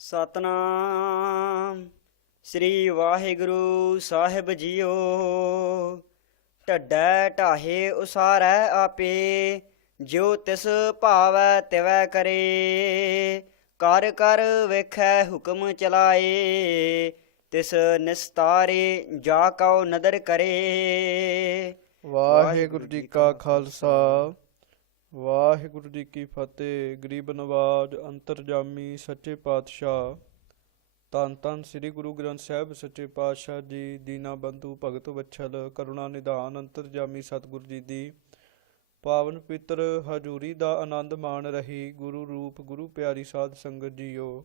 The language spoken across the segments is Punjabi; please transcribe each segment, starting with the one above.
ਸਤਨਾਮ ਸ੍ਰੀ ਵਾਹਿਗੁਰੂ ਸਾਹਿਬ ਜੀਓ। ਢੱਡੈ ਢਾਹੇ ਉਸਾਰੈ ਆਪੇ, ਜੋ ਤਿਸ ਭਾਵੈ ਤਿਵੈ ਕਰੇ। ਕਰ ਕਰ ਵੇਖੈ ਹੁਕਮ ਚਲਾਏ, ਤਿਸ ਨਿਸਤਾਰੇ ਜਾ ਕਉ ਨਦਰ ਕਰੇ। ਵਾਹਿਗੁਰੂ ਜੀ ਕਾ ਖਾਲਸਾ ਵਾਹਿਗੁਰੂ ਜੀ ਕੀ ਫਤਿਹ। ਗਰੀਬ ਨਵਾਜ ਅੰਤਰਜਾਮੀ ਸੱਚੇ ਪਾਤਸ਼ਾਹ ਧੰਨ ਧੰਨ ਸ੍ਰੀ ਗੁਰੂ ਗ੍ਰੰਥ ਸਾਹਿਬ ਸੱਚੇ ਪਾਤਸ਼ਾਹ ਜੀ, ਦੀਨਾ ਬੰਧੂ ਭਗਤ ਵਛਲ ਕਰੁਣਾ ਨਿਧਾਨ ਅੰਤਰਜਾਮੀ ਸਤਿਗੁਰੂ ਜੀ ਦੀ ਪਾਵਨ ਪਿੱਤਰ ਹਜ਼ੂਰੀ ਦਾ ਆਨੰਦ ਮਾਣ ਰਹੀ। ਗੁਰੂ ਰੂਪ ਗੁਰੂ ਪਿਆਰੀ ਸਾਧ ਸੰਗਤ ਜੀਓ,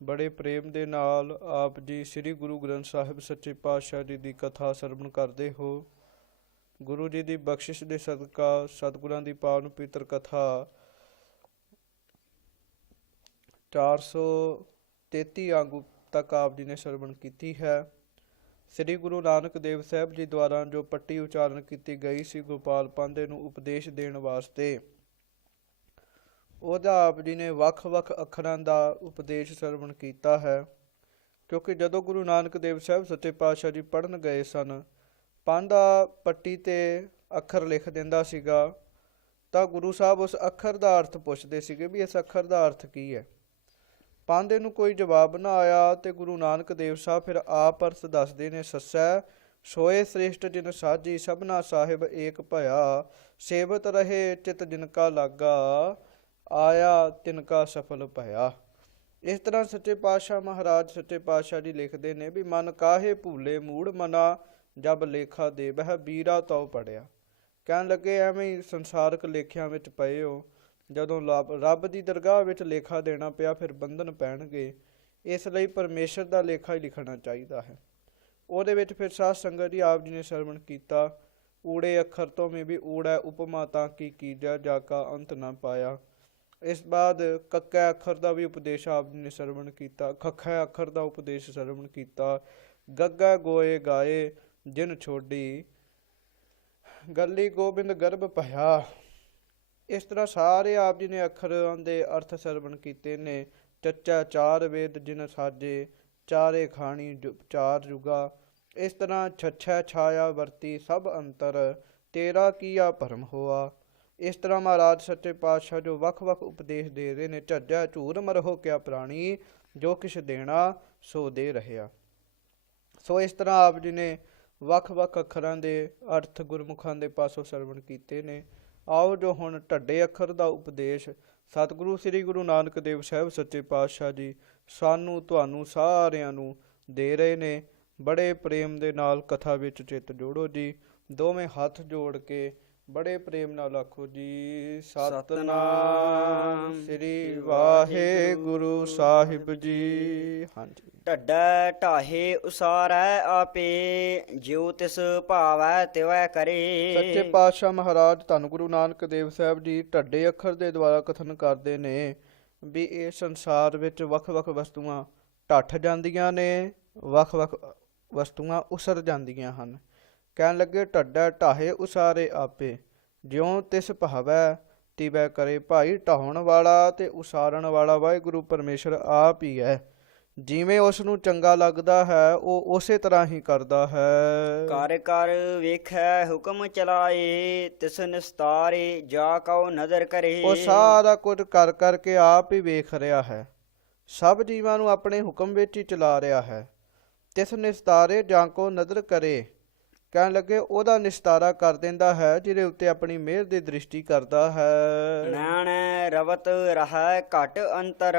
ਬੜੇ ਪ੍ਰੇਮ ਦੇ ਨਾਲ ਆਪ ਜੀ ਸ੍ਰੀ ਗੁਰੂ ਗ੍ਰੰਥ ਸਾਹਿਬ ਸੱਚੇ ਪਾਤਸ਼ਾਹ ਜੀ ਦੀ ਕਥਾ ਸਰਵਣ ਕਰਦੇ ਹੋ। ਗੁਰੂ ਜੀ ਦੀ ਬਖਸ਼ਿਸ਼ ਦੇ ਸਦਕਾ ਸਤਿਗੁਰਾਂ ਦੀ ਪਾਵਨ ਪਵਿੱਤਰ ਕਥਾ 433 ਆਗੂ ਤੱਕ ਆਪ ਜੀ ਨੇ ਸਰਵਣ ਕੀਤੀ ਹੈ। ਸ੍ਰੀ ਗੁਰੂ ਨਾਨਕ ਦੇਵ ਸਾਹਿਬ ਜੀ ਦੁਆਰਾ ਜੋ ਪੱਟੀ ਉਚਾਰਨ ਕੀਤੀ ਗਈ ਸੀ ਗੋਪਾਲ ਪਾਂਧੇ ਨੂੰ ਉਪਦੇਸ਼ ਦੇਣ ਵਾਸਤੇ, ਉਹਦਾ ਆਪ ਜੀ ਨੇ ਵੱਖ-ਵੱਖ ਅੱਖਰਾਂ ਦਾ ਉਪਦੇਸ਼ ਸਰਵਣ ਕੀਤਾ ਹੈ। ਕਿਉਂਕਿ ਜਦੋਂ ਗੁਰੂ ਨਾਨਕ ਦੇਵ ਸਾਹਿਬ ਸੱਚੇ ਪਾਤਸ਼ਾਹ ਜੀ ਪੜ੍ਹਨ ਗਏ ਸਨ, ਪਾਂਧਾ ਪੱਟੀ ਤੇ ਅੱਖਰ ਲਿਖ ਦਿੰਦਾ ਸੀਗਾ ਤਾਂ ਗੁਰੂ ਸਾਹਿਬ ਉਸ ਅੱਖਰ ਦਾ ਅਰਥ ਪੁੱਛਦੇ ਸੀਗੇ ਵੀ ਇਸ ਅੱਖਰ ਦਾ ਅਰਥ ਕੀ ਹੈ। ਪਾਂਧੇ ਨੂੰ ਕੋਈ ਜਵਾਬ ਨਾ ਆਇਆ ਤੇ ਗੁਰੂ ਨਾਨਕ ਦੇਵ ਸਾਹਿਬ ਫਿਰ ਆਪ ਅਰਥ ਦੱਸਦੇ ਨੇ। ਸੱਸੈ ਸੋਏ ਸ੍ਰੇਸ਼ਟ ਜਿਨ ਸਾਜੀ, ਸਭਨਾ ਸਾਹਿਬ ਏਕ ਭਇਆ। ਸੇਵਤ ਰਹੇ ਚਿਤ ਜਿਨਕਾ ਲਾਗਾ, ਆਇਆ ਤਿਨਕਾ ਸਫਲ ਭਇਆ। ਇਸ ਤਰ੍ਹਾਂ ਸੱਚੇ ਪਾਤਸ਼ਾਹ ਮਹਾਰਾਜ ਸੱਚੇ ਪਾਤਸ਼ਾਹ ਜੀ ਲਿਖਦੇ ਨੇ ਵੀ ਮਨ ਕਾਹੇ ਭੂਲੇ ਮੂੜ ਮਨਾ, ਜਬ ਲੇਖਾ ਦੇ ਬਹਿ ਬੀਰਾ ਤਉ ਪੜਿਆ। ਕਹਿਣ ਲੱਗੇ ਐਵੇਂ ਹੀ ਸੰਸਾਰਕ ਲੇਖਿਆਂ ਵਿੱਚ ਪਏ ਹੋ, ਜਦੋਂ ਰੱਬ ਦੀ ਦਰਗਾਹ ਵਿੱਚ ਲੇਖਾ ਦੇਣਾ ਪਿਆ ਫਿਰ ਬੰਧਨ ਪੈਣਗੇ। ਇਸ ਲਈ ਪਰਮੇਸ਼ਰ ਦਾ ਲੇਖਾ ਹੀ ਲਿਖਣਾ ਚਾਹੀਦਾ ਹੈ। ਉਹਦੇ ਵਿੱਚ ਫਿਰ ਸਾਧ ਸੰਗਤ ਜੀ ਆਪ ਜੀ ਨੇ ਸਰਵਣ ਕੀਤਾ, ਊੜੇ ਅੱਖਰ ਤੋਂ ਮੈਂ ਵੀ ਊੜਾ ਉਪਮਾ ਤਾਂ ਕੀ ਕੀਜੈ, ਜਾ ਕਾ ਅੰਤ ਨਾ ਪਾਇਆ। ਇਸ ਬਾਅਦ ਕੱਕਾ ਅੱਖਰ ਦਾ ਵੀ ਉਪਦੇਸ਼ ਆਪ ਜੀ ਨੇ ਸਰਵਣ ਕੀਤਾ, ਖੱਖਾ ਅੱਖਰ ਦਾ ਉਪਦੇਸ਼ ਸਰਵਣ ਕੀਤਾ। ਗੱਗਾ ਗੋਏ ਗਾਏ ਜਿਨ ਛੋਡੀ, ਗੱਲੀ ਗੋਬਿੰਦ ਗਰਭ ਭਇਆ। ਇਸ ਤਰ੍ਹਾਂ ਸਾਰੇ ਆਪ ਜੀ ਨੇ ਅੱਖਰਾਂ ਦੇ ਅਰਥ ਸਰਵਣ ਕੀਤੇ ਨੇ। ਚੱਚਾ ਚਾਰ ਵੇਦ ਜਿਨ ਸਾਜੇ, ਚਾਰੇ ਖਾਣੀ ਚਾਰ ਜੁਗਾ। ਇਸ ਤਰ੍ਹਾਂ ਛੱਛਾ ਛਾਇਆ ਵਰਤੀ ਸਭ ਅੰਤਰ, ਤੇਰਾ ਕੀਆ ਭਰਮ ਹੋਆ। ਇਸ ਤਰ੍ਹਾਂ ਮਹਾਰਾਜ ਸੱਚੇ ਪਾਤਸ਼ਾਹ ਜੋ ਵੱਖ-ਵੱਖ ਉਪਦੇਸ਼ ਦੇ ਰਹੇ ਨੇ। ਝੱਜਾ ਝੂਰ ਮਰਹੋ ਕਿਆ ਪ੍ਰਾਣੀ, ਜੋ ਕਿਛ ਦੇਣਾ ਸੋ ਦੇ ਰਹਿਆ। ਸੋ ਇਸ ਤਰ੍ਹਾਂ ਆਪ ਜੀ ਨੇ ਵੱਖ-ਵੱਖ ਅੱਖਰਾਂ ਦੇ ਅਰਥ ਗੁਰਮੁਖਾਂ ਦੇ ਪਾਸੋਂ ਸਰਵਣ ਕੀਤੇ ਨੇ। ਆਓ ਜੋ ਹੁਣ ਢੱਡੇ ਅੱਖਰ ਦਾ ਉਪਦੇਸ਼ ਸਤਿਗੁਰੂ ਸ੍ਰੀ ਗੁਰੂ ਨਾਨਕ ਦੇਵ ਸਾਹਿਬ ਸੱਚੇ ਪਾਤਸ਼ਾਹ ਜੀ ਸਾਨੂੰ ਤੁਹਾਨੂੰ ਸਾਰਿਆਂ ਨੂੰ ਦੇ ਰਹੇ ਨੇ। ਬੜੇ ਪ੍ਰੇਮ ਦੇ ਨਾਲ ਕਥਾ ਵਿੱਚ ਚਿੱਤ ਜੋੜੋ ਜੀ। ਦੋਵੇਂ ਹੱਥ ਜੋੜ ਕੇ ਬੜੇ ਪ੍ਰੇਮ ਨਾਲ ਆਖੋ ਜੀ, ਸਤਨਾਮ ਸ੍ਰੀ ਵਾਹਿਗੁਰੂ ਸਾਹਿਬ ਜੀ। ਹਾਂਜੀ। ਢੱਡੈ ਢਾਹੇ ਉਸਾਰੈ ਆਪੇ, ਜਿਉ ਤਿਸ ਭਾਵੈ ਤਿਵੈ ਕਰੇ। ਸੱਚੇ ਪਾਤਸ਼ਾਹ ਮਹਾਰਾਜ ਧੰਨ ਗੁਰੂ ਨਾਨਕ ਦੇਵ ਸਾਹਿਬ ਜੀ ਢੱਡੇ ਅੱਖਰ ਦੇ ਦੁਆਰਾ ਕਥਨ ਕਰਦੇ ਨੇ ਵੀ ਇਹ ਸੰਸਾਰ ਵਿੱਚ ਵੱਖ-ਵੱਖ ਵਸਤੂਆਂ ਢੱਠ ਜਾਂਦੀਆਂ ਨੇ, ਵੱਖ-ਵੱਖ ਵਸਤੂਆਂ ਉਸਰ ਜਾਂਦੀਆਂ ਹਨ। ਕਹਿਣ ਲੱਗੇ ਢੱਡਾ ਢਾਹੇ ਉਸਾਰੇ ਆਪੇ, ਜਿਉਂ ਤਿਸ ਭਾਵੈ ਤਿਵੈ ਕਰੇ। ਭਾਈ ਢਾਉਣ ਵਾਲਾ ਤੇ ਉਸਾਰਨ ਵਾਲਾ ਵਾਹਿਗੁਰੂ ਪਰਮੇਸ਼ਰ ਆਪ ਹੀ ਹੈ। ਜਿਵੇਂ ਉਸ ਨੂੰ ਚੰਗਾ ਲੱਗਦਾ ਹੈ ਉਹ ਉਸੇ ਤਰ੍ਹਾਂ ਹੀ ਕਰਦਾ ਹੈ। ਕਰ ਕਰ ਵੇਖੈ ਹੁਕਮ ਚਲਾਏ, ਤਿਸ ਨਿਸਤਾਰੇ ਜਾ ਕਉ ਨਦਰ ਕਰੇ। ਉਹ ਸਾਰਾ ਕੁਝ ਕਰ ਕਰਕੇ ਆਪ ਹੀ ਵੇਖ ਰਿਹਾ ਹੈ, ਸਭ ਜੀਵਾਂ ਨੂੰ ਆਪਣੇ ਹੁਕਮ ਵਿੱਚ ਹੀ ਚਲਾ ਰਿਹਾ ਹੈ। ਤਿਸ ਨਿਸਤਾਰੇ ਜਾਂ ਕੋ ਨਦਰ ਕਰੇ। ਕਹਿਣ ਲੱਗੇ ਉਹਦਾ ਨਿਸਤਾਰਾ ਕਰ ਦਿੰਦਾ ਹੈ ਜਿਹਦੇ ਉੱਤੇ ਆਪਣੀ ਮਿਹਰ ਦੀ ਦ੍ਰਿਸ਼ਟੀ ਕਰਦਾ ਹੈ। ਨੈਣ ਰਵਤ ਰਹਿ ਘਟ ਅੰਤਰ,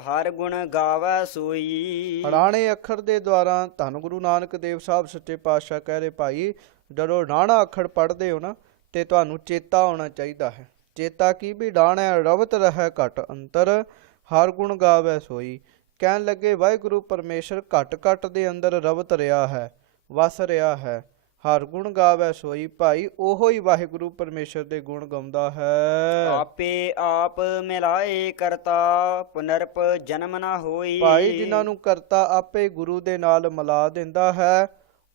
ਹਰ ਗੁਣ ਗਾਵੈ ਸੋਈ। ਹਰਾਣੇ ਅੱਖਰ ਦੇ ਦੁਆਰਾ ਧੰਨ ਗੁਰੂ ਨਾਨਕ ਦੇਵ ਸਾਹਿਬ ਸੱਚੇ ਪਾਤਸ਼ਾਹ ਕਹਿ ਰਹੇ, ਭਾਈ ਜਦੋਂ ਰਾਣਾ ਅੱਖਰ ਪੜ੍ਹਦੇ ਹੋ ਨਾ ਤੇ ਤੁਹਾਨੂੰ ਚੇਤਾ ਹੋਣਾ ਚਾਹੀਦਾ ਹੈ। ਚੇਤਾ ਕੀ ਵੀ ਡਾਣਾ ਰਵਤ ਰਹਿ ਘਟ ਅੰਤਰ, ਹਰ ਗੁਣ ਗਾਵੈ ਸੋਈ। ਕਹਿਣ ਲੱਗੇ ਵਾਹਿਗੁਰੂ ਪਰਮੇਸ਼ਰ ਘਟ ਘਟ ਦੇ ਅੰਦਰ ਰਵਤ ਰਿਹਾ ਹੈ, ਵਸ ਰਿਹਾ ਹੈ। ਹਰ ਗੁਣ ਗਾਵੈ ਸੋਈ, ਭਾਈ ਉਹੋ ਹੀ ਵਾਹਿਗੁਰੂ ਪਰਮੇਸ਼ਰ ਦੇ ਗੁਣ ਗਾਉਂਦਾ ਹੈ। ਆਪੇ ਆਪ ਮਿਲਾਏ ਕਰਤਾ, ਪੁਨਰਪ ਜਨਮ ਨਾ ਹੋਈ। ਭਾਈ ਜਿਨ੍ਹਾਂ ਨੂੰ ਕਰਤਾ ਆਪੇ ਗੁਰੂ ਦੇ ਨਾਲ ਮਿਲਾ ਦਿੰਦਾ ਹੈ,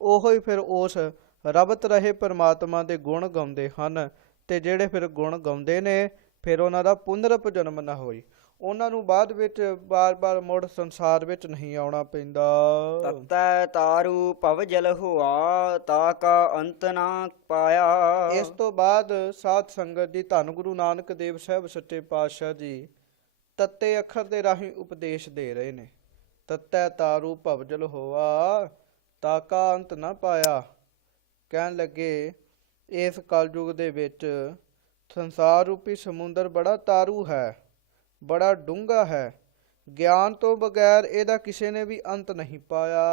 ਉਹੋ ਹੀ ਫਿਰ ਉਸ ਰਵਤ ਰਹੇ ਪਰਮਾਤਮਾ ਦੇ ਗੁਣ ਗਾਉਂਦੇ ਹਨ। ਤੇ ਜਿਹੜੇ ਫਿਰ ਗੁਣ ਗਾਉਂਦੇ ਨੇ ਫਿਰ ਉਹਨਾਂ ਦਾ ਪੁਨਰਪ ਜਨਮ ਨਾ ਹੋਈ, ਉਹਨਾਂ ਨੂੰ ਬਾਅਦ ਵਿੱਚ ਬਾਰ-ਬਾਰ ਮੁੜ ਸੰਸਾਰ ਵਿੱਚ ਨਹੀਂ ਆਉਣਾ ਪੈਂਦਾ। ਤਤੈ ਤਾਰੂ ਭਵ ਜਲ ਹੁਆ ਤਾ ਕਾ ਅੰਤ ਨਾ ਪਾਇਆ। ਇਸ ਤੋਂ ਬਾਅਦ ਸਾਧ ਸੰਗਤ ਜੀ ਧੰਨ ਗੁਰੂ ਨਾਨਕ ਦੇਵ ਸਾਹਿਬ ਸੱਚੇ ਪਾਤਸ਼ਾਹ ਜੀ ਤੱਤੇ ਅੱਖਰ ਦੇ ਰਾਹੀਂ ਉਪਦੇਸ਼ ਦੇ ਰਹੇ ਨੇ। ਤਤੈ ਤਾਰੂ ਭਵਜਲ ਹੋਆ ਤਾ ਕਾ ਅੰਤ ਨਾ ਪਾਇਆ। ਕਹਿਣ ਲੱਗੇ ਇਸ ਕਲਯੁਗ ਦੇ ਵਿੱਚ ਸੰਸਾਰ ਰੂਪੀ ਸਮੁੰਦਰ ਬੜਾ ਤਾਰੂ ਹੈ, ਬੜਾ ਡੂੰਘਾ ਹੈ। ਗਿਆਨ ਤੋਂ ਬਗੈਰ ਇਹਦਾ ਕਿਸੇ ਨੇ ਵੀ ਅੰਤ ਨਹੀਂ ਪਾਇਆ।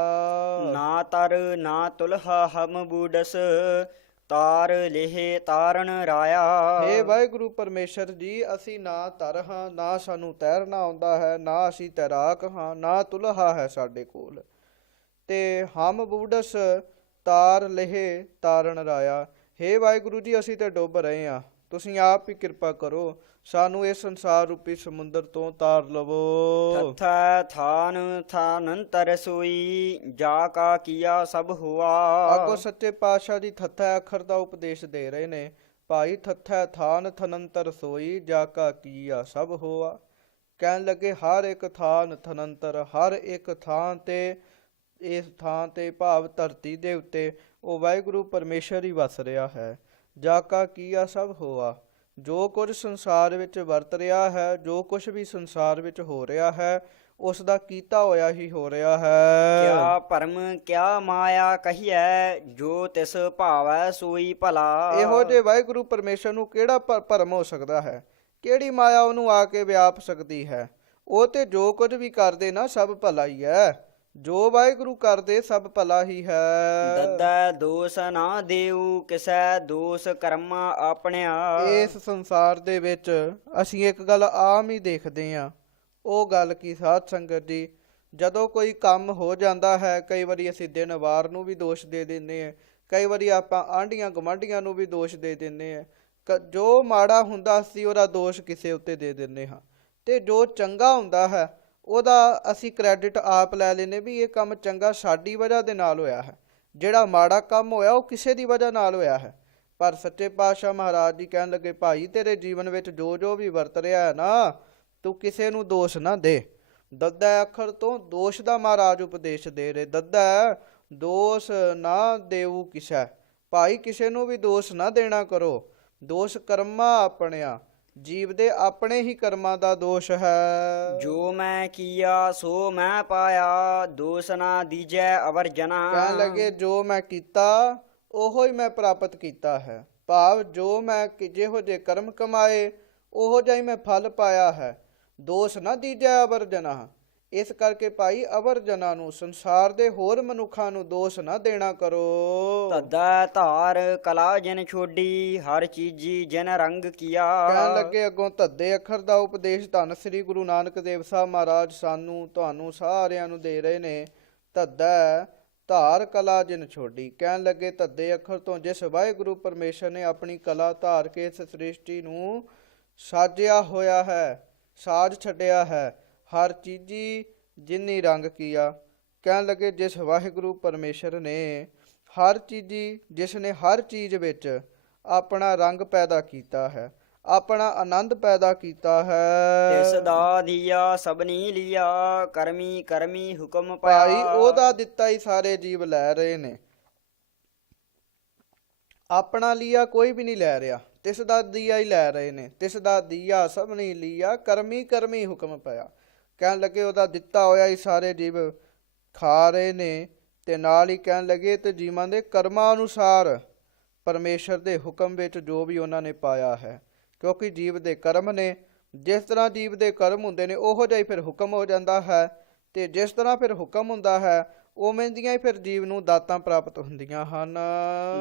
ਨਾ ਤਰ ਨਾ ਤੁਲਹਾ ਹਮ ਬੂਡਸ ਤਾਰ ਲੇਹ ਤਾਰਨ ਰਾਇਆ। ਹੇ ਵਾਹਿਗੁਰੂ ਪਰਮੇਸ਼ਰ ਜੀ, ਅਸੀਂ ਨਾ ਤਰ ਹਾਂ, ਨਾ ਸਾਨੂੰ ਤੈਰਨਾ ਆਉਂਦਾ ਹੈ, ਨਾ ਅਸੀਂ ਤੈਰਾਕ ਹਾਂ, ਨਾ ਤੁਲਹਾ ਹੈ ਸਾਡੇ ਕੋਲ, ਤੇ ਹਮ ਬੂਡਸ ਤਾਰ ਲੇਹ ਤਾਰਨ ਰਾਇਆ। ਹੇ ਵਾਹਿਗੁਰੂ ਜੀ, ਅਸੀਂ ਤੇ ਡੁੱਬ ਰਹੇ ਹਾਂ, ਤੁਸੀਂ ਆਪ ਹੀ ਕਿਰਪਾ ਕਰੋ, ਸਾਨੂੰ ਇਸ ਸੰਸਾਰ ਰੂਪੀ ਸਮੁੰਦਰ ਤੋਂ ਤਾਰ ਲਵੋ। ਥਥੈ ਥਾਨ ਥਾਨੰਤਰ ਸੋਈ ਜਾ ਕਾ ਕੀਆ ਸਭ ਹੁਆ। ਅੱਗੋਂ ਸੱਚੇ ਪਾਤਸ਼ਾਹ ਜੀ ਥੱਥਾ ਅੱਖਰ ਦਾ ਉਪਦੇਸ਼ ਦੇ ਰਹੇ ਨੇ। ਭਾਈ ਥੱਥੈ ਥਾਨ ਥਨੰਤਰ ਸੋਈ ਜਾ ਕਾ ਕੀਆ ਸਭ ਹੋਆ। ਕਹਿਣ ਲੱਗੇ ਹਰ ਇੱਕ ਥਾਨ ਥਨੰਤਰ, ਹਰ ਇੱਕ ਥਾਂ ਤੇ, ਇਸ ਥਾਂ ਤੇ ਭਾਵ ਧਰਤੀ ਦੇ ਉੱਤੇ ਉਹ ਵਾਹਿਗੁਰੂ ਪਰਮੇਸ਼ਰ ਹੀ ਵਸ ਰਿਹਾ ਹੈ। ਜਾ ਕਾ ਕੀਆ ਸਭ ਹੋਆ। ਜੋ ਕੁਝ ਸੰਸਾਰ ਵਿੱਚ ਵਰਤ ਰਿਹਾ ਹੈ, ਜੋ ਕੁਝ ਵੀ ਸੰਸਾਰ ਵਿੱਚ ਹੋ ਰਿਹਾ ਹੈ, ਉਸ ਦਾ ਕੀਤਾ ਹੋਇਆ ਹੀ ਹੋ ਰਿਹਾ ਹੈ। ਕਿਆ ਭਰਮ ਕਿਆ ਮਾਇਆ ਕਹੀਐ ਜੋ ਤਿਸ ਭਾਵੈ ਸੋਈ ਭਲਾ। ਇਹੋ ਜਿਹੇ ਵਾਹਿਗੁਰੂ ਪਰਮੇਸ਼ਰ ਨੂੰ ਕਿਹੜਾ ਭਰਮ ਹੋ ਸਕਦਾ ਹੈ, ਕਿਹੜੀ ਮਾਇਆ ਉਹਨੂੰ ਆ ਕੇ ਵਿਆਪ ਸਕਦੀ ਹੈ। ਉਹ ਤੇ ਜੋ ਕੁਝ ਵੀ ਕਰਦੇ ਨਾ ਸਭ ਭਲਾ ਹੀ ਹੈ, ਜੋ ਵਾਹਿਗੁਰੂ ਕਰਦੇ ਸਭ ਭਲਾ ਹੀ ਹੈ। ਦਦੈ ਦੋਸ ਨਾ ਦੇਉ ਕਿਸੈ ਦੋਸ ਕਰਮਾ ਆਪਣਿਆ। ਇਸ ਸੰਸਾਰ ਦੇ ਵਿੱਚ ਅਸੀਂ ਇੱਕ ਗੱਲ ਆਮ ਹੀ ਦੇਖਦੇ ਹਾਂ। ਉਹ ਗੱਲ ਕੀ ਸਾਧ ਸੰਗਤ ਜੀ, ਜਦੋਂ ਕੋਈ ਕੰਮ ਹੋ ਜਾਂਦਾ ਹੈ, ਕਈ ਵਾਰੀ ਅਸੀਂ ਦਿਨ ਵਾਰ ਨੂੰ ਵੀ ਦੋਸ਼ ਦੇ ਦਿੰਦੇ ਹਾਂ, ਕਈ ਵਾਰੀ ਆਪਾਂ ਆਂਢੀਆਂ ਗੁਆਂਢੀਆਂ ਨੂੰ ਵੀ ਦੋਸ਼ ਦੇ ਦਿੰਦੇ ਹਾਂ। ਜੋ ਮਾੜਾ ਹੁੰਦਾ ਅਸੀਂ ਉਹਦਾ ਦੋਸ਼ ਕਿਸੇ ਉੱਤੇ ਦੇ ਦਿੰਦੇ ਹਾਂ, ਤੇ ਜੋ ਚੰਗਾ ਹੁੰਦਾ ਹੈ ਉਹਦਾ ਅਸੀਂ ਕ੍ਰੈਡਿਟ ਆਪ ਲੈ ਲੈਂਦੇ ਵੀ ਇਹ ਕੰਮ ਚੰਗਾ ਸਾਡੀ ਵਜ੍ਹਾ ਦੇ ਨਾਲ ਹੋਇਆ ਹੈ, ਜਿਹੜਾ ਮਾੜਾ ਕੰਮ ਹੋਇਆ ਉਹ ਕਿਸੇ ਦੀ ਵਜ੍ਹਾ ਨਾਲ ਹੋਇਆ ਹੈ। ਪਰ ਸੱਚੇ ਪਾਤਸ਼ਾਹ ਮਹਾਰਾਜ ਜੀ ਕਹਿਣ ਲੱਗੇ, ਭਾਈ ਤੇਰੇ ਜੀਵਨ ਵਿੱਚ ਜੋ ਜੋ ਵੀ ਵਰਤ ਰਿਹਾ ਹੈ ਨਾ, ਤੂੰ ਕਿਸੇ ਨੂੰ ਦੋਸ਼ ਨਾ ਦੇ। ਦੱਦਾ ਅੱਖਰ ਤੋਂ ਦੋਸ਼ ਦਾ ਮਹਾਰਾਜ ਉਪਦੇਸ਼ ਦੇ ਰਹੇ। ਦੱਦਾ ਦੋਸ਼ ਨਾ ਦੇਊ ਕਿਸੈ। ਭਾਈ ਕਿਸੇ ਨੂੰ ਵੀ ਦੋਸ਼ ਨਾ ਦੇਣਾ ਕਰੋ। ਦੋਸ਼ ਕਰਮਾਂ ਆਪਣਿਆ, ਜੀਵ ਦੇ ਆਪਣੇ ਹੀ ਕਰਮਾਂ ਦਾ ਦੋਸ਼ ਹੈ। ਜੋ ਮੈਂ ਕੀਆ ਸੋ ਮੈਂ ਪਾਇਆ ਦੋਸ ਨਾ ਦੀਜੈ ਅਵਰ ਜਨਾ। ਕਹਿਣ ਲੱਗੇ ਜੋ ਮੈਂ ਕੀਤਾ ਉਹੋ ਹੀ ਮੈਂ ਪ੍ਰਾਪਤ ਕੀਤਾ ਹੈ। ਭਾਵ ਜੋ ਮੈਂ ਜਿਹੋ ਜਿਹੇ ਕਰਮ ਕਮਾਏ ਉਹੋ ਜਿਹਾ ਹੀ ਮੈਂ ਫਲ ਪਾਇਆ ਹੈ। ਦੋਸ਼ ਨਾ ਦੀਜੈ ਅਵਰ ਜਨਾ। ਇਸ ਕਰਕੇ ਭਾਈ ਅਵਰ ਜਨਾਂ ਨੂੰ, ਸੰਸਾਰ ਦੇ ਹੋਰ ਮਨੁੱਖਾਂ ਨੂੰ ਦੋਸ਼ ਨਾ ਦੇਣਾ ਕਰੋ। ਤਦਾ ਧਾਰ ਕਲਾ ਜਿਨ ਛੋਡੀ ਹਰ ਚੀਜੀ ਜਿਨ ਰੰਗ ਕੀਆ। ਕਹਿਣ ਲੱਗੇ ਅੱਗੋਂ ਧੱਦੇ ਅੱਖਰ ਦਾ ਉਪਦੇਸ਼ ਧੰਨ ਸ੍ਰੀ ਗੁਰੂ ਨਾਨਕ ਦੇਵ ਸਾਹਿਬ ਮਹਾਰਾਜ ਸਾਨੂੰ ਤੁਹਾਨੂੰ ਸਾਰਿਆਂ ਨੂੰ ਦੇ ਰਹੇ ਨੇ। ਧੱਦਾ ਧਾਰ ਕਲਾ ਜਿਨ ਛੋਡੀ। ਕਹਿਣ ਲੱਗੇ ਧੱਦੇ ਅੱਖਰ ਤੋਂ ਜਿਸ ਵਾਹਿਗੁਰੂ ਪਰਮੇਸ਼ਰ ਨੇ ਆਪਣੀ ਕਲਾ ਧਾਰ ਕੇ ਇਸ ਸ੍ਰਿਸ਼ਟੀ ਨੂੰ ਸਾਜਿਆ ਹੋਇਆ ਹੈ, ਸਾਜ ਛੱਡਿਆ ਹੈ। ਹਰ ਚੀਜ਼ੀ ਜਿਨੀ ਰੰਗ ਕੀਆ। ਕਹਿਣ ਲੱਗੇ ਜਿਸ ਵਾਹਿਗੁਰੂ ਪਰਮੇਸ਼ਰ ਨੇ ਹਰ ਚੀਜ਼ੀ, ਜਿਸ ਨੇ ਹਰ ਚੀਜ਼ ਵਿੱਚ ਆਪਣਾ ਰੰਗ ਪੈਦਾ ਕੀਤਾ ਹੈ, ਆਪਣਾ ਆਨੰਦ ਪੈਦਾ ਕੀਤਾ ਹੈ। ਤਿਸ ਦਾ ਦੀਆ ਸਭਨੀ ਲਿਆ ਕਰਮੀ ਕਰਮੀ ਹੁਕਮ ਭਾਈ ਪਾਇਆ। ਉਹਦਾ ਦਿੱਤਾ ਹੀ ਸਾਰੇ ਜੀਵ ਲੈ ਰਹੇ ਨੇ, ਆਪਣਾ ਲਿਆ ਕੋਈ ਵੀ ਨਹੀਂ ਲੈ ਰਿਹਾ, ਤਿਸ ਦਾ ਦੀਆ ਹੀ ਲੈ ਰਹੇ ਨੇ। ਤਿਸ ਦਾ ਦੀਆ ਸਭਨੀ ਲਿਆ ਕਰਮੀ ਕਰਮੀ ਹੁਕਮ ਪਾਇਆ। ਕਹਿਣ ਲੱਗੇ ਉਹਦਾ ਦਿੱਤਾ ਹੋਇਆ ਹੀ ਸਾਰੇ ਜੀਵ ਖਾ ਰਹੇ ਨੇ, ਤੇ ਨਾਲ ਹੀ ਕਹਿਣ ਲੱਗੇ ਤੇ ਜੀਵਾਂ ਦੇ ਕਰਮਾਂ ਅਨੁਸਾਰ ਪਰਮੇਸ਼ਰ ਦੇ ਹੁਕਮ ਵਿੱਚ ਜੋ ਵੀ ਉਹਨਾਂ ਨੇ ਪਾਇਆ ਹੈ। ਕਿਉਂਕਿ ਜੀਵ ਦੇ ਕਰਮ ਨੇ, ਜਿਸ ਤਰ੍ਹਾਂ ਜੀਵ ਦੇ ਕਰਮ ਹੁੰਦੇ ਨੇ ਉਹੋ ਜਿਹਾ ਹੀ ਫਿਰ ਹੁਕਮ ਹੋ ਜਾਂਦਾ ਹੈ, ਤੇ ਜਿਸ ਤਰ੍ਹਾਂ ਫਿਰ ਹੁਕਮ ਹੁੰਦਾ ਹੈ ਉਵੇਂ ਦੀਆਂ ਹੀ ਫਿਰ ਜੀਵ ਨੂੰ ਦਾਤਾਂ ਪ੍ਰਾਪਤ ਹੁੰਦੀਆਂ ਹਨ।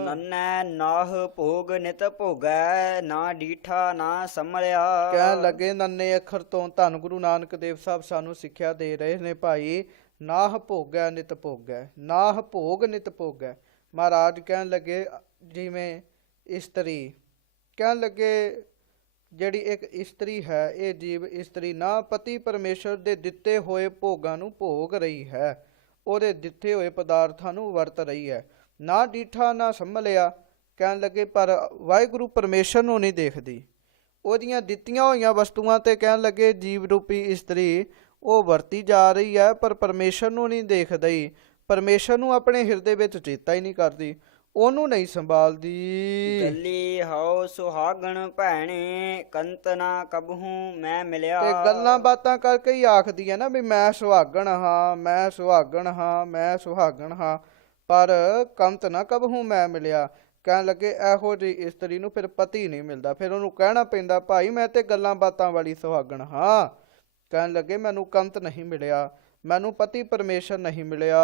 ਨੰਨੈ ਨਾਹ ਭੋਗ ਨਿਤ ਭੋਗੈ ਨਾ ਡੀਠਾ ਨਾ ਸੰਮਲਿਆ। ਕਹਿਣ ਲੱਗੇ ਨੰਨੇ ਅੱਖਰ ਤੋਂ ਧੰਨ ਗੁਰੂ ਨਾਨਕ ਦੇਵ ਸਾਹਿਬ ਸਾਨੂੰ ਸਿੱਖਿਆ ਦੇ ਰਹੇ ਨੇ। ਭਾਈ ਨਾਹ ਭੋਗੈ ਨਿਤ ਭੋਗੈ, ਨਾਹ ਭੋਗ ਨਿਤ ਭੋਗੈ। ਮਹਾਰਾਜ ਕਹਿਣ ਲੱਗੇ ਜਿਵੇਂ ਇਸਤਰੀ, ਕਹਿਣ ਲੱਗੇ ਜਿਹੜੀ ਇੱਕ ਇਸਤਰੀ ਹੈ, ਇਹ ਜੀਵ ਇਸਤਰੀ ਨਾ ਪਤੀ ਪਰਮੇਸ਼ਰ ਦੇ ਦਿੱਤੇ ਹੋਏ ਭੋਗਾਂ ਨੂੰ ਭੋਗ ਰਹੀ ਹੈ, ਉਹਦੇ ਦਿੱਤੇ ਹੋਏ ਪਦਾਰਥਾਂ ਨੂੰ ਵਰਤ ਰਹੀ ਹੈ, ਨਾ ਡੀਠਾ ਨਾ ਸੰਭਲਿਆ। ਕਹਿਣ ਲੱਗੇ ਪਰ ਵਾਹਿਗੁਰੂ ਪਰਮੇਸ਼ਰ ਨੂੰ ਨਹੀਂ ਦੇਖਦੀ, ਉਹਦੀਆਂ ਦਿੱਤੀਆਂ ਹੋਈਆਂ ਵਸਤੂਆਂ ਤੇ ਕਹਿਣ ਲੱਗੇ ਜੀਵ ਰੂਪੀ ਇਸਤਰੀ ਉਹ ਵਰਤੀ ਜਾ ਰਹੀ ਹੈ, ਪਰ ਪਰਮੇਸ਼ਰ ਨੂੰ ਨਹੀਂ ਦੇਖਦੀ, ਪਰਮੇਸ਼ਰ ਨੂੰ ਆਪਣੇ ਹਿਰਦੇ ਵਿੱਚ ਚੇਤਾ ਹੀ ਨਹੀਂ ਕਰਦੀ, ਉਹਨੂੰ ਨਹੀਂ ਸੰਭਾਲਦੀ। ਗੱਲੀ ਹਉ ਸੁਹਾਗਣ ਭੈਣੇ, ਕੰਤ ਨਾ ਕਬਹੂ ਮੈਂ ਮਿਲਿਆ। ਤੇ ਗੱਲਾਂ ਬਾਤਾਂ ਕਰਕੇ ਹੀ ਆਖਦੀ ਹੈ ਨਾ ਵੀ ਮੈਂ ਸੁਹਾਗਣ ਹਾਂ, ਮੈਂ ਸੁਹਾਗਣ ਹਾਂ, ਮੈਂ ਸੁਹਾਗਣ ਹਾਂ, ਪਰ ਕੰਤ ਨਾ ਕਬਹੂ ਮੈਂ ਮਿਲਿਆ। ਕਹਿਣ ਲੱਗੇ ਇਹੋ ਜਿਹੀ ਇਸਤਰੀ ਨੂੰ ਫਿਰ ਪਤੀ ਨਹੀਂ ਮਿਲਦਾ, ਫਿਰ ਉਹਨੂੰ ਕਹਿਣਾ ਪੈਂਦਾ ਭਾਈ ਮੈਂ ਤੇ ਗੱਲਾਂ ਬਾਤਾਂ ਵਾਲੀ ਸੁਹਾਗਣ ਹਾਂ। ਕਹਿਣ ਲੱਗੇ ਮੈਨੂੰ ਕੰਤ ਨਹੀਂ ਮਿਲਿਆ, ਮੈਨੂੰ ਪਤੀ ਪਰਮੇਸ਼ਰ ਨਹੀਂ ਮਿਲਿਆ।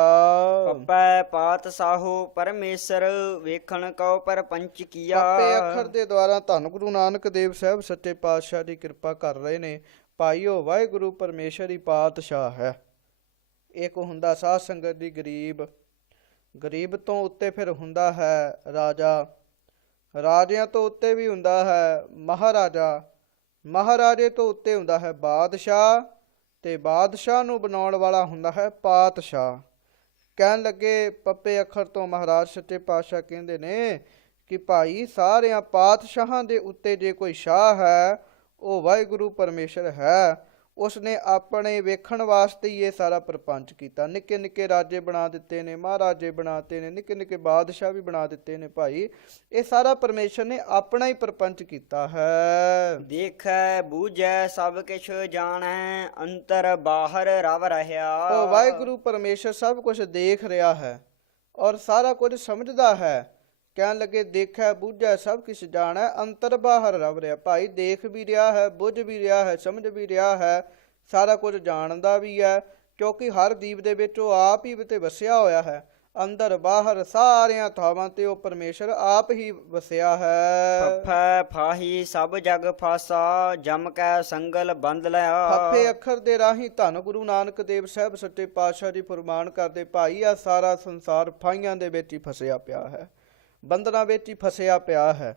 ਪੱਪੈ ਪਾਤ ਸਾਹੋ ਪਰਮੇਸ਼ਰ, ਵੇਖਣ ਕਉ ਪਰ ਪੰਚ ਕੀਆ। ਪੱਪੇ ਅੱਖਰ ਦੇ ਦੁਆਰਾ ਧੰਨ ਗੁਰੂ ਨਾਨਕ ਦੇਵ ਸਾਹਿਬ ਸੱਚੇ ਪਾਤਸ਼ਾਹ ਦੀ ਕਿਰਪਾ ਕਰ ਰਹੇ ਨੇ। ਭਾਈਓ ਵਾਹਿਗੁਰੂ ਪਰਮੇਸ਼ਰ ਹੀ ਪਾਤਸ਼ਾਹ ਹੈ। ਇੱਕ ਹੁੰਦਾ ਸਾਧ ਸੰਗਤ ਦੀ ਗਰੀਬ, ਗਰੀਬ ਤੋਂ ਉੱਤੇ ਫਿਰ ਹੁੰਦਾ ਹੈ ਰਾਜਾ, ਰਾਜਿਆਂ ਤੋਂ ਉੱਤੇ ਵੀ ਹੁੰਦਾ ਹੈ ਮਹਾਰਾਜਾ, ਮਹਾਰਾਜੇ ਤੋਂ ਉੱਤੇ ਹੁੰਦਾ ਹੈ ਬਾਦਸ਼ਾਹ, ਤੇ ਬਾਦਸ਼ਾਹ ਨੂੰ ਬਣਾਉਣ ਵਾਲਾ ਹੁੰਦਾ ਹੈ ਪਾਤਸ਼ਾਹ। ਕਹਿਣ ਲੱਗੇ ਪੱਪੇ ਅੱਖਰ ਤੋਂ ਮਹਾਰਾਜ ਸੱਚੇ ਪਾਤਸ਼ਾਹ ਕਹਿੰਦੇ ਨੇ ਕਿ ਭਾਈ ਸਾਰਿਆਂ ਪਾਤਸ਼ਾਹਾਂ ਦੇ ਉੱਤੇ ਜੇ ਕੋਈ ਸ਼ਾਹ ਹੈ ਉਹ ਵਾਹਿਗੁਰੂ ਪਰਮੇਸ਼ਰ ਹੈ। ਉਸਨੇ ਆਪਣੇ ਵੇਖਣ ਵਾਸਤੇ ਹੀ ਇਹ ਸਾਰਾ ਪ੍ਰਪੰਚ ਕੀਤਾ। ਨਿੱਕੇ ਨਿੱਕੇ ਰਾਜੇ ਬਣਾ ਦਿੱਤੇ ਨੇ, ਮਹਾਰਾਜੇ ਬਣਾਤੇ ਨੇ, ਨਿੱਕੇ ਨਿੱਕੇ ਬਾਦਸ਼ਾਹ ਵੀ ਬਣਾ ਦਿੱਤੇ ਨੇ। ਭਾਈ ਇਹ ਸਾਰਾ ਪਰਮੇਸ਼ਰ ਨੇ ਆਪਣਾ ਹੀ ਪ੍ਰਪੰਚ ਕੀਤਾ ਹੈ। ਦੇਖੈ ਬੂਝੈ ਸਭ ਕਿਛ ਜਾਣੈ, ਅੰਤਰ ਬਾਹਰ ਰਵ ਰਹਾ। ਉਹ ਵਾਹਿਗੁਰੂ ਪਰਮੇਸ਼ਰ ਸਭ ਕੁਝ ਦੇਖ ਰਿਹਾ ਹੈ ਔਰ ਸਾਰਾ ਕੁਝ ਸਮਝਦਾ ਹੈ। ਕਹਿਣ ਲੱਗੇ ਦੇਖੈ ਬੁੱਝੈ ਸਭ ਕਿਛ ਜਾਣੈ, ਅੰਤਰ ਬਾਹਰ ਰਵ ਰਿਹਾ। ਭਾਈ ਦੇਖ ਵੀ ਰਿਹਾ ਹੈ, ਬੁੱਝ ਵੀ ਰਿਹਾ ਹੈ, ਸਮਝ ਵੀ ਰਿਹਾ ਹੈ, ਸਾਰਾ ਕੁਝ ਜਾਣਦਾ ਵੀ ਹੈ, ਕਿਉਂਕਿ ਹਰ ਜੀਵ ਦੇ ਵਿੱਚ ਉਹ ਆਪ ਹੀ ਤੇ ਵਸਿਆ ਹੋਇਆ ਹੈ। ਅੰਦਰ ਬਾਹਰ ਸਾਰਿਆਂ ਥਾਵਾਂ ਤੇ ਉਹ ਪਰਮੇਸ਼ਰ ਆਪ ਹੀ ਵਸਿਆ ਹੈ। ਫੱਫੈ ਫਾਹੀ ਸਭ ਜਗ ਫਾਸਾ, ਜਮ ਕੈ ਸੰਗਲ ਬੰਦ ਲਿਆ। ਫੱਫੇ ਅੱਖਰ ਦੇ ਰਾਹੀਂ ਧੰਨ ਗੁਰੂ ਨਾਨਕ ਦੇਵ ਸਾਹਿਬ ਸੱਚੇ ਪਾਤਸ਼ਾਹ ਜੀ ਫਰਮਾਨ ਕਰਦੇ ਭਾਈ ਆ ਸਾਰਾ ਸੰਸਾਰ ਫਾਹੀਆਂ ਦੇ ਵਿੱਚ ਹੀ ਫਸਿਆ ਪਿਆ ਹੈ, ਬੰਧਨਾਂ ਵਿੱਚ ਹੀ ਫਸਿਆ ਪਿਆ ਹੈ।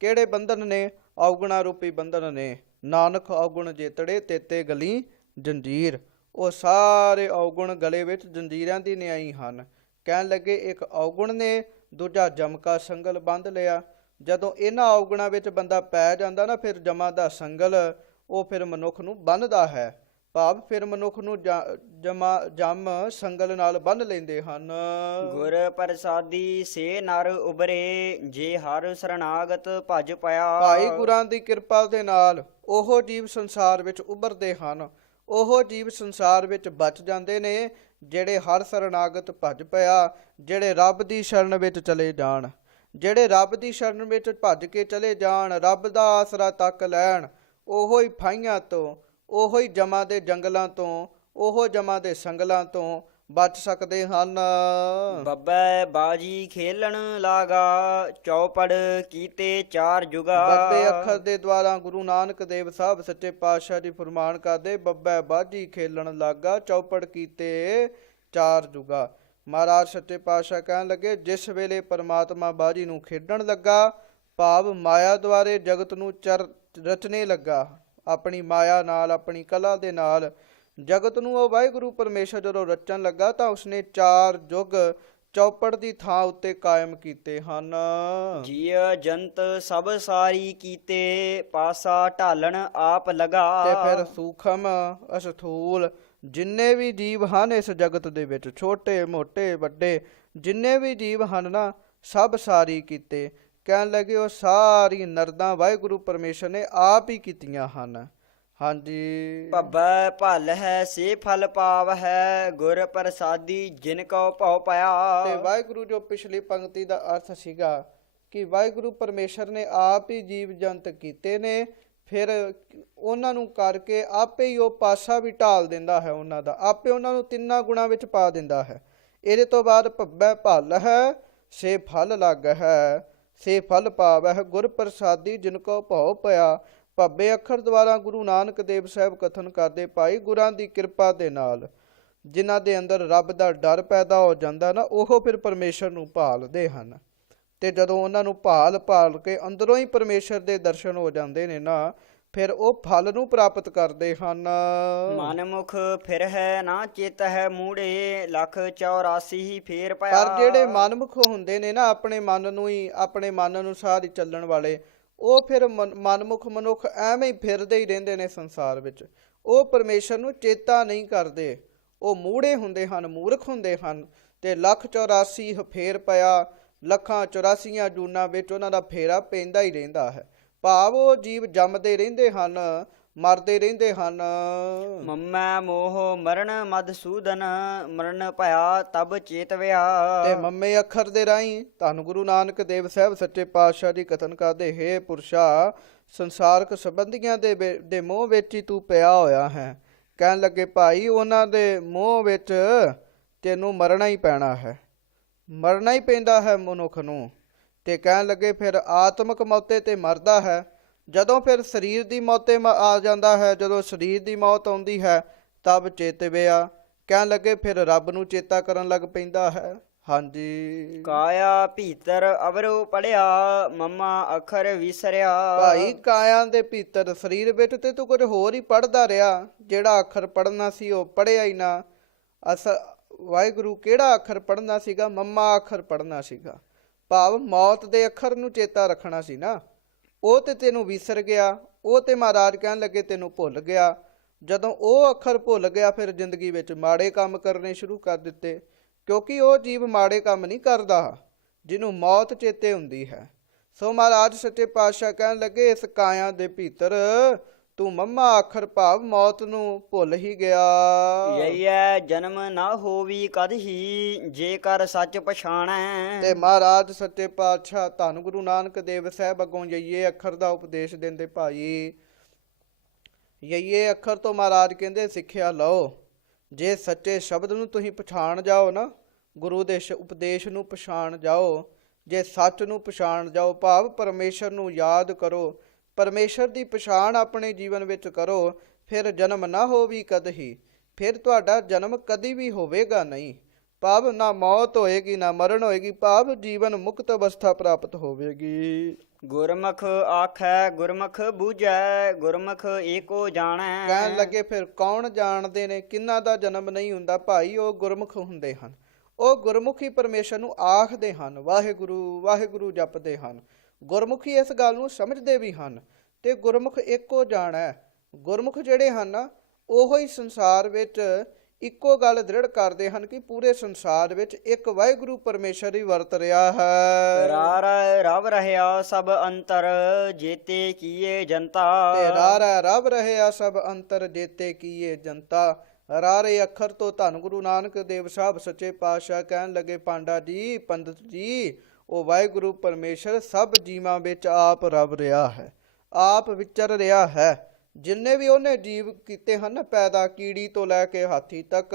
ਕਿਹੜੇ ਬੰਧਨ ਨੇ? ਔਗੁਣਾ ਰੂਪੀ ਬੰਧਨ ਨੇ। ਨਾਨਕ ਔਗੁਣ ਜੇਤੜੇ ਤੇਤੇ ਗਲੀ ਜੰਜੀਰ। ਉਹ ਸਾਰੇ ਔਗੁਣ ਗਲੇ ਵਿੱਚ ਜੰਜੀਰਾਂ ਦੀ ਨਿਆਈ ਹਨ। ਕਹਿਣ ਲੱਗੇ ਇੱਕ ਔਗੁਣ ਨੇ, ਦੂਜਾ ਜਮ ਕਾ ਸੰਗਲ ਬੰਧ ਲਿਆ। ਜਦੋਂ ਇਹਨਾਂ ਔਗੁਣਾਂ ਵਿੱਚ ਬੰਦਾ ਪੈ ਜਾਂਦਾ ਨਾ ਫਿਰ ਜਮਾਂ ਦਾ ਸੰਗਲ ਉਹ ਫਿਰ ਮਨੁੱਖ ਨੂੰ ਬੰਨ੍ਹਦਾ ਹੈ। ਭਾਵ ਫਿਰ ਮਨੁੱਖ ਨੂੰ ਜਮ ਸੰਗਲ ਨਾਲ ਬੰਨ੍ਹ ਲੈਂਦੇ ਹਨ। ਗੁਰ ਪ੍ਰਸਾਦੀ ਸੇ ਨਰ ਉਬਰੇ, ਜੇ ਹਰ ਸਰਨਾਗਤ ਭਜ ਪਿਆ। ਭਾਈ ਗੁਰਾਂ ਦੀ ਕਿਰਪਾ ਦੇ ਨਾਲ ਉਹ ਜੀਵ ਸੰਸਾਰ ਵਿੱਚ ਉਭਰਦੇ ਹਨ, ਉਹ ਜੀਵ ਸੰਸਾਰ ਵਿੱਚ ਬਚ ਜਾਂਦੇ ਨੇ ਜਿਹੜੇ ਹਰ ਸਰਨਾਗਤ ਭਜ ਪਿਆ, ਜਿਹੜੇ ਰੱਬ ਦੀ ਸ਼ਰਨ ਵਿੱਚ ਚਲੇ ਜਾਣ, ਜਿਹੜੇ ਰੱਬ ਦੀ ਸ਼ਰਨ ਵਿੱਚ ਭੱਜ ਕੇ ਚਲੇ ਜਾਣ, ਰੱਬ ਦਾ ਆਸਰਾ ਤੱਕ ਲੈਣ, ਉਹੋ ਹੀ ਫਾਹੀਆਂ ਤੋਂ, ਉਹੋ ਹੀ ਜਮਾਂ ਦੇ ਜੰਗਲਾਂ ਤੋਂ, ਉਹੋ ਜਮਾਂ ਦੇ ਸੰਗਲਾਂ ਤੋਂ ਬਚ ਸਕਦੇ ਹਨ। ਬੱਬੈ ਬਾਜੀ ਖੇਲਣ ਲਾਗਾ, ਚੌਪੜ ਕੀਤੇ ਚਾਰ ਜੁਗਾ। ਬੱਬੇ ਅੱਖਰ ਦੇ ਦੁਆਰਾ ਗੁਰੂ ਨਾਨਕ ਦੇਵ ਸਾਹਿਬ ਸੱਚੇ ਪਾਤਸ਼ਾਹ ਜੀ ਫਰਮਾਨ ਕਰਦੇ ਬੱਬੈ ਬਾਜੀ ਖੇਲਣ ਲਾਗਾ, ਚੌਪੜ ਕੀਤੇ ਚਾਰ ਜੁਗਾ। ਮਹਾਰਾਜ ਸੱਚੇ ਪਾਤਸ਼ਾਹ ਕਹਿਣ ਲੱਗੇ ਜਿਸ ਵੇਲੇ ਪਰਮਾਤਮਾ ਬਾਜੀ ਨੂੰ ਖੇਡਣ ਲੱਗਾ, ਭਾਵ ਮਾਇਆ ਦੁਆਰੇ ਜਗਤ ਨੂੰ ਰਚਨੇ ਲੱਗਾ, ਆਪਣੀ ਮਾਇਆ ਨਾਲ, ਆਪਣੀ ਕਲਾ ਦੇ ਨਾਲ ਜਗਤ ਨੂੰ ਉਹ ਵਾਹਿਗੁਰੂ ਪਰਮੇਸ਼ਰ ਜਦੋਂ ਰਚਣ ਲੱਗਾ ਤਾਂ ਉਸਨੇ ਚਾਰ ਯੁੱਗ ਚੌਪੜ ਦੀ ਥਾਂ ਉੱਤੇ ਕਾਇਮ ਕੀਤੇ ਹਨ। ਜੀਅ ਜੰਤ ਸਭ ਸਾਰੀ ਕੀਤੇ, ਪਾਸਾ ਢਾਲਣ ਆਪ ਲਗਾ। ਤੇ ਫਿਰ ਸੂਖਮ ਅਸਥੂਲ ਜਿੰਨੇ ਵੀ ਜੀਵ ਹਨ ਇਸ ਜਗਤ ਦੇ ਵਿੱਚ, ਛੋਟੇ ਮੋਟੇ ਵੱਡੇ ਜਿੰਨੇ ਵੀ ਜੀਵ ਹਨ ਨਾ, ਸਭ ਸਾਰੀ ਕੀਤੇ। ਕਹਿਣ ਲੱਗੇ ਉਹ ਸਾਰੀ ਨਰਦਾਂ ਵਾਹਿਗੁਰੂ ਪਰਮੇਸ਼ਰ ਨੇ ਆਪ ਹੀ ਕੀਤੀਆਂ ਹਨ। ਹਾਂਜੀ। ਭੱਬੈ ਭਲ ਹੈ ਸੇ ਫਲ ਪਾਵ ਹੈ, ਗੁਰ ਪ੍ਰਸਾਦੀ ਜਿਨ ਕਉ ਭਉ ਤੇ ਪਾਇਆ। ਵਾਹਿਗੁਰੂ ਜੋ ਪਿਛਲੀ ਪੰਕਤੀ ਦਾ ਅਰਥ ਸੀਗਾ ਕਿ ਵਾਹਿਗੁਰੂ ਪਰਮੇਸ਼ਰ ਨੇ ਆਪ ਹੀ ਜੀਵ ਜੰਤ ਕੀਤੇ ਨੇ, ਫਿਰ ਉਹਨਾਂ ਨੂੰ ਕਰਕੇ ਆਪੇ ਹੀ ਉਹ ਪਾਸਾ ਵੀ ਢਾਲ ਦਿੰਦਾ ਹੈ ਉਹਨਾਂ ਦਾ, ਆਪੇ ਉਹਨਾਂ ਨੂੰ ਤਿੰਨਾਂ ਗੁਣਾਂ ਵਿੱਚ ਪਾ ਦਿੰਦਾ ਹੈ। ਇਹਦੇ ਤੋਂ ਬਾਅਦ ਭੱਬੈ ਭਲ ਹੈ ਸੇ ਫਲ ਲੱਗ ਹੈ, ਸੇ ਫਲ ਪਾਵੈ ਗੁਰ ਪ੍ਰਸਾਦੀ ਜਿਨ ਕੋ ਭਉ ਪਿਆ। ਭੱਬੇ ਅੱਖਰ ਦੁਆਰਾ ਗੁਰੂ ਨਾਨਕ ਦੇਵ ਸਾਹਿਬ ਕਥਨ ਕਰਦੇ ਭਾਈ ਗੁਰਾਂ ਦੀ ਕਿਰਪਾ ਦੇ ਨਾਲ ਜਿਨ੍ਹਾਂ ਦੇ ਅੰਦਰ ਰੱਬ ਦਾ ਡਰ ਪੈਦਾ ਹੋ ਜਾਂਦਾ ਨਾ, ਉਹ ਫਿਰ ਪਰਮੇਸ਼ਰ ਨੂੰ ਭਾਲਦੇ ਹਨ। ਤੇ ਜਦੋਂ ਉਹਨਾਂ ਨੂੰ ਭਾਲ ਕੇ ਅੰਦਰੋਂ ਹੀ ਪਰਮੇਸ਼ਰ ਦੇ ਦਰਸ਼ਨ ਹੋ ਜਾਂਦੇ ਨੇ ਨਾ, ਫਿਰ ਉਹ ਫਲ ਨੂੰ ਪ੍ਰਾਪਤ ਕਰਦੇ ਹਨ। ਮਨਮੁਖ ਫਿਰ ਹੈ ਨਾ ਚਿਤ ਹੈ ਮੂੜੇ, ਲੱਖ 84 ਹੀ ਫੇਰ ਪਿਆ। ਪਰ ਜਿਹੜੇ ਮਨਮੁਖ ਹੁੰਦੇ ਨੇ ਨਾ, ਆਪਣੇ ਮਨ ਨੂੰ ਹੀ, ਆਪਣੇ ਮਨ ਅਨੁਸਾਰ ਹੀ ਚੱਲਣ ਵਾਲੇ, ਉਹ ਫਿਰ ਮਨਮੁਖ ਮਨੁੱਖ ਐਵੇਂ ਹੀ ਫਿਰਦੇ ਹੀ ਰਹਿੰਦੇ ਨੇ ਸੰਸਾਰ ਵਿੱਚ। ਉਹ ਪਰਮੇਸ਼ਰ ਨੂੰ ਚੇਤਾ ਨਹੀਂ ਕਰਦੇ, ਉਹ ਮੂੜੇ ਹੁੰਦੇ ਹਨ, ਮੂਰਖ ਹੁੰਦੇ ਹਨ। ਤੇ 1,84 ਫੇਰ ਪਿਆ, ਲੱਖਾਂ 84 ਜੂਨਾਂ ਵਿੱਚ ਉਹਨਾਂ ਦਾ ਫੇਰਾ ਪੈਂਦਾ ਹੀ ਰਹਿੰਦਾ ਹੈ। ਭਾਵ ਉਹ ਜੀਵ ਜੰਮਦੇ ਰਹਿੰਦੇ ਹਨ, ਮਰਦੇ ਰਹਿੰਦੇ ਹਨ। ਮੰਮੈ ਮੋਹ ਮਰਨ ਮਧਸੂਦਨ, ਮਰਨ ਭਇਆ ਤਬ ਚੇਤਵਿਆ। ਤੇ ਮੰਮੇ ਅੱਖਰ ਦੇ ਰਾਹੀਂ ਧੰਨ ਗੁਰੂ ਨਾਨਕ ਦੇਵ ਸਾਹਿਬ ਸੱਚੇ ਪਾਤਸ਼ਾਹ ਜੀ ਕਥਨ ਕਰਦੇ, ਹੇ ਪੁਰਸ਼ਾ, ਸੰਸਾਰਕ ਸੰਬੰਧੀਆਂ ਦੇ ਮੋਹ ਵਿੱਚ ਹੀ ਤੂੰ ਪਿਆ ਹੋਇਆ ਹੈ। ਕਹਿਣ ਲੱਗੇ ਭਾਈ ਉਹਨਾਂ ਦੇ ਮੋਹ ਵਿੱਚ ਤੈਨੂੰ ਮਰਨਾ ਹੀ ਪੈਣਾ ਹੈ, ਮਰਨਾ ਹੀ ਪੈਂਦਾ ਹੈ ਮਨੁੱਖ ਨੂੰ। ਤੇ ਕਹਿਣ ਲੱਗੇ ਫਿਰ ਆਤਮਿਕ ਮੌਤੇ ਤੇ ਮਰਦਾ ਹੈ। ਜਦੋਂ ਫਿਰ ਸਰੀਰ ਦੀ ਮੌਤੇ ਆ ਜਾਂਦਾ ਹੈ, ਜਦੋਂ ਸਰੀਰ ਦੀ ਮੌਤ ਆਉਂਦੀ ਹੈ ਤਬ ਚੇਤਵਿਆ। ਕਹਿਣ ਲੱਗੇ ਫਿਰ ਰੱਬ ਨੂੰ ਚੇਤਾ ਕਰਨ ਲੱਗ ਪੈਂਦਾ ਹੈ। ਹਾਂਜੀ। ਕਾਇਆ ਭੀਤਰ ਅਵਰੋ ਪੜਿਆ, ਮੰਮਾ ਅੱਖਰ ਵਿਸਰਿਆ। ਭਾਈ ਕਾਇਆ ਦੇ ਭੀਤਰ ਸਰੀਰ ਵਿੱਚ ਤੇ ਤੂੰ ਕੁਝ ਹੋਰ ਹੀ ਪੜ੍ਹਦਾ ਰਿਹਾ, ਜਿਹੜਾ ਅੱਖਰ ਪੜ੍ਹਨਾ ਸੀ ਉਹ ਪੜ੍ਹਿਆ ਹੀ ਨਾ। ਵਾਹਿਗੁਰੂ ਕਿਹੜਾ ਅੱਖਰ ਪੜ੍ਹਨਾ ਸੀਗਾ? ਮੰਮਾ ਅੱਖਰ ਪੜ੍ਹਨਾ ਸੀਗਾ। ਭਾਵ ਮੌਤ ਦੇ ਅੱਖਰ ਨੂੰ ਚੇਤਾ ਰੱਖਣਾ ਸੀ ਨਾ, ਉਹ ਤੇ ਤੈਨੂੰ ਵਿਸਰ ਗਿਆ। ਉਹ ਤੇ ਮਹਾਰਾਜ ਕਹਿਣ ਲੱਗੇ ਤੈਨੂੰ ਭੁੱਲ ਗਿਆ। ਜਦੋਂ ਉਹ ਅੱਖਰ ਭੁੱਲ ਗਿਆ ਫਿਰ ਜ਼ਿੰਦਗੀ ਵਿੱਚ ਮਾੜੇ ਕੰਮ ਕਰਨੇ ਸ਼ੁਰੂ ਕਰ ਦਿੱਤੇ, ਕਿਉਂਕਿ ਉਹ ਜੀਵ ਮਾੜੇ ਕੰਮ ਨਹੀਂ ਕਰਦਾ ਜਿਹਨੂੰ ਮੌਤ ਚੇਤੇ ਹੁੰਦੀ ਹੈ। ਸੋ ਮਹਾਰਾਜ ਸੱਚੇ ਪਾਤਸ਼ਾਹ ਕਹਿਣ ਲੱਗੇ ਇਸ ਕਾਇਆ ਦੇ ਭੀਤਰ ਤੂੰ ਮੰਮਾ ਅੱਖਰ ਭਾਵ ਮੌਤ ਨੂੰ ਭੁੱਲ ਹੀ ਗਿਆ। ਯਈਐ ਜਨਮ ਨਾ ਹੋਵੀ ਕਦਹੀ, ਜੇਕਰ ਸੱਚ ਪਛਾਣੈ। ਤੇ ਮਹਾਰਾਜ ਸੱਚੇ ਪਾਤਸ਼ਾਹ ਧੰਨ ਗੁਰੂ ਨਾਨਕ ਦੇਵ ਸਾਹਿਬ ਅੱਗੋਂ ਯਈਏ ਅੱਖਰ ਦਾ ਉਪਦੇਸ਼ ਦਿੰਦੇ। ਭਾਈ ਯਈਏ ਅੱਖਰ ਤੋਂ ਮਹਾਰਾਜ ਕਹਿੰਦੇ ਸਿੱਖਿਆ ਲਓ। ਜੇ ਸੱਚੇ ਸ਼ਬਦ ਨੂੰ ਤੁਸੀਂ ਪਛਾਣ ਜਾਓ ਨਾ, ਗੁਰੂ ਦੇ ਉਪਦੇਸ਼ ਨੂੰ ਪਛਾਣ ਜਾਓ, ਜੇ ਸੱਚ ਨੂੰ ਪਛਾਣ ਜਾਓ, ਭਾਵ ਪਰਮੇਸ਼ਰ ਨੂੰ ਯਾਦ ਕਰੋ, ਪਰਮੇਸ਼ਰ ਦੀ ਪਛਾਣ ਆਪਣੇ ਜੀਵਨ ਵਿੱਚ ਕਰੋ, ਫਿਰ ਜਨਮ ਨਾ ਹੋਵੀ ਕਦਹੀ, ਫਿਰ ਤੁਹਾਡਾ ਜਨਮ ਕਦੀ ਵੀ ਹੋਵੇਗਾ ਨਹੀਂ। ਭਾਵ ਨਾ ਮੌਤ ਹੋਏਗੀ ਨਾ ਮਰਨ ਹੋਏਗੀ, ਭਾਵ ਜੀਵਨ ਮੁਕਤ ਅਵਸਥਾ ਪ੍ਰਾਪਤ ਹੋਵੇਗੀ। ਗੁਰਮੁਖ ਆਖੈ ਗੁਰਮੁਖ ਬੂਝੈ, ਗੁਰਮੁਖ ਏਕੋ ਜਾਣੈ। ਕਹਿਣ ਲੱਗੇ ਫਿਰ ਕੌਣ ਜਾਣਦੇ ਨੇ ਕਿਹਨਾਂ ਦਾ ਜਨਮ ਨਹੀਂ ਹੁੰਦਾ? ਭਾਈ ਉਹ ਗੁਰਮੁਖ ਹੁੰਦੇ ਹਨ। ਉਹ ਗੁਰਮੁਖੀ ਪਰਮੇਸ਼ਰ ਨੂੰ ਆਖਦੇ ਹਨ, ਵਾਹਿਗੁਰੂ ਵਾਹਿਗੁਰੂ ਜਪਦੇ ਹਨ। ਗੁਰਮੁਖੀ ਇਸ ਗੱਲ ਨੂੰ ਸਮਝਦੇ ਵੀ ਹਨ ਤੇ ਗੁਰਮੁਖ ਇੱਕੋ ਜਾਣੈ। ਗੁਰਮੁਖ ਜਿਹੜੇ ਹਨ ਉਹੋ ਹੀ ਸੰਸਾਰ ਵਿੱਚ ਇੱਕੋ ਗੱਲ ਦ੍ਰਿੜ ਕਰਦੇ ਹਨ ਕਿ ਪੂਰੇ ਸੰਸਾਰ ਵਿੱਚ ਇੱਕ ਵਾਹਿਗੁਰੂ ਪਰਮੇਸ਼ਰ ਹੀ ਵਰਤ ਰਿਹਾ ਹੈ। ਰਾਰ ਰਵ ਰਹਿਆ ਸਭ ਅੰਤਰ, ਜੇਤੇ ਕੀਏ ਜਨਤਾ। ਤੇ ਰਾਰ ਰਵ ਰਹਿਆ ਸਭ ਅੰਤਰ, ਜੇਤੇ ਕੀਏ ਜਨਤਾ। ਰਾਰੇ ਅੱਖਰ ਤੋਂ ਧੰਨ ਗੁਰੂ ਨਾਨਕ ਦੇਵ ਸਾਹਿਬ ਸੱਚੇ ਪਾਤਸ਼ਾਹ ਕਹਿਣ ਲੱਗੇ ਪਾਂਡਾ ਜੀ, ਪੰਡਤ ਜੀ, ਉਹ ਵਾਹਿਗੁਰੂ ਪਰਮੇਸ਼ਰ ਸਭ ਜੀਵਾਂ ਵਿੱਚ ਆਪ ਰਵ ਰਿਹਾ ਹੈ, ਆਪ ਵਿਚਰ ਰਿਹਾ ਹੈ। ਜਿੰਨੇ ਵੀ ਉਹਨੇ ਜੀਵ ਕੀਤੇ ਹਨ ਪੈਦਾ, ਕੀੜੀ ਤੋਂ ਲੈ ਕੇ ਹਾਥੀ ਤੱਕ,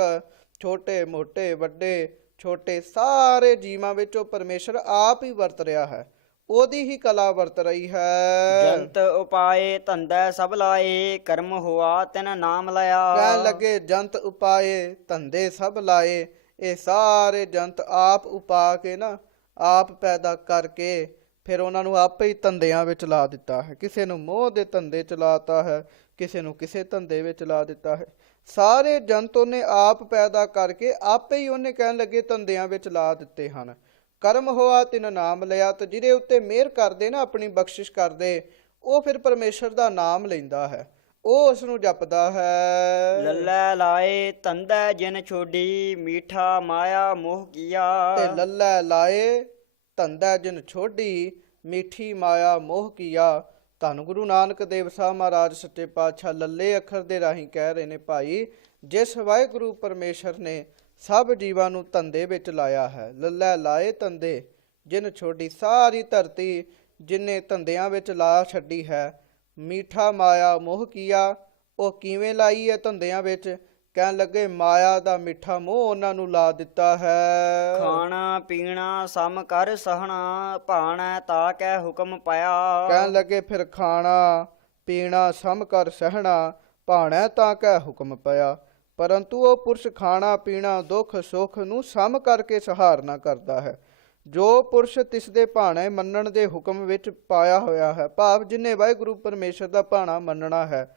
ਛੋਟੇ ਮੋਟੇ ਵੱਡੇ ਛੋਟੇ ਸਾਰੇ ਜੀਵਾਂ ਵਿੱਚ ਉਹ ਪਰਮੇਸ਼ਰ ਆਪ ਹੀ ਵਰਤ ਰਿਹਾ ਹੈ, ਉਹਦੀ ਹੀ ਕਲਾ ਵਰਤ ਰਹੀ ਹੈ। ਜੰਤ ਉਪਾਏ ਧੰਦਾ ਸਭ ਲਾਏ, ਕਰਮ ਹੋਆ ਤਿਨ ਨਾਮ ਲਿਆ। ਕਹਿਣ ਲੱਗੇ ਜੰਤ ਉਪਾਏ ਧੰਦੇ ਸਭ ਲਾਏ। ਇਹ ਸਾਰੇ ਜੰਤ ਆਪ ਉਪਾ ਕੇ ਨਾ, ਆਪ ਪੈਦਾ ਕਰਕੇ ਫਿਰ ਉਹਨਾਂ ਨੂੰ ਆਪੇ ਹੀ ਧੰਦਿਆਂ ਵਿੱਚ ਲਾ ਦਿੱਤਾ ਹੈ। ਕਿਸੇ ਨੂੰ ਮੋਹ ਦੇ ਧੰਦੇ ਚ ਲਾਤਾ ਹੈ, ਕਿਸੇ ਨੂੰ ਕਿਸੇ ਧੰਦੇ ਵਿੱਚ ਲਾ ਦਿੱਤਾ ਹੈ। ਸਾਰੇ ਜੰਤ ਉਹਨੇ ਆਪ ਪੈਦਾ ਕਰਕੇ ਆਪੇ ਹੀ ਉਹਨੇ ਕਹਿਣ ਲੱਗੇ ਧੰਦਿਆਂ ਵਿੱਚ ਲਾ ਦਿੱਤੇ ਹਨ। ਕਰਮ ਹੋਆ ਤਿਨ ਨਾਮ ਲਿਆ, ਤੇ ਜਿਹਦੇ ਉੱਤੇ ਮਿਹਰ ਕਰਦੇ ਨਾ, ਆਪਣੀ ਬਖਸ਼ਿਸ਼ ਕਰਦੇ, ਉਹ ਫਿਰ ਪਰਮੇਸ਼ਰ ਦਾ ਨਾਮ ਲੈਂਦਾ ਹੈ, ਉਹ ਉਸ ਨੂੰ ਜਪਦਾ ਹੈ। ਲੱਲੇ ਲਾਏ ਧੰਦਾ ਜਿਨ ਛੋਡੀ, ਮੀਠਾ ਮਾਇਆ ਮੋਹ ਕੀਆ। ਤੇ ਲੱਲੇ ਲਾਏ ਧੰਦਾ ਜਿਨ ਛੋਡੀ, ਮੀਠੀ ਮਾਇਆ ਮੋਹ ਕੀਆ। ਧੰਨ ਗੁਰੂ ਨਾਨਕ ਦੇਵ ਸਾਹਿਬ ਮਹਾਰਾਜ ਸੱਚੇ ਪਾਤਸ਼ਾਹ ਲੱਲੇ ਅੱਖਰ ਦੇ ਰਾਹੀਂ ਕਹਿ ਰਹੇ ਨੇ, ਭਾਈ ਜਿਸ ਵਾਹਿਗੁਰੂ ਪਰਮੇਸ਼ਰ ਨੇ ਸਭ ਜੀਵਾਂ ਨੂੰ ਧੰਦੇ ਵਿੱਚ ਲਾਇਆ ਹੈ, ਲੱਲੇ ਲਾਏ ਧੰਦੇ ਜਿਨ ਛੋਡੀ, ਸਾਰੀ ਧਰਤੀ ਜਿਨੇ ਧੰਦਿਆਂ ਵਿੱਚ ਲਾ ਛੱਡੀ ਹੈ। ਮੀਠਾ ਮਾਇਆ ਮੋਹ ਕੀਆ, ਉਹ ਕਿਵੇਂ ਲਾਈ ਹੈ ਧੰਦਿਆਂ ਵਿੱਚ? ਕਹਿਣ ਲੱਗੇ ਮਾਇਆ ਦਾ ਮਿੱਠਾ ਮੋਹ ਉਹਨਾਂ ਨੂੰ ਲਾ ਦਿੱਤਾ ਹੈ। ਖਾਣਾ ਪੀਣਾ ਸਮ ਕਰ ਸਹਣਾ, ਭਾਣਾ ਤਾ ਕੈ ਹੁਕਮ ਪਾਇਆ। ਕਹਿਣ ਲੱਗੇ ਫਿਰ ਖਾਣਾ ਪੀਣਾ ਸਮ ਕਰ ਸਹਿਣਾ, ਭਾਣਾ ਤਾਂ ਕੈ ਹੁਕਮ ਪਿਆ। ਪਰੰਤੂ ਉਹ ਪੁਰਸ਼ ਖਾਣਾ ਪੀਣਾ ਦੁੱਖ ਸੁੱਖ ਨੂੰ ਸਮ ਕਰਕੇ ਸਹਾਰਨਾ ਕਰਦਾ ਹੈ। ਜੋ ਪੁਰਸ਼ ਤਿਸ ਦੇ ਭਾਣੇ ਮੰਨਣ ਦੇ ਹੁਕਮ ਵਿੱਚ ਪਾਇਆ ਹੋਇਆ ਹੈ, ਭਾਵ ਜਿਨੇ ਵਾਹਿਗੁਰੂ ਪਰਮੇਸ਼ਰ ਦਾ ਭਾਣਾ ਮੰਨਣਾ ਹੈ,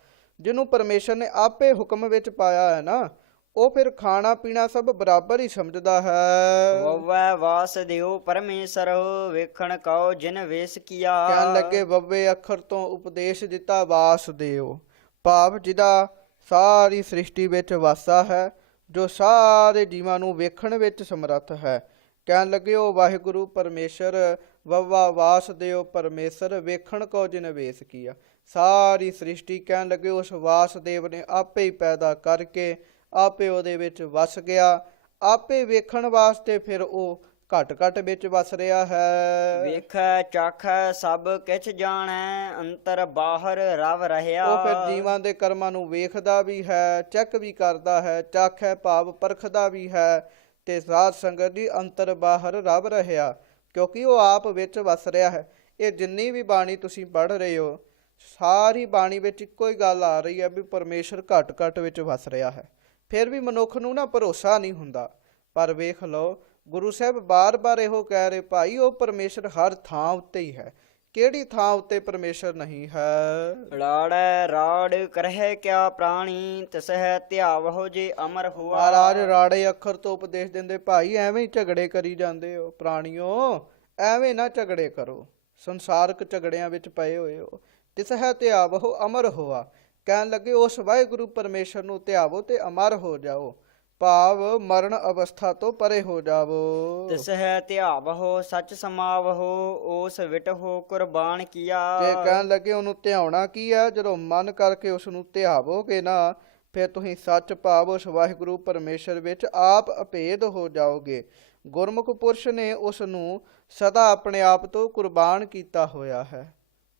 ਜਿਹਨੂੰ ਪਰਮੇਸ਼ਰ ਨੇ ਆਪੇ ਹੁਕਮ ਵਿੱਚ ਪਾਇਆ ਹੈ ਨਾ, ਉਹ ਫਿਰ ਖਾਣਾ ਪੀਣਾ ਸਭ ਬਰਾਬਰ ਹੀ ਸਮਝਦਾ ਹੈ। ਵਵੈ ਵਾਸ ਦਿਓ ਪਰਮੇਸ਼ਰ ਵੇਖਣ ਕਉ ਜਿਨ ਵੇਸ ਕੀਆ। ਕਹਿਣ ਲੱਗੇ ਵੱਵੇ ਅੱਖਰ ਤੋਂ ਉਪਦੇਸ਼ ਦਿੱਤਾ ਵਾਸਦੇਵ, ਭਾਵ ਜਿਹਦਾ ਸਾਰੀ ਸ੍ਰਿਸ਼ਟੀ ਵਿੱਚ ਵਾਸਾ ਹੈ, ਜੋ ਸਾਰੇ ਜੀਵਾਂ ਨੂੰ ਵੇਖਣ ਵਿੱਚ ਸਮਰੱਥ ਹੈ। ਕਹਿਣ ਲੱਗੇ ਉਹ ਵਾਹਿਗੁਰੂ ਪਰਮੇਸ਼ਰ ਵੱਵਾ ਵਾਸਦੇਵ ਪਰਮੇਸ਼ਰ ਵੇਖਣ ਕੋ ਜਿਨ ਵੇਸ ਕੀਆ। ਸਾਰੀ ਸ੍ਰਿਸ਼ਟੀ ਕਹਿਣ ਲੱਗੇ ਉਸ ਵਾਸਦੇਵ ਨੇ ਆਪੇ ਹੀ ਪੈਦਾ ਕਰਕੇ ਆਪੇ ਉਹਦੇ ਵਿੱਚ ਵਸ ਗਿਆ, ਆਪੇ ਵੇਖਣ ਵਾਸਤੇ ਫਿਰ ਉਹ ਘਟ ਘਟ ਵਿੱਚ ਵਸ ਰਿਹਾ ਹੈ। ਵੇਖੈ ਚਾਖੈ ਸਭ ਕਿਛ ਜਾਣੈ ਅੰਤਰ ਬਾਹਰ ਰਵ ਰਹਿਆ। ਉਹ ਫਿਰ ਜੀਵਾਂ ਦੇ ਕਰਮਾਂ ਨੂੰ ਵੇਖਦਾ ਵੀ ਹੈ, ਚੈੱਕ ਵੀ ਕਰਦਾ ਹੈ, ਚਾਖੈ ਭਾਵ ਪਰਖਦਾ ਵੀ ਹੈ, ਤੇ ਸਾਧ ਸੰਗਤ ਦੀ ਅੰਤਰ ਬਾਹਰ ਰਵ ਰਹਿਆ, ਕਿਉਂਕਿ ਉਹ ਆਪ ਵਿੱਚ ਵਸ ਰਿਹਾ ਹੈ। ਇਹ ਜਿੰਨੀ ਵੀ ਬਾਣੀ ਤੁਸੀਂ ਪੜ੍ਹ ਰਹੇ ਹੋ, ਸਾਰੀ ਬਾਣੀ ਵਿੱਚ ਇੱਕੋ ਹੀ ਗੱਲ ਆ ਰਹੀ ਹੈ ਵੀ ਪਰਮੇਸ਼ਰ ਘਟ ਘਟ ਵਿੱਚ ਵਸ ਰਿਹਾ ਹੈ। ਫਿਰ ਵੀ ਮਨੁੱਖ ਨੂੰ ਨਾ ਭਰੋਸਾ ਨਹੀਂ ਹੁੰਦਾ। ਪਰ ਵੇਖ ਲਓ ਗੁਰੂ ਸਾਹਿਬ ਬਾਰ-ਬਾਰ ਇਹੋ ਕਹਿ ਰਹੇ, ਭਾਈ ਉਹ ਪਰਮੇਸ਼ਰ ਹਰ ਥਾਂ ਉੱਤੇ ਹੀ ਹੈ, ਕਿਹੜੀ ਥਾਂ ਉੱਤੇ ਪਰਮੇਸ਼ਰ ਨਹੀਂ ਹੈ। ਰਾੜੈ ਰਾੜ ਕਰਹਿ ਕਿਆ ਪ੍ਰਾਣੀ ਤਿਸਹਿ ਧਿਆਵਹੁ ਜੇ ਅਮਰ ਹੁਆ। ਮਹਾਰਾਜ ਰਾੜੇ ਅੱਖਰ ਤੋਂ ਉਪਦੇਸ਼ ਦਿੰਦੇ, ਭਾਈ ਐਵੇਂ ਹੀ ਝਗੜੇ ਕਰੀ ਜਾਂਦੇ ਹੋ ਪ੍ਰਾਣੀਓ, ਐਵੇਂ ਨਾ ਝਗੜੇ ਕਰੋ, ਸੰਸਾਰਕ ਝਗੜਿਆਂ ਵਿੱਚ ਪਏ ਹੋਏ ਹੋ। ਤਿਸਹਿ ਧਿਆਵਹੁ ਅਮਰ ਹੋਆ, ਕਹਿਣ ਲੱਗੇ ਉਸ ਵਾਹਿਗੁਰੂ ਪਰਮੇਸ਼ਰ ਨੂੰ ਧਿਆਵੋ ਤੇ ਅਮਰ ਹੋ ਜਾਓ, ਭਾਵ ਮਰਨ ਅਵਸਥਾ ਤੋਂ ਪਰੇ ਹੋ ਜਾਵੋ। ਤਿਸਹਿ ਧਿਆਵਹੁ ਸਚ ਸਮਾਵਹੁ ਓਸ ਵਿਟਹੁ ਕੁਰਬਾਨ ਕੀਆ। ਤੇ ਕਹਿਣ ਲੱਗੇ ਉਹਨੂੰ ਧਿਆਉਣਾ ਕੀ ਹੈ, ਜਦੋਂ ਮਨ ਕਰਕੇ ਉਸ ਨੂੰ ਧਿਆਵੋਗੇ ਨਾ, ਫਿਰ ਤੁਸੀਂ ਸੱਚ ਭਾਵ ਉਸ ਵਾਹਿਗੁਰੂ ਪਰਮੇਸ਼ਰ ਵਿੱਚ ਆਪ ਅਭੇਦ ਹੋ ਜਾਓਗੇ। ਗੁਰਮੁਖ ਪੁਰਸ਼ ਨੇ ਉਸ ਨੂੰ ਸਦਾ ਆਪਣੇ ਆਪ ਤੋਂ ਕੁਰਬਾਨ ਕੀਤਾ ਹੋਇਆ ਹੈ।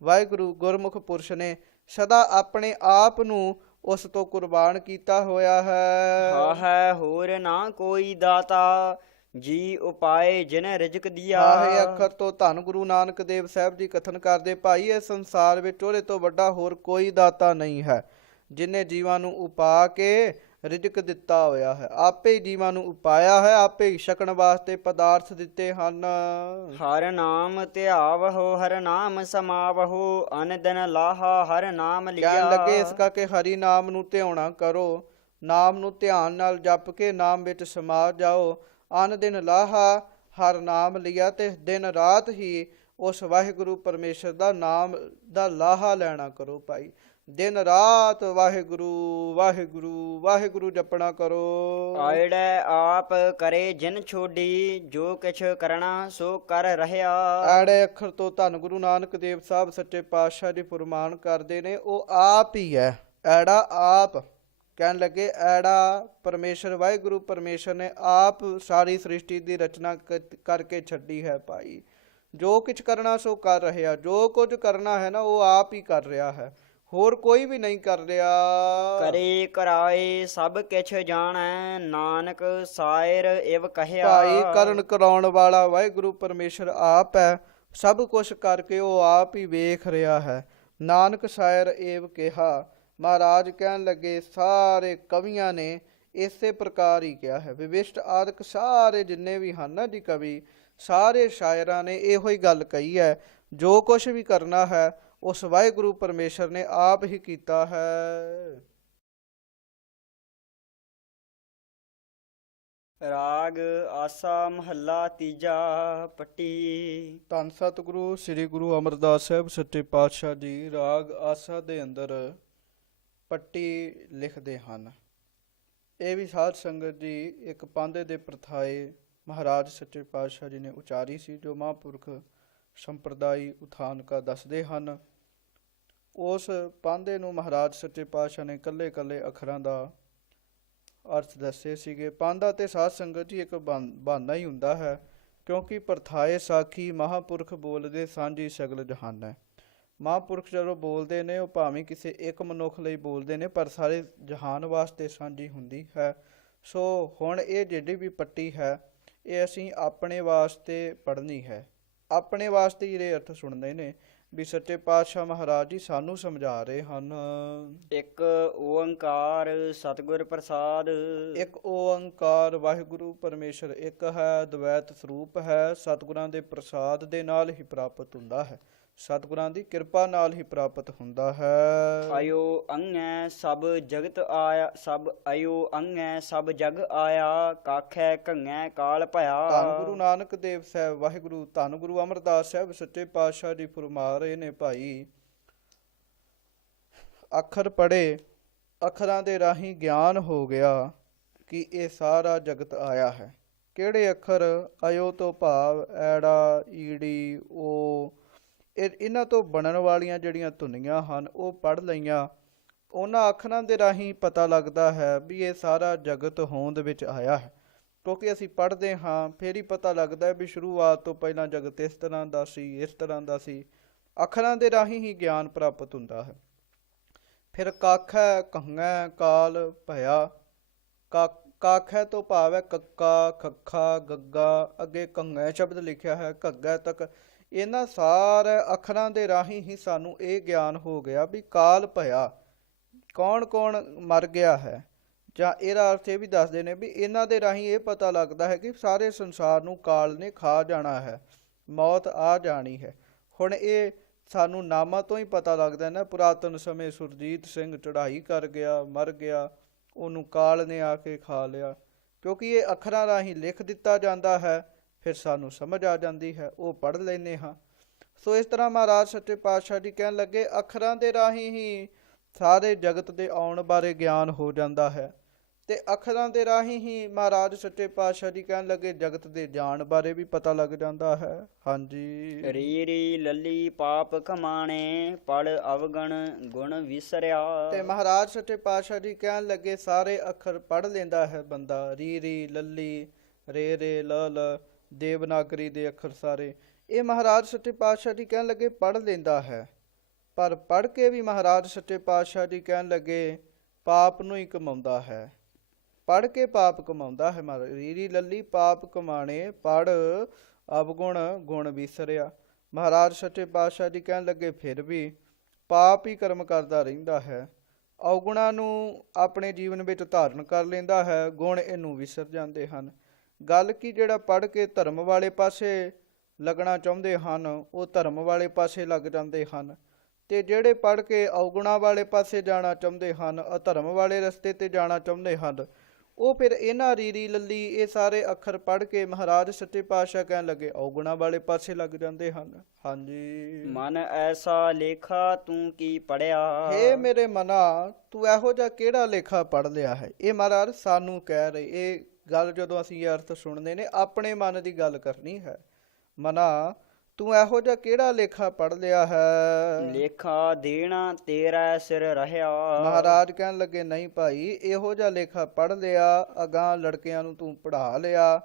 ਵਾਹਿਗੁਰੂ ਗੁਰਮੁਖ ਪੁਰਸ਼ ਨੇ ਸਦਾ ਆਪਣੇ ਆਪ ਨੂੰ ਉਸ ਤੋਂ ਕੁਰਬਾਨ ਕੀਤਾ ਹੋਇਆ ਹੈ। ਹਾਹੈ ਹੋਰ ਨਾ ਕੋਈ ਦਾਤਾ ਜੀ ਉਪਾਏ ਜਿਨ ਰਿਜਕ ਦਿਆ। ਆਹੇ ਅੱਖਰ ਤੋਂ ਧੰਨ ਗੁਰੂ ਨਾਨਕ ਦੇਵ ਸਾਹਿਬ ਜੀ ਕਥਨ ਕਰਦੇ, ਭਾਈ ਇਹ ਸੰਸਾਰ ਵਿੱਚ ਉਹਦੇ ਤੋਂ ਵੱਡਾ ਹੋਰ ਕੋਈ ਦਾਤਾ ਨਹੀਂ ਹੈ, ਜਿਨੇ ਜੀਵਾਂ ਨੂੰ ਉਪਾ ਕੇ ਰਿਜਕ ਦਿੱਤਾ ਹੋਇਆ ਹੈ। ਆਪੇ ਹੀ ਜੀਵਾਂ ਨੂੰ ਉਪਾਇਆ ਹੈ, ਆਪੇ ਹੀ ਛਕਣ ਵਾਸਤੇ ਪਦਾਰਥ ਦਿੱਤੇ ਹਨ। ਹਰ ਨਾਮ ਧਿਆਵਹੁ ਹਰ ਨਾਮ ਸਮਾਵਹੁ ਅਨ ਦਿਨ ਲਾਹਾ ਹਰ ਨਾਮ ਲਿਆ। ਕਹਿਣ ਲੱਗੇ ਇਸ ਕਰਕੇ ਹਰੀ ਨਾਮ ਨੂੰ ਧਿਆਉਣਾ ਕਰੋ, ਨਾਮ ਨੂੰ ਧਿਆਨ ਨਾਲ ਜਪ ਕੇ ਨਾਮ ਵਿੱਚ ਸਮਾ ਜਾਓ। ਅਨ ਦਿਨ ਲਾਹਾ ਹਰ ਨਾਮ ਲਿਆ, ਤੇ ਦਿਨ ਰਾਤ ਹੀ ਉਸ ਵਾਹਿਗੁਰੂ ਪਰਮੇਸ਼ਰ ਦਾ ਨਾਮ ਦਾ ਲਾਹਾ ਲੈਣਾ ਕਰੋ। ਭਾਈ ਦਿਨ ਰਾਤ ਵਾਹਿਗੁਰੂ ਵਾਹਿਗੁਰੂ ਵਾਹਿਗੁਰੂ ਜਪਣਾ ਕਰੋ। ਆਇੜੈ ਆਪ ਕਰੇ ਜਿਨ ਛੋਡੀ ਜੋ ਕਿਛ ਕਰਨਾ ਸੋ ਕਰ ਰਹਿਆ। ਐੜੇ ਅੱਖਰ ਤੋਂ ਧੰਨ ਗੁਰੂ ਨਾਨਕ ਦੇਵ ਸਾਹਿਬ ਸੱਚੇ ਪਾਤਸ਼ਾਹ ਜੀ ਫੁਰਮਾਨ ਕਰਦੇ ਨੇ, ਉਹ ਆਪ ਹੀ ਹੈ। ਐੜਾ ਆਪ, ਕਹਿਣ ਲੱਗੇ ਐੜਾ ਪਰਮੇਸ਼ਰ ਵਾਹਿਗੁਰੂ ਪਰਮੇਸ਼ਰ ਨੇ ਆਪ ਸਾਰੀ ਸ੍ਰਿਸ਼ਟੀ ਦੀ ਰਚਨਾ ਕਰਕੇ ਛੱਡੀ ਹੈ। ਭਾਈ ਜੋ ਕੁਝ ਕਰਨਾ ਸੋ ਕਰ ਰਿਹਾ, ਜੋ ਕੁਝ ਕਰਨਾ ਹੈ ਨਾ ਉਹ ਆਪ ਹੀ ਕਰ ਰਿਹਾ ਹੈ, ਹੋਰ ਕੋਈ ਵੀ ਨਹੀਂ ਕਰ ਰਿਹਾ। ਕਰੇ ਕਰਾਏ ਸਭ ਕਿਛ ਜਾਣੈ ਨਾਨਕ ਸਾਇਰ ਇਵ ਕਹਿਆ। ਭਾਈ ਕਰਨ ਕਰਾਉਣ ਵਾਲਾ ਵਾਹਿਗੁਰੂ ਪਰਮੇਸ਼ਰ ਆਪ ਹੈ, ਸਭ ਕੁਛ ਕਰਕੇ ਉਹ ਆਪ ਹੀ ਵੇਖ ਰਿਹਾ ਹੈ। ਨਾਨਕ ਸਾਇਰ ਏਵ ਕਿਹਾ। ਮਹਾਰਾਜ ਕਹਿਣ ਲੱਗੇ ਸਾਰੇ ਕਵੀਆਂ ਨੇ ਇਸੇ ਪ੍ਰਕਾਰ ਹੀ ਕਿਹਾ ਹੈ। ਵਿਵਿਸ਼ਟ ਆਦਿਕ ਸਾਰੇ ਜਿੰਨੇ ਵੀ ਹਨ ਨਾ ਜੀ ਕਵੀ, ਸਾਰੇ ਸ਼ਾਇਰਾਂ ਨੇ ਇਹੋ ਹੀ ਗੱਲ ਕਹੀ ਹੈ, ਜੋ ਕੁਛ ਵੀ ਕਰਨਾ ਹੈ ਉਸ ਵਾਹਿਗੁਰੂ ਪਰਮੇਸ਼ਰ ਨੇ ਆਪ ਹੀ ਕੀਤਾ ਹੈ। ਰਾਗ ਆਸਾ ਮਹੱਲਾ ਤੀਜਾ ਪੱਟੀ। ਧੰਨ ਸਤਿਗੁਰੂ ਸ੍ਰੀ ਗੁਰੂ ਅਮਰਦਾਸ ਸਾਹਿਬ ਸੱਚੇ ਪਾਤਸ਼ਾਹ ਜੀ ਰਾਗ ਆਸਾ ਦੇ ਅੰਦਰ ਪੱਟੀ ਲਿਖਦੇ ਹਨ। ਇਹ ਵੀ ਸਾਧ ਸੰਗਤ ਜੀ ਇੱਕ ਪਾਂਧੇ ਦੇ ਪ੍ਰਥਾਏ ਮਹਾਰਾਜ ਸੱਚੇ ਪਾਤਸ਼ਾਹ ਜੀ ਨੇ ਉਚਾਰੀ ਸੀ, ਜੋ ਮਹਾਂਪੁਰਖ ਸੰਪਰਦਾਈ ਉਥਾਨਕਾ ਦੱਸਦੇ ਹਨ। ਉਸ ਪਾਂਧੇ ਨੂੰ ਮਹਾਰਾਜ ਸੱਚੇ ਪਾਤਸ਼ਾਹ ਨੇ ਇਕੱਲੇ ਇਕੱਲੇ ਅੱਖਰਾਂ ਦਾ ਅਰਥ ਦੱਸੇ ਸੀਗੇ। ਪਾਂਧਾ ਤੇ ਸਾਧ ਸੰਗਤ ਜੀ ਇੱਕ ਬਹਾਨਾ ਹੀ ਹੁੰਦਾ ਹੈ, ਕਿਉਂਕਿ ਪ੍ਰਥਾਏ ਸਾਖੀ ਮਹਾਂਪੁਰਖ ਬੋਲਦੇ ਸਾਂਝੀ ਸਗਲ ਜਹਾਨ ਹੈ। ਮਹਾਂਪੁਰਖ ਜਦੋਂ ਬੋਲਦੇ ਨੇ ਉਹ ਭਾਵੇਂ ਕਿਸੇ ਇੱਕ ਮਨੁੱਖ ਲਈ ਬੋਲਦੇ ਨੇ, ਪਰ ਸਾਰੇ ਜਹਾਨ ਵਾਸਤੇ ਸਾਂਝੀ ਹੁੰਦੀ ਹੈ। ਸੋ ਹੁਣ ਇਹ ਜਿਹੜੀ ਵੀ ਪੱਟੀ ਹੈ ਇਹ ਅਸੀਂ ਆਪਣੇ ਵਾਸਤੇ ਪੜ੍ਹਨੀ ਹੈ, ਆਪਣੇ ਵਾਸਤੇ ਹੀ ਇਹ ਅਰਥ ਸੁਣਦੇ ਨੇ ਵੀ ਸੱਚੇ ਪਾਤਸ਼ਾਹ ਮਹਾਰਾਜ ਜੀ ਸਾਨੂੰ ਸਮਝਾ ਰਹੇ ਹਨ। ਇੱਕ ਓੰਕਾਰ ਸਤਿਗੁਰ ਪ੍ਰਸਾਦ। ਇੱਕ ਓੰਕਾਰ ਵਾਹਿਗੁਰੂ ਪਰਮੇਸ਼ਰ ਇੱਕ ਹੈ, ਦਵੈਤ ਸਰੂਪ ਹੈ, ਸਤਿਗੁਰਾਂ ਦੇ ਪ੍ਰਸਾਦ ਦੇ ਨਾਲ ਹੀ ਪ੍ਰਾਪਤ ਹੁੰਦਾ ਹੈ। ਸਤਿਗੁਰਾਂ ਦੀ ਕਿਰਪਾ ਨਾਲ ਹੀ ਪ੍ਰਾਪਤ ਹੁੰਦਾ ਹੈ। ਅਯੋ ਅੰਗੈ ਸਭ ਜਗਤ ਆਇਆ, ਸਭ ਅਯੋ ਅੰਗੈ ਸਭ ਜਗ ਆਇਆ, ਕਾਖੈ ਘੰਗੈ ਕਾਲ ਭਇਆ। ਧੰਨ ਗੁਰੂ ਨਾਨਕ ਦੇਵ ਸਾਹਿਬ ਵਾਹਿਗੁਰੂ ਧੰਨ ਗੁਰੂ ਅਮਰਦਾਸ ਸਾਹਿਬ ਸੱਚੇ ਪਾਤਸ਼ਾਹ ਜੀ ਫਰਮਾ ਰਹੇ ਨੇ ਭਾਈ, ਅੱਖਰ ਪੜ੍ਹੇ, ਅੱਖਰਾਂ ਦੇ ਰਾਹੀਂ ਗਿਆਨ ਹੋ ਗਿਆ ਕਿ ਇਹ ਸਾਰਾ ਜਗਤ ਆਇਆ ਹੈ। ਕਿਹੜੇ ਅੱਖਰ? ਅਯੋ ਤੋਂ ਭਾਵ ਐੜਾ, ਈੜੀ, ਓ, ਇਹਨਾਂ ਤੋਂ ਬਣਨ ਵਾਲੀਆਂ ਜਿਹੜੀਆਂ ਧੁਨੀਆਂ ਹਨ ਉਹ ਪੜ੍ਹ ਲਈਆਂ। ਉਹਨਾਂ ਅੱਖਰਾਂ ਦੇ ਰਾਹੀਂ ਪਤਾ ਲੱਗਦਾ ਹੈ ਵੀ ਇਹ ਸਾਰਾ ਜਗਤ ਹੋਂਦ ਵਿੱਚ ਆਇਆ ਹੈ। ਕਿਉਂਕਿ ਅਸੀਂ ਪੜ੍ਹਦੇ ਹਾਂ ਫਿਰ ਹੀ ਪਤਾ ਲੱਗਦਾ ਹੈ ਵੀ ਸ਼ੁਰੂਆਤ ਤੋਂ ਪਹਿਲਾਂ ਜਗਤ ਇਸ ਤਰ੍ਹਾਂ ਦਾ ਸੀ, ਇਸ ਤਰ੍ਹਾਂ ਦਾ ਸੀ। ਅੱਖਰਾਂ ਦੇ ਰਾਹੀਂ ਹੀ ਗਿਆਨ ਪ੍ਰਾਪਤ ਹੁੰਦਾ ਹੈ। ਫਿਰ ਕਾਖੈ ਘੰਗੈ ਕਾਲ ਭਇਆ। ਕਾਖੈ ਤੋਂ ਭਾਵ ਹੈ ਕੱਕਾ, ਖੱਖਾ, ਗੱਗਾ, ਅੱਗੇ ਘੰਗੈ ਸ਼ਬਦ ਲਿਖਿਆ ਹੈ ਘੱਗਾ ਤੱਕ। ਇਹਨਾਂ ਸਾਰੇ ਅੱਖਰਾਂ ਦੇ ਰਾਹੀਂ ਹੀ ਸਾਨੂੰ ਇਹ ਗਿਆਨ ਹੋ ਗਿਆ ਵੀ ਕਾਲ ਭਇਆ, ਕੌਣ ਕੌਣ ਮਰ ਗਿਆ ਹੈ। ਜਾਂ ਇਹਦਾ ਅਰਥ ਇਹ ਵੀ ਦੱਸਦੇ ਨੇ ਵੀ ਇਹਨਾਂ ਦੇ ਰਾਹੀਂ ਇਹ ਪਤਾ ਲੱਗਦਾ ਹੈ ਕਿ ਸਾਰੇ ਸੰਸਾਰ ਨੂੰ ਕਾਲ ਨੇ ਖਾ ਜਾਣਾ ਹੈ, ਮੌਤ ਆ ਜਾਣੀ ਹੈ। ਹੁਣ ਇਹ ਸਾਨੂੰ ਨਾਮਾਂ ਤੋਂ ਹੀ ਪਤਾ ਲੱਗਦਾ ਨਾ। ਪੁਰਾਤਨ ਸਮੇਂ ਸੁਰਜੀਤ ਸਿੰਘ ਚੜ੍ਹਾਈ ਕਰ ਗਿਆ, ਮਰ ਗਿਆ, ਉਹਨੂੰ ਕਾਲ ਨੇ ਆ ਕੇ ਖਾ ਲਿਆ। ਕਿਉਂਕਿ ਇਹ ਅੱਖਰਾਂ ਰਾਹੀਂ ਲਿਖ ਦਿੱਤਾ ਜਾਂਦਾ ਹੈ, ਫਿਰ ਸਾਨੂੰ ਸਮਝ ਆ ਜਾਂਦੀ ਹੈ, ਉਹ ਪੜ੍ਹ ਲੈਂਦੇ ਹਾਂ। ਸੋ ਇਸ ਤਰ੍ਹਾਂ ਮਹਾਰਾਜ ਸੱਚੇ ਪਾਤਸ਼ਾਹ ਜੀ ਕਹਿਣ ਲੱਗੇ ਅੱਖਰਾਂ ਦੇ ਰਾਹੀਂ ਹੀ ਸਾਰੇ ਜਗਤ ਦੇ ਆਉਣ ਬਾਰੇ ਗਿਆਨ ਹੋ ਜਾਂਦਾ ਹੈ, ਤੇ ਅੱਖਰਾਂ ਦੇ ਰਾਹੀਂ ਹੀ ਮਹਾਰਾਜ ਸੱਚੇ ਪਾਤਸ਼ਾਹ ਜੀ ਕਹਿਣ ਲੱਗੇ ਜਗਤ ਦੇ ਜਾਣ ਬਾਰੇ ਵੀ ਪਤਾ ਲੱਗ ਜਾਂਦਾ ਹੈ। ਹਾਂਜੀ। ਰੀ ਰੀ ਲੱਲੀ ਪਾਪ ਕਮਾਣੇ, ਪੜ ਅਵਗਣ ਗੁਣ ਵਿਸਰਿਆ। ਤੇ ਮਹਾਰਾਜ ਸੱਚੇ ਪਾਤਸ਼ਾਹ ਜੀ ਕਹਿਣ ਲੱਗੇ ਸਾਰੇ ਅੱਖਰ ਪੜ੍ਹ ਲੈਂਦਾ ਹੈ ਬੰਦਾ, ਰੀ ਰੀ, ਲੱਲੀ, ਰੇ ਰੇ, ਲ ਲ, ਦੇਵਨਾਗਰੀ ਦੇ ਅੱਖਰ ਸਾਰੇ ਇਹ ਮਹਾਰਾਜ ਸੱਚੇ ਪਾਤਸ਼ਾਹ ਜੀ ਕਹਿਣ ਲੱਗੇ ਪੜ੍ਹ ਲੈਂਦਾ ਹੈ। ਪਰ ਪੜ੍ਹ ਕੇ ਵੀ ਮਹਾਰਾਜ ਸੱਚੇ ਪਾਤਸ਼ਾਹ ਜੀ ਕਹਿਣ ਲੱਗੇ ਪਾਪ ਨੂੰ ਹੀ ਕਮਾਉਂਦਾ ਹੈ। ਪੜ੍ਹ ਕੇ ਪਾਪ ਕਮਾਉਂਦਾ ਹੈ। ਰੀਰੀ ਲੱਲੀ ਪਾਪ ਕਮਾਣੇ, ਪੜ੍ਹ ਅਵਗੁਣ ਗੁਣ ਵਿਸਰਿਆ। ਮਹਾਰਾਜ ਸੱਚੇ ਪਾਤਸ਼ਾਹ ਜੀ ਕਹਿਣ ਲੱਗੇ ਫਿਰ ਵੀ ਪਾਪ ਹੀ ਕਰਮ ਕਰਦਾ ਰਹਿੰਦਾ ਹੈ, ਅਵਗੁਣਾਂ ਨੂੰ ਆਪਣੇ ਜੀਵਨ ਵਿੱਚ ਧਾਰਨ ਕਰ ਲੈਂਦਾ ਹੈ, ਗੁਣ ਇਹਨੂੰ ਵਿਸਰ ਜਾਂਦੇ ਹਨ। ਗੱਲ ਕੀ ਜਿਹੜਾ ਪੜ੍ਹ ਕੇ ਧਰਮ ਵਾਲੇ ਪਾਸੇ ਲੱਗਣਾ ਚਾਹੁੰਦੇ ਹਨ ਉਹ ਧਰਮ ਵਾਲੇ ਪਾਸੇ ਲੱਗ ਜਾਂਦੇ ਹਨ, ਤੇ ਜਿਹੜੇ ਪੜ੍ਹ ਕੇ ਅਵਗੁਣਾਂ ਵਾਲੇ ਪਾਸੇ ਜਾਣਾ ਚਾਹੁੰਦੇ ਹਨ, ਅਧਰਮ ਵਾਲੇ ਰਸਤੇ ਤੇ ਜਾਣਾ ਚਾਹੁੰਦੇ ਹਨ, ਉਹ ਫਿਰ ਇਹਨਾਂ ਰੀਰੀ ਲੱਲੀ ਇਹ ਸਾਰੇ ਅੱਖਰ ਪੜ੍ਹ ਕੇ ਮਹਾਰਾਜ ਸੱਚੇ ਪਾਤਸ਼ਾਹ ਕਹਿਣ ਲੱਗੇ ਅਵਗੁਣਾਂ ਵਾਲੇ ਪਾਸੇ ਲੱਗ ਜਾਂਦੇ ਹਨ। ਹਾਂਜੀ। ਮਨ ਐਸਾ ਲੇਖਾ ਤੂੰ ਕੀ ਪੜਿਆ। ਹੇ ਮੇਰੇ ਮਨਾ, ਤੂੰ ਇਹੋ ਜਿਹਾ ਕਿਹੜਾ ਲੇਖਾ ਪੜ੍ਹ ਲਿਆ ਹੈ। ਇਹ ਮਹਾਰਾਜ ਸਾਨੂੰ ਕਹਿ ਰਹੇ, ਇਹ ਗੱਲ ਜਦੋਂ ਅਸੀਂ ਇਹ ਅਰਥ ਸੁਣਦੇ ਨੇ ਆਪਣੇ ਮਨ ਦੀ ਗੱਲ ਕਰਨੀ ਹੈ। ਮਨਾ, ਤੂੰ ਇਹੋ ਜਿਹਾ ਕਿਹੜਾ ਲੇਖਾ ਪੜ੍ਹ ਲਿਆ ਹੈ। ਲੇਖਾ ਦੇਣਾ ਤੇਰਾ ਸਿਰ ਰਹਿਆ। ਮਹਾਰਾਜ ਕਹਿਣ ਲੱਗੇ ਨਹੀਂ ਭਾਈ, ਇਹੋ ਜਿਹਾ ਲੇਖਾ ਪੜ੍ਹ ਲਿਆ, ਅਗਾਂਹ ਲੜਕਿਆਂ ਨੂੰ ਤੂੰ ਪੜ੍ਹਾ ਲਿਆ,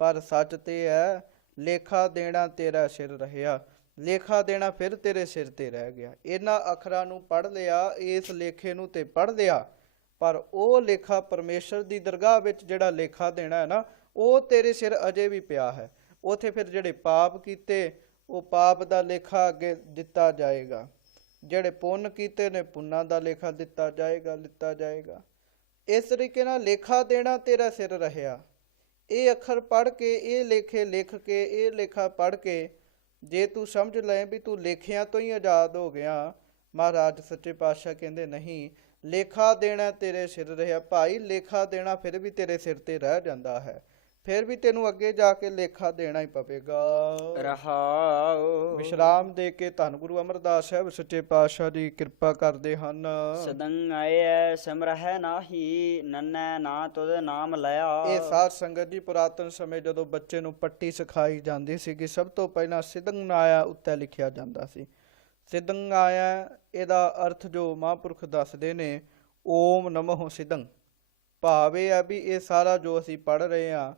ਪਰ ਸੱਚ ਤੇ ਹੈ ਲੇਖਾ ਦੇਣਾ ਤੇਰਾ ਸਿਰ ਰਹਿਆ। ਲੇਖਾ ਦੇਣਾ ਫਿਰ ਤੇਰੇ ਸਿਰ ਤੇ ਰਹਿ ਗਿਆ। ਇਹਨਾਂ ਅੱਖਰਾਂ ਨੂੰ ਪੜ੍ਹ ਲਿਆ, ਇਸ ਲੇਖੇ ਨੂੰ ਤੇ ਪੜ੍ਹ ਲਿਆ, ਪਰ ਉਹ ਲੇਖਾ ਪਰਮੇਸ਼ਰ ਦੀ ਦਰਗਾਹ ਵਿੱਚ ਜਿਹੜਾ ਲੇਖਾ ਦੇਣਾ ਹੈ ਨਾ, ਉਹ ਤੇਰੇ ਸਿਰ ਅਜੇ ਵੀ ਪਿਆ ਹੈ। ਉੱਥੇ ਫਿਰ ਜਿਹੜੇ ਪਾਪ ਕੀਤੇ ਉਹ ਪਾਪ ਦਾ ਲੇਖਾ ਅੱਗੇ ਦਿੱਤਾ ਜਾਏਗਾ, ਜਿਹੜੇ ਪੁੰਨ ਕੀਤੇ ਨੇ ਪੁੰਨਾਂ ਦਾ ਲੇਖਾ ਦਿੱਤਾ ਜਾਏਗਾ। ਇਸ ਤਰੀਕੇ ਨਾਲ ਲੇਖਾ ਦੇਣਾ ਤੇਰਾ ਸਿਰ ਰਹਿਆ। ਇਹ ਅੱਖਰ ਪੜ੍ਹ ਕੇ, ਇਹ ਲੇਖੇ ਲਿਖ ਕੇ, ਇਹ ਲੇਖਾ ਪੜ੍ਹ ਕੇ ਜੇ ਤੂੰ ਸਮਝ ਲੈ ਵੀ ਤੂੰ ਲੇਖਿਆਂ ਤੋਂ ਹੀ ਆਜ਼ਾਦ ਹੋ ਗਿਆ, ਮਹਾਰਾਜ ਸੱਚੇ ਪਾਤਸ਼ਾਹ ਕਹਿੰਦੇ ਨਹੀਂ, ਲੇਖਾ ਦੇਣਾ ਤੇਰੇ ਸਿਰ ਰਹਿਆ। ਭਾਈ ਲੇਖਾ ਦੇਣਾ ਫਿਰ ਵੀ ਤੇਰੇ ਸਿਰ ਤੇ ਰਹਿ ਜਾਂਦਾ ਹੈ, ਫਿਰ ਵੀ ਤੈਨੂੰ ਅੱਗੇ ਜਾ ਕੇ ਲੇਖਾ ਦੇਣਾ ਹੀ ਪਵੇਗਾ। ਰਹਾਉ। ਵਿਸ਼ਰਾਮ ਦੇ ਕੇ ਧੰਨ ਗੁਰੂ ਅਮਰਦਾਸ ਸਾਹਿਬ ਸੱਚੇ ਪਾਤਸ਼ਾਹ ਜੀ ਕਿਰਪਾ ਕਰਦੇ ਹਨ। ਸਦੰ ਆਏ ਸਿਮਰਹਿ ਨਾਹੀ, ਨੰਨੈ ਨਾ ਤੁਧ ਨਾਮ ਲਿਆ। ਇਹ ਸਾਧ ਸੰਗਤ ਜੀ ਪੁਰਾਤਨ ਸਮੇਂ ਜਦੋਂ ਬੱਚੇ ਨੂੰ ਪੱਟੀ ਸਿਖਾਈ ਜਾਂਦੀ ਸੀ ਕਿ ਸਭ ਤੋਂ ਪਹਿਲਾਂ ਸਿਦੰ ਆਇਆ ਉੱਤੇ ਲਿਖਿਆ ਜਾਂਦਾ ਸੀ। ਸਿਦੰ ਆਇਆ ਇਹਦਾ ਅਰਥ ਜੋ ਮਹਾਂਪੁਰਖ ਦੱਸਦੇ ਨੇ, ਓਮ ਨਮੋ ਸਿਦੰ। ਭਾਵ ਇਹ ਹੈ ਵੀ ਇਹ ਸਾਰਾ ਜੋ ਅਸੀਂ ਪੜ੍ਹ ਰਹੇ ਹਾਂ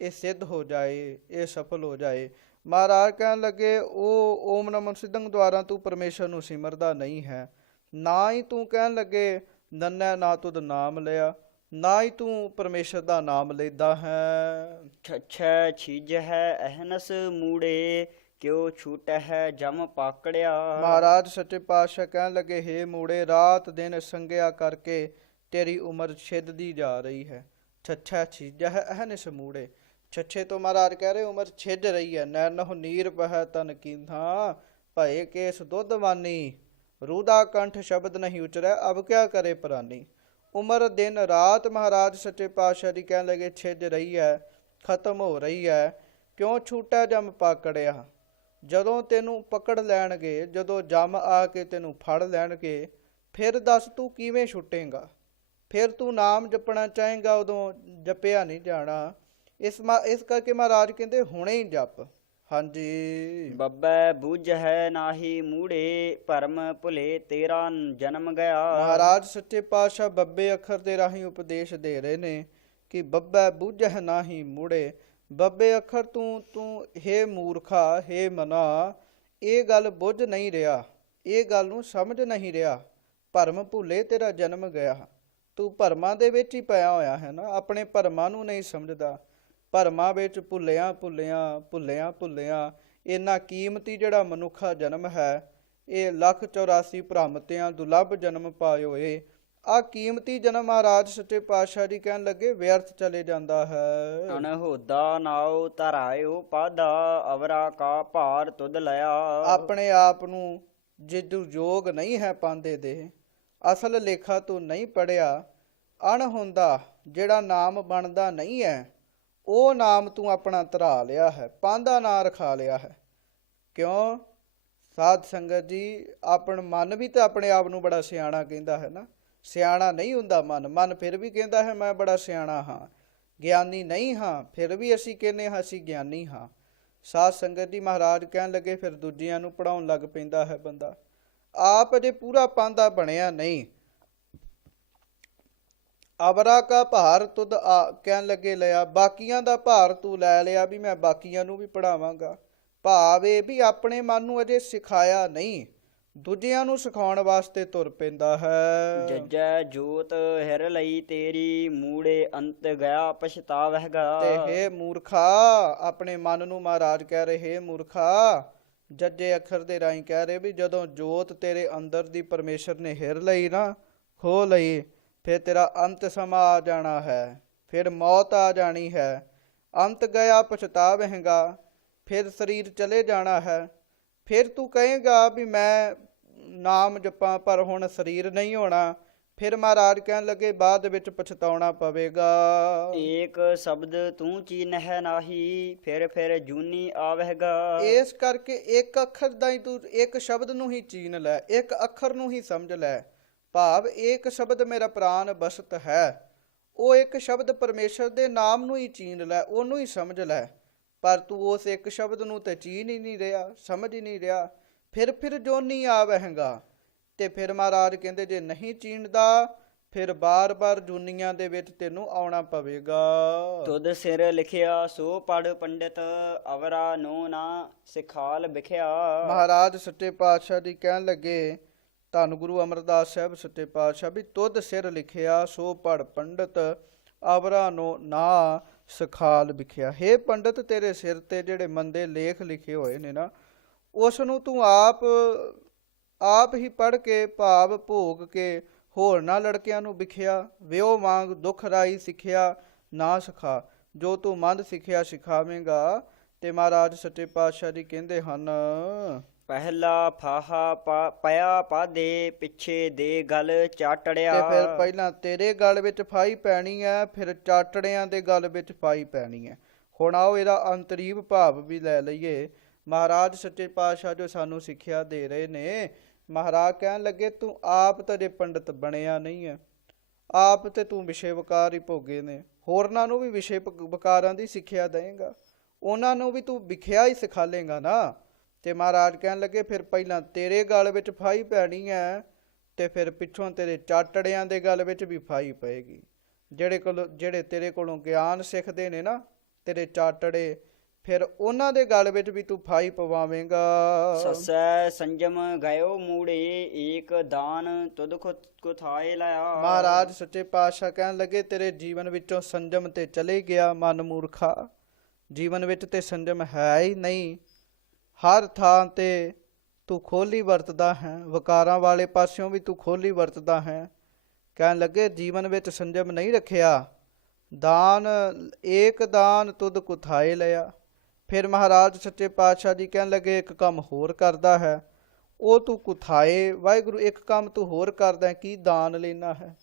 ਇਹ ਸਿੱਧ ਹੋ ਜਾਏ, ਇਹ ਸਫਲ ਹੋ ਜਾਏ। ਮਹਾਰਾਜ ਕਹਿਣ ਲੱਗੇ ਉਹ ਓਮ ਨਮੋ ਸਿਦੰ ਦੁਆਰਾ ਤੂੰ ਪਰਮੇਸ਼ਰ ਨੂੰ ਸਿਮਰਦਾ ਨਹੀਂ ਹੈ, ਨਾ ਹੀ ਤੂੰ ਕਹਿਣ ਲੱਗੇ ਨੰਨੈ ਨਾ ਤੁਧ ਨਾਮ ਲਿਆ, ਨਾ ਹੀ ਤੂੰ ਪਰਮੇਸ਼ਰ ਦਾ ਨਾਮ ਲੈਂਦਾ ਹੈ। ਛਛੈ ਛੀਜਹਿ ਅਹਨਸ ਮੂੜੇ, ਕਿਉ ਛੂਟਹਿ ਜਮ ਪਾਕੜਿਆ। ਮਹਾਰਾਜ ਸੱਚੇ ਪਾਤਸ਼ਾਹ ਕਹਿਣ ਲੱਗੇ ਹੇ ਮੂੜੇ, ਰਾਤ ਦਿਨ ਸੰਗਿਆ ਕਰਕੇ ਤੇਰੀ ਉਮਰ ਛਿੱਧਦੀ ਜਾ ਰਹੀ ਹੈ। ਛਛੈ ਛੀਜਹਿ ਅਹਨਿਸ ਮੂੜੇ, ਛੱਛੇ ਤੋਂ ਮਹਾਰਾਜ ਕਹਿ ਰਹੇ ਉਮਰ ਛਿੱਜ ਰਹੀ ਹੈ। ਨੈਣਹੁ ਨੀਰ ਪਹਿ ਤਨ ਕੀਂਧਾ, ਭਏ ਕੇਸ ਦੁੱਧ ਮਾਨੀ, ਰੂਦਾ ਕੰਠ ਸ਼ਬਦ ਨਹੀਂ ਉਚਰੈ, ਅਬ ਕਿਆ ਕਰੇ ਪ੍ਰਾਨੀ। ਉਮਰ ਦਿਨ ਰਾਤ ਮਹਾਰਾਜ ਸੱਚੇ ਪਾਤਸ਼ਾਹ ਜੀ ਕਹਿਣ ਲੱਗੇ ਛਿਜ ਰਹੀ ਹੈ, ਖਤਮ ਹੋ ਰਹੀ ਹੈ, ਕਿਉਂ ਛੂਟਾ ਜਮ ਪਾਕੜਿਆ। ਜਦੋਂ ਤੈਨੂੰ ਪਕੜ ਲੈਣਗੇ, ਜਦੋਂ ਜਮ ਆ ਕੇ ਤੈਨੂੰ ਫੜ ਲੈਣਗੇ, ਫਿਰ ਦੱਸ ਤੂੰ ਕਿਵੇਂ ਛੁੱਟੇਂਗਾ। ਫਿਰ ਤੂੰ ਨਾਮ ਜਪਣਾ ਚਾਹੇਂਗਾ, ਉਦੋਂ ਜਪਿਆ ਨਹੀਂ ਜਾਣਾ। ਇਸ ਕਰਕੇ ਮਹਾਰਾਜ ਕਹਿੰਦੇ ਹੁਣੇ ਹੀ ਜਪ। ਹਾਂਜੀ। ਬੱਬੈ ਬੁੱਝ ਹੈ ਨਾਹੀ ਮੂੜੇ, ਭਰਮ ਭੁਲੇ ਤੇਰਾ ਜਨਮ ਗਿਆ। ਮਹਾਰਾਜ ਸੱਚੇ ਪਾਤਸ਼ਾਹ ਬੱਬੇ ਅੱਖਰ ਦੇ ਰਾਹੀਂ ਉਪਦੇਸ਼ ਦੇ ਰਹੇ ਨੇ ਕਿ ਬੱਬੈ ਬੁੱਝ ਹੈ ਨਾਹੀ ਮੂੜੇ। ਬੱਬੇ ਅੱਖਰ ਤੂੰ ਹੇ ਮੂਰਖਾ, ਹੇ ਮਨਾ, ਇਹ ਗੱਲ ਬੁੱਝ ਨਹੀਂ ਰਿਹਾ, ਇਹ ਗੱਲ ਨੂੰ ਸਮਝ ਨਹੀਂ ਰਿਹਾ। ਭਰਮ ਭੁੱਲੇ ਤੇਰਾ ਜਨਮ ਗਿਆ। ਤੂੰ ਭਰਮਾਂ ਦੇ ਵਿੱਚ ਹੀ ਪਿਆ ਹੋਇਆ ਹੈ ਨਾ, ਆਪਣੇ ਭਰਮਾਂ ਨੂੰ ਨਹੀਂ ਸਮਝਦਾ। ਭਰਮਾਂ ਵਿੱਚ ਭੁੱਲਿਆਂ ਇੰਨਾ ਕੀਮਤੀ ਜਿਹੜਾ ਮਨੁੱਖਾ ਜਨਮ ਹੈ, ਇਹ 1,84 ਭ੍ਰਮ ਤਿਆਂ ਦੁਲੱਭ ਜਨਮ ਪਾਇਓ। ਆ ਕੀਮਤੀ ਜਨਮ ਮਹਾਰਾਜ ਸੱਚੇ ਪਾਤਸ਼ਾਹ ਜੀ ਕਹਿਣ ਲੱਗੇ ਵਿਅਰਥ ਚਲੇ ਜਾਂਦਾ ਹੈ। ਅਣਹੋਦਾ ਨਾਉ ਧਰਾਇਓ ਪਾਦਾ, ਅਵਰਾ ਕਾ ਭਾਰ ਤੁਧ ਲਿਆ। ਆਪਣੇ ਆਪ ਨੂੰ ਜਿੱਦੂ ਯੋਗ ਨਹੀਂ ਹੈ ਪਾਂਦੇ ਦੇ, ਅਸਲ ਲੇਖਾ ਤੂੰ ਨਹੀਂ ਪੜਿਆ। ਅਣਹੋਂਦਾ ਜਿਹੜਾ ਨਾਮ ਬਣਦਾ ਨਹੀਂ ਹੈ, ਉਹ ਨਾਮ ਤੂੰ ਆਪਣਾ ਧਰਾ ਲਿਆ ਹੈ, ਪਾਂਦਾ ਨਾਂ ਰਖਾ ਲਿਆ ਹੈ। ਕਿਉਂ ਸਾਧ ਸੰਗਤ ਜੀ, ਆਪਣ ਮਨ ਵੀ ਤਾਂ ਆਪਣੇ ਆਪ ਨੂੰ ਬੜਾ ਸਿਆਣਾ ਕਹਿੰਦਾ ਹੈ ਨਾ। ਸਿਆਣਾ ਨਹੀਂ ਹੁੰਦਾ ਮਨ ਫਿਰ ਵੀ ਕਹਿੰਦਾ ਹੈ ਮੈਂ ਬੜਾ ਸਿਆਣਾ ਹਾਂ। ਗਿਆਨੀ ਨਹੀਂ ਹਾਂ, ਫਿਰ ਵੀ ਅਸੀਂ ਕਹਿੰਦੇ ਹਾਂ ਅਸੀਂ ਗਿਆਨੀ ਹਾਂ। ਸਾਧ ਸੰਗਤ ਜੀ, ਮਹਾਰਾਜ ਕਹਿਣ ਲੱਗੇ ਫਿਰ ਦੂਜਿਆਂ ਨੂੰ ਪੜ੍ਹਾਉਣ ਲੱਗ ਪੈਂਦਾ ਹੈ ਬੰਦਾ, ਆਪ ਅਜੇ ਪੂਰਾ ਪਾਂਦਾ ਬਣਿਆ ਨਹੀਂ। ਅਵਰਾ ਕਾ ਭਾਰ ਤੁਧ ਕਹਿਣ ਲੱਗੇ ਲਿਆ, ਬਾਕੀਆਂ ਦਾ ਭਾਰ ਤੂੰ ਲੈ ਲਿਆ ਵੀ ਮੈਂ ਬਾਕੀਆਂ ਨੂੰ ਵੀ ਪੜ੍ਹਾਵਾਂਗਾ। ਭਾਵ ਇਹ ਵੀ ਆਪਣੇ ਮਨ ਨੂੰ ਅਜੇ ਸਿਖਾਇਆ ਨਹੀਂ, ਦੂਜਿਆਂ ਨੂੰ ਸਿਖਾਉਣ ਵਾਸਤੇ ਤੁਰ ਪੈਂਦਾ ਹੈ। ਜੱਜੈ ਜੋਤ ਹਿਰ ਲਈ ਤੇਰੀ, ਮੂੜੇ ਅੰਤ ਗਿਆ ਪਛਤਾਵਹਿਗਾ। ਤੇ ਹੇ ਮੂਰਖਾ, ਆਪਣੇ ਮਨ ਨੂੰ ਮਹਾਰਾਜ ਕਹਿ ਰਹੇ ਮੂਰਖਾ, ਜੱਜੇ ਅੱਖਰ ਦੇ ਰਾਹੀਂ ਕਹਿ ਰਹੇ ਵੀ ਜਦੋਂ ਜੋਤ ਤੇਰੇ ਅੰਦਰ ਦੀ ਪਰਮੇਸ਼ਰ ਨੇ ਹਿਰ ਲਈ ਨਾ, ਖੋਹ ਲਈ, ਫਿਰ ਤੇਰਾ ਅੰਤ ਸਮਾਂ ਆ ਜਾਣਾ ਹੈ, ਫਿਰ ਮੌਤ ਆ ਜਾਣੀ ਹੈ। ਅੰਤ ਗਿਆ ਪਛਤਾਵਹਿਗਾ, ਫਿਰ ਸਰੀਰ ਚਲੇ ਜਾਣਾ ਹੈ। ਫਿਰ ਤੂੰ ਕਹੇਗਾ ਵੀ ਮੈਂ ਨਾਮ ਜਪਾਂ ਪਰ ਹੁਣ ਸਰੀਰ ਨਹੀਂ ਹੋਣਾ। ਫਿਰ ਮਹਾਰਾਜ ਕਹਿਣ ਲੱਗੇ ਬਾਅਦ ਵਿੱਚ ਪਛਤਾਉਣਾ ਪਵੇਗਾ। ਏਕ ਸ਼ਬਦ ਤੂੰ ਚੀਨਹਿ ਨਾਹੀ, ਫਿਰ ਜੂਨੀ ਆਵਹਿਗਾ। ਇਸ ਕਰਕੇ ਇੱਕ ਅੱਖਰ ਦਾ ਹੀ ਤੂੰ ਇੱਕ ਸ਼ਬਦ ਨੂੰ ਹੀ ਚੀਨ ਲੈ, ਇੱਕ ਅੱਖਰ ਨੂੰ ਹੀ ਸਮਝ ਲੈ। ਭਾਵ ਇੱਕ ਸ਼ਬਦ ਮੇਰਾ ਪ੍ਰਾਨ ਬਸਤ ਹੈ, ਉਹ ਇੱਕ ਸ਼ਬਦ ਪਰਮੇਸ਼ਰ ਦੇ ਨਾਮ ਨੂੰ ਹੀ ਚੀਨ ਲੈ, ਉਹਨੂੰ ਹੀ ਸਮਝ ਲੈ। ਪਰ ਤੂੰ ਉਸ ਇੱਕ ਸ਼ਬਦ ਨੂੰ ਤੇ ਚੀਨ ਹੀ ਨਹੀਂ ਰਿਹਾ, ਸਮਝ ਹੀ ਨਹੀਂ ਰਿਹਾ। ਫਿਰ ਜੋਨੀ ਆਵਹਿਗਾ। ਤੇ ਫਿਰ ਮਹਾਰਾਜ ਕਹਿੰਦੇ ਜੇ ਨਹੀਂ ਚੀਨਦਾ, ਫਿਰ ਬਾਰ-ਬਾਰ ਜੂਨੀਆਂ ਦੇ ਵਿੱਚ ਤੈਨੂੰ ਆਉਣਾ ਪਵੇਗਾ। ਤੁਧ ਸਿਰ ਲਿਖਿਆ ਸੋ ਪੜ ਪੰਡਿਤ, ਅਵਰਾ ਨੋ ਨਾ ਸਿਖਾਲ ਵਿਖਿਆ। ਮਹਾਰਾਜ ਸੱਚੇ ਪਾਤਸ਼ਾਹ ਜੀ ਕਹਿਣ ਲੱਗੇ, ਧੰਨ ਗੁਰੂ ਅਮਰਦਾਸ ਸਾਹਿਬ ਸੱਚੇ ਪਾਤਸ਼ਾਹ, ਵੀ ਤੁਧ ਸਿਰ ਲਿਖਿਆ ਸੋ ਪੜ ਪੰਡਿਤ, ਅਵਰਾ ਨੋ ਨਾ ਸਿਖਾਲ ਵਿਖਿਆ। ਹੇ ਪੰਡਿਤ, ਤੇਰੇ ਸਿਰ ਤੇ ਜਿਹੜੇ ਮੰਦੇ ਲੇਖ ਲਿਖੇ ਹੋਏ ਨੇ ਨਾ, ਉਸ ਨੂੰ ਤੂੰ ਆਪ ਹੀ ਪੜ੍ਹ ਕੇ ਭਾਵ ਭੋਗ ਕੇ ਹੋਰਨਾਂ ਲੜਕਿਆਂ ਨੂੰ ਵਿਖਿਆ। ਵਿਉ ਵਾਂਗ ਦੁੱਖ ਰਾਈ ਸਿੱਖਿਆ ਨਾ ਸਿਖਾ। ਜੋ ਤੂੰ ਮੰਦ ਸਿੱਖਿਆ ਸਿਖਾਵੇਂਗਾ। ਤੇ ਮਹਾਰਾਜ ਸੱਚੇ ਪਾਤਸ਼ਾਹ ਜੀ ਕਹਿੰਦੇ ਹਨ, ਪਹਿਲਾ ਫਾਹਾ ਪਿਆ ਪਾਦੇ, ਪਿੱਛੇ ਦੇ ਗਲ ਚਾਟੜਿਆ। ਤੇ ਫਿਰ ਪਹਿਲਾਂ ਤੇਰੇ ਗਲ ਵਿੱਚ ਫਾਈ ਪੈਣੀ ਹੈ, ਫਿਰ ਚਾਟੜਿਆਂ ਦੇ ਗਲ ਵਿੱਚ ਫਾਈ ਪੈਣੀ ਹੈ। ਹੁਣ ਆਓ ਇਹਦਾ ਅੰਤਰੀਵ ਭਾਵ ਵੀ ਲੈ ਲਈਏ। ਮਹਾਰਾਜ ਸੱਚੇ ਪਾਤਸ਼ਾਹ ਜੋ ਸਾਨੂੰ ਸਿੱਖਿਆ ਦੇ ਰਹੇ ਨੇ, ਮਹਾਰਾਜ ਕਹਿਣ ਲੱਗੇ ਤੂੰ ਆਪ ਤਾਂ ਜੇ ਪੰਡਿਤ ਬਣਿਆ ਨਹੀਂ ਹੈ, ਆਪ ਤੇ ਤੂੰ ਵਿਸ਼ੇ ਵਕਾਰ ਹੀ ਭੋਗੇ ਨੇ, ਹੋਰਨਾਂ ਨੂੰ ਵੀ ਵਿਸ਼ੇ ਵਕਾਰਾਂ ਦੀ ਸਿੱਖਿਆ ਦੇਏਗਾ, ਉਹਨਾਂ ਨੂੰ ਵੀ ਤੂੰ ਵਿਖਿਆ ਹੀ ਸਿਖਾਲੇਗਾ ਨਾ। ਤੇ ਮਹਾਰਾਜ ਕਹਿਣ ਲੱਗੇ ਫਿਰ ਪਹਿਲਾਂ ਤੇਰੇ ਗਲ ਵਿੱਚ ਫਾਈ ਪੈਣੀ ਹੈ, ਤੇ ਫਿਰ ਪਿੱਛੋਂ ਤੇਰੇ ਚਾਟੜਿਆਂ ਦੇ ਗਲ ਵਿੱਚ ਵੀ ਫਾਈ ਪਏਗੀ। ਜਿਹੜੇ ਤੇਰੇ ਕੋਲੋਂ ਗਿਆਨ ਸਿੱਖਦੇ ਨੇ ਨਾ, ਤੇਰੇ ਚਾਟੜੇ, ਫਿਰ ਉਹਨਾਂ ਦੇ ਗਲ ਵਿੱਚ ਵੀ ਤੂੰ ਫਾਈ ਪਵਾਵੇਂਗਾ। ਸਸੈ ਸੰਜਮ ਗਇਓ ਮੂੜੇ, ਏਕ ਦਾਨ ਤੁਧ ਕੁਥਾਏ ਲਿਆ। ਮਹਾਰਾਜ ਸੱਚੇ ਪਾਤਸ਼ਾਹ ਕਹਿਣ ਲੱਗੇ ਤੇਰੇ ਜੀਵਨ ਵਿੱਚੋਂ ਸੰਜਮ ਤੇ ਚਲੇ ਗਿਆ ਮਨ ਮੂਰਖਾ। ਜੀਵਨ ਵਿੱਚ ਤੇ ਸੰਜਮ ਹੈ ਹੀ ਨਹੀਂ। ਹਰ ਥਾਂ ਤੇ ਤੂੰ ਖੋਲੀ ਵਰਤਦਾ ਹੈ, ਵਕਾਰਾਂ ਵਾਲੇ ਪਾਸਿਓਂ ਵੀ ਤੂੰ ਖੋਲੀ ਵਰਤਦਾ ਹੈ। ਕਹਿਣ ਲੱਗੇ ਜੀਵਨ ਵਿੱਚ ਸੰਜਮ ਨਹੀਂ ਰੱਖਿਆ। ਦਾਨ ਏਕ ਦਾਨ ਤੁਧ ਕੁਥਾਏ ਲਿਆ। ਫਿਰ ਮਹਾਰਾਜ ਸੱਚੇ ਪਾਤਸ਼ਾਹ ਜੀ ਕਹਿਣ ਲੱਗੇ ਇੱਕ ਕੰਮ ਹੋਰ ਕਰਦਾ ਹੈ, ਉਹ ਤੂੰ ਕੁਥਾਏ। ਵਾਹਿਗੁਰੂ ਇੱਕ ਕੰਮ ਤੂੰ ਹੋਰ ਕਰਦਾ ਹੈ, ਕੀ ਦਾਨ ਲੈਣਾ ਹੈ।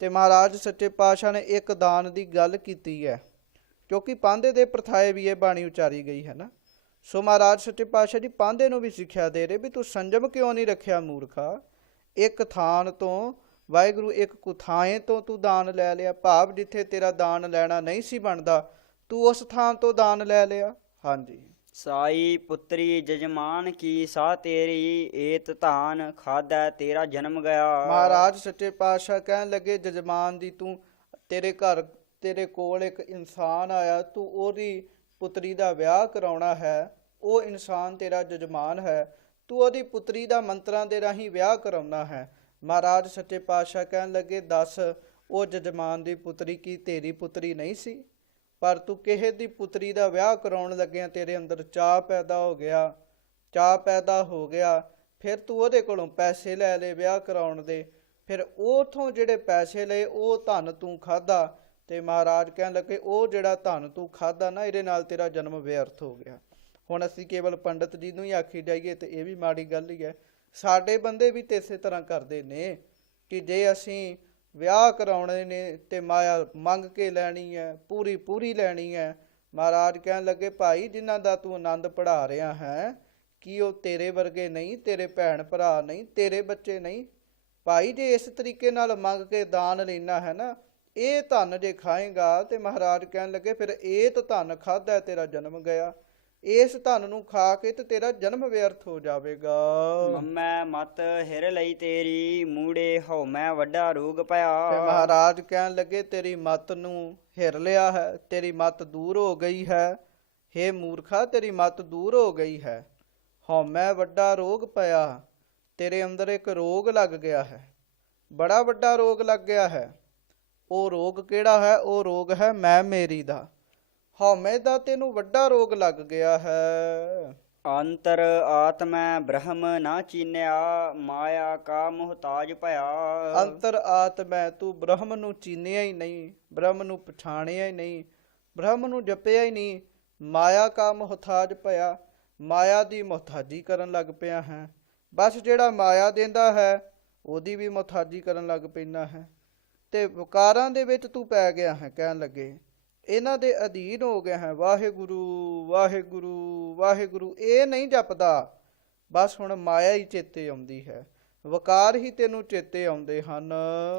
ਤੇ ਮਹਾਰਾਜ ਸੱਚੇ ਪਾਤਸ਼ਾਹ ਨੇ ਇੱਕ ਦਾਨ ਦੀ ਗੱਲ ਕੀਤੀ ਹੈ, ਕਿਉਂਕਿ ਪਾਂਧੇ ਦੇ ਪ੍ਰਥਾਏ ਵੀ ਇਹ ਬਾਣੀ ਉਚਾਰੀ ਗਈ ਹੈ ਨਾ। ਸੋ ਮਹਾਰਾਜ ਸੱਚੇ ਪਾਤਸ਼ਾਹ ਜੀ ਪਾਂਧੇ ਨੂੰ ਵੀ ਸਿੱਖਿਆ ਦੇ ਰਹੇ ਵੀ ਤੂੰ ਸੰਜਮ ਕਿਉਂ ਨਹੀਂ ਰੱਖਿਆ ਮੂਰਖਾ। ਇੱਕ ਥਾਨ ਤੋਂ ਵਾਹਿਗੁਰੂ ਇੱਕ ਕੁਥਾਏ ਤੋਂ ਤੂੰ ਦਾਨ ਲੈ ਲਿਆ, ਭਾਵ ਜਿੱਥੇ ਤੇਰਾ ਦਾਨ ਲੈਣਾ ਨਹੀਂ ਸੀ ਬਣਦਾ ਤੂੰ ਉਸ ਥਾਂ ਤੋਂ ਦਾਨ ਲੈ ਲਿਆ। ਹਾਂਜੀ। ਸਾਈ ਪੁੱਤਰੀ ਜਜਮਾਨ ਕੀ ਸਾ ਤੇਰੀ, ਏਤ ਧਾਨ ਖਾਧੈ ਤੇਰਾ ਜਨਮ ਗਿਆ। ਮਹਾਰਾਜ ਸੱਚੇ ਪਾਤਸ਼ਾਹ ਕਹਿਣ ਲੱਗੇ ਜਜਮਾਨ ਦੀ ਤੂੰ, ਤੇਰੇ ਘਰ ਤੇਰੇ ਕੋਲ ਇੱਕ ਇਨਸਾਨ ਆਇਆ, ਤੂੰ ਉਹਦੀ ਪੁੱਤਰੀ ਦਾ ਵਿਆਹ ਕਰਾਉਣਾ ਹੈ, ਉਹ ਇਨਸਾਨ ਤੇਰਾ ਜਜਮਾਨ ਹੈ, ਤੂੰ ਉਹਦੀ ਪੁੱਤਰੀ ਦਾ ਮੰਤਰਾਂ ਦੇ ਰਾਹੀਂ ਵਿਆਹ ਕਰਾਉਣਾ ਹੈ। ਮਹਾਰਾਜ ਸੱਚੇ ਪਾਤਸ਼ਾਹ ਕਹਿਣ ਲੱਗੇ ਦੱਸ, ਉਹ ਜਜਮਾਨ ਦੀ ਪੁੱਤਰੀ ਕੀ ਤੇਰੀ ਪੁੱਤਰੀ ਨਹੀਂ ਸੀ? ਪਰ ਤੂੰ ਕਿਸੇ ਦੀ ਪੁੱਤਰੀ ਦਾ ਵਿਆਹ ਕਰਾਉਣ ਲੱਗਿਆ ਤੇਰੇ ਅੰਦਰ ਚਾਅ ਪੈਦਾ ਹੋ ਗਿਆ, ਫਿਰ ਤੂੰ ਉਹਦੇ ਕੋਲੋਂ ਪੈਸੇ ਲੈ ਲਏ ਵਿਆਹ ਕਰਾਉਣ ਦੇ, ਫਿਰ ਉਥੋਂ ਜਿਹੜੇ ਪੈਸੇ ਲਏ ਉਹ ਧਨ ਤੂੰ ਖਾਧਾ। ਤੇ ਮਹਾਰਾਜ ਕਹਿਣ ਲੱਗੇ ਉਹ ਜਿਹੜਾ ਧਨ ਤੂੰ ਖਾਧਾ ਨਾ, ਇਹਦੇ ਨਾਲ ਤੇਰਾ ਜਨਮ ਵਿਅਰਥ ਹੋ ਗਿਆ। ਹੁਣ ਅਸੀਂ ਕੇਵਲ ਪੰਡਤ ਜੀ ਨੂੰ ਹੀ ਆਖੀ ਜਾਈਏ ਤੇ ਇਹ ਵੀ ਮਾੜੀ ਗੱਲ ਹੀ ਹੈ। ਸਾਡੇ ਬੰਦੇ ਵੀ ਤੇ ਇਸੇ ਤਰ੍ਹਾਂ ਕਰਦੇ ਨੇ ਕਿ ਜੇ ਅਸੀਂ ਵਿਆਹ ਕਰਾਉਣੇ ਨੇ ਤੇ ਮਾਇਆ ਮੰਗ ਕੇ ਲੈਣੀ ਹੈ, ਪੂਰੀ ਲੈਣੀ ਹੈ। ਮਹਾਰਾਜ ਕਹਿਣ ਲੱਗੇ ਭਾਈ ਜਿਨ੍ਹਾਂ ਦਾ ਤੂੰ ਆਨੰਦ ਪੜ੍ਹਾ ਰਿਹਾ ਹੈ, ਕੀ ਉਹ ਤੇਰੇ ਵਰਗੇ ਨਹੀਂ, ਤੇਰੇ ਭੈਣ ਭਰਾ ਨਹੀਂ, ਤੇਰੇ ਬੱਚੇ ਨਹੀਂ? ਭਾਈ ਜੇ ਇਸ ਤਰੀਕੇ ਨਾਲ ਮੰਗ ਕੇ ਦਾਨ ਲੈਣਾ ਹੈ ਨਾ, ਇਹ ਧਨ ਜੇ ਖਾਏਗਾ ਤੇ ਮਹਾਰਾਜ ਕਹਿਣ ਲੱਗੇ ਫਿਰ ਇਹ ਤਾਂ ਧਨ ਖਾਧਾ ਤੇਰਾ ਜਨਮ ਗਿਆ, ਇਸ ਧਨ ਨੂੰ ਖਾ ਕੇ ਤੇ ਤੇਰਾ ਜਨਮ ਵਿਅਰਥ ਹੋ ਜਾਵੇਗਾ। ਮੰਮੈ ਮਤ ਹਿਰ ਲਈ ਤੇਰੀ, ਮੂੜੇ ਹਉਮੈ ਵੱਡਾ ਰੋਗ ਪਿਆ। ਤੇ ਮਹਾਰਾਜ ਕਹਿਣ ਲੱਗੇ ਤੇਰੀ ਮਤ ਨੂੰ ਹਿਰ ਲਿਆ ਹੈ, ਤੇਰੀ ਮਤ ਦੂਰ ਹੋ ਗਈ ਹੈ। ਹੇ ਮੂਰਖਾ ਤੇਰੀ ਮਤ ਦੂਰ ਹੋ ਗਈ ਹੈ, ਹਉਮੈ ਵੱਡਾ ਰੋਗ ਪਿਆ, ਤੇਰੇ ਅੰਦਰ ਇੱਕ ਰੋਗ ਲੱਗ ਗਿਆ ਹੈ, ਬੜਾ ਵੱਡਾ ਰੋਗ ਲੱਗ ਗਿਆ ਹੈ। ਉਹ ਰੋਗ ਕਿਹੜਾ ਹੈ? ਉਹ ਰੋਗ ਹੈ ਮੈਂ ਮੇਰੀ ਦਾ। ਹਉਮੈ ਦਾ ਤੈਨੂੰ ਵੱਡਾ ਰੋਗ ਲੱਗ ਗਿਆ ਹੈ। ਅੰਤਰ ਆਤਮੈ ਬ੍ਰਹਮ ਨਾ ਚੀਨਿਆ, ਮਾਇਆ ਕਾ ਮੁਹਤਾਜ ਭਇਆ। ਅੰਤਰ ਆਤਮੈ ਤੂੰ ਬ੍ਰਹਮ ਨੂੰ ਚੀਨਿਆ ਹੀ ਨਹੀਂ, ਬ੍ਰਹਮ ਨੂੰ ਪਛਾਣਿਆ ਹੀ ਨਹੀਂ, ਬ੍ਰਹਮ ਨੂੰ ਜਪਿਆ ਹੀ ਨਹੀਂ, ਮਾਇਆ ਕਾ ਮੁਹਤਾਜ ਭਇਆ, ਮਾਇਆ ਦੀ ਮੁਹਤਾਜੀ ਕਰਨ ਲੱਗ ਪਿਆ ਹੈ। ਬਸ ਜਿਹੜਾ ਮਾਇਆ ਦਿੰਦਾ ਹੈ ਉਹਦੀ ਵੀ ਮੁਹਤਾਜੀ ਕਰਨ ਲੱਗ ਪੈਂਦਾ ਹੈ ਤੇ ਵਿਕਾਰਾਂ ਦੇ ਵਿੱਚ ਤੂੰ ਪੈ ਗਿਆ ਹੈ। ਕਹਿਣ ਲੱਗੇ ਇਹਨਾਂ ਦੇ ਅਧੀਨ ਹੋ ਗਿਆ ਹੈ। ਵਾਹਿਗੁਰੂ ਵਾਹਿਗੁਰੂ ਵਾਹਿਗੁਰੂ ਇਹ ਨਹੀਂ ਜਪਦਾ, ਬਸ ਹੁਣ ਮਾਇਆ ਹੀ ਚੇਤੇ ਆਉਂਦੀ ਹੈ, ਵਿਕਾਰ ਹੀ ਤੈਨੂੰ ਚੇਤੇ ਆਉਂਦੇ ਹਨ।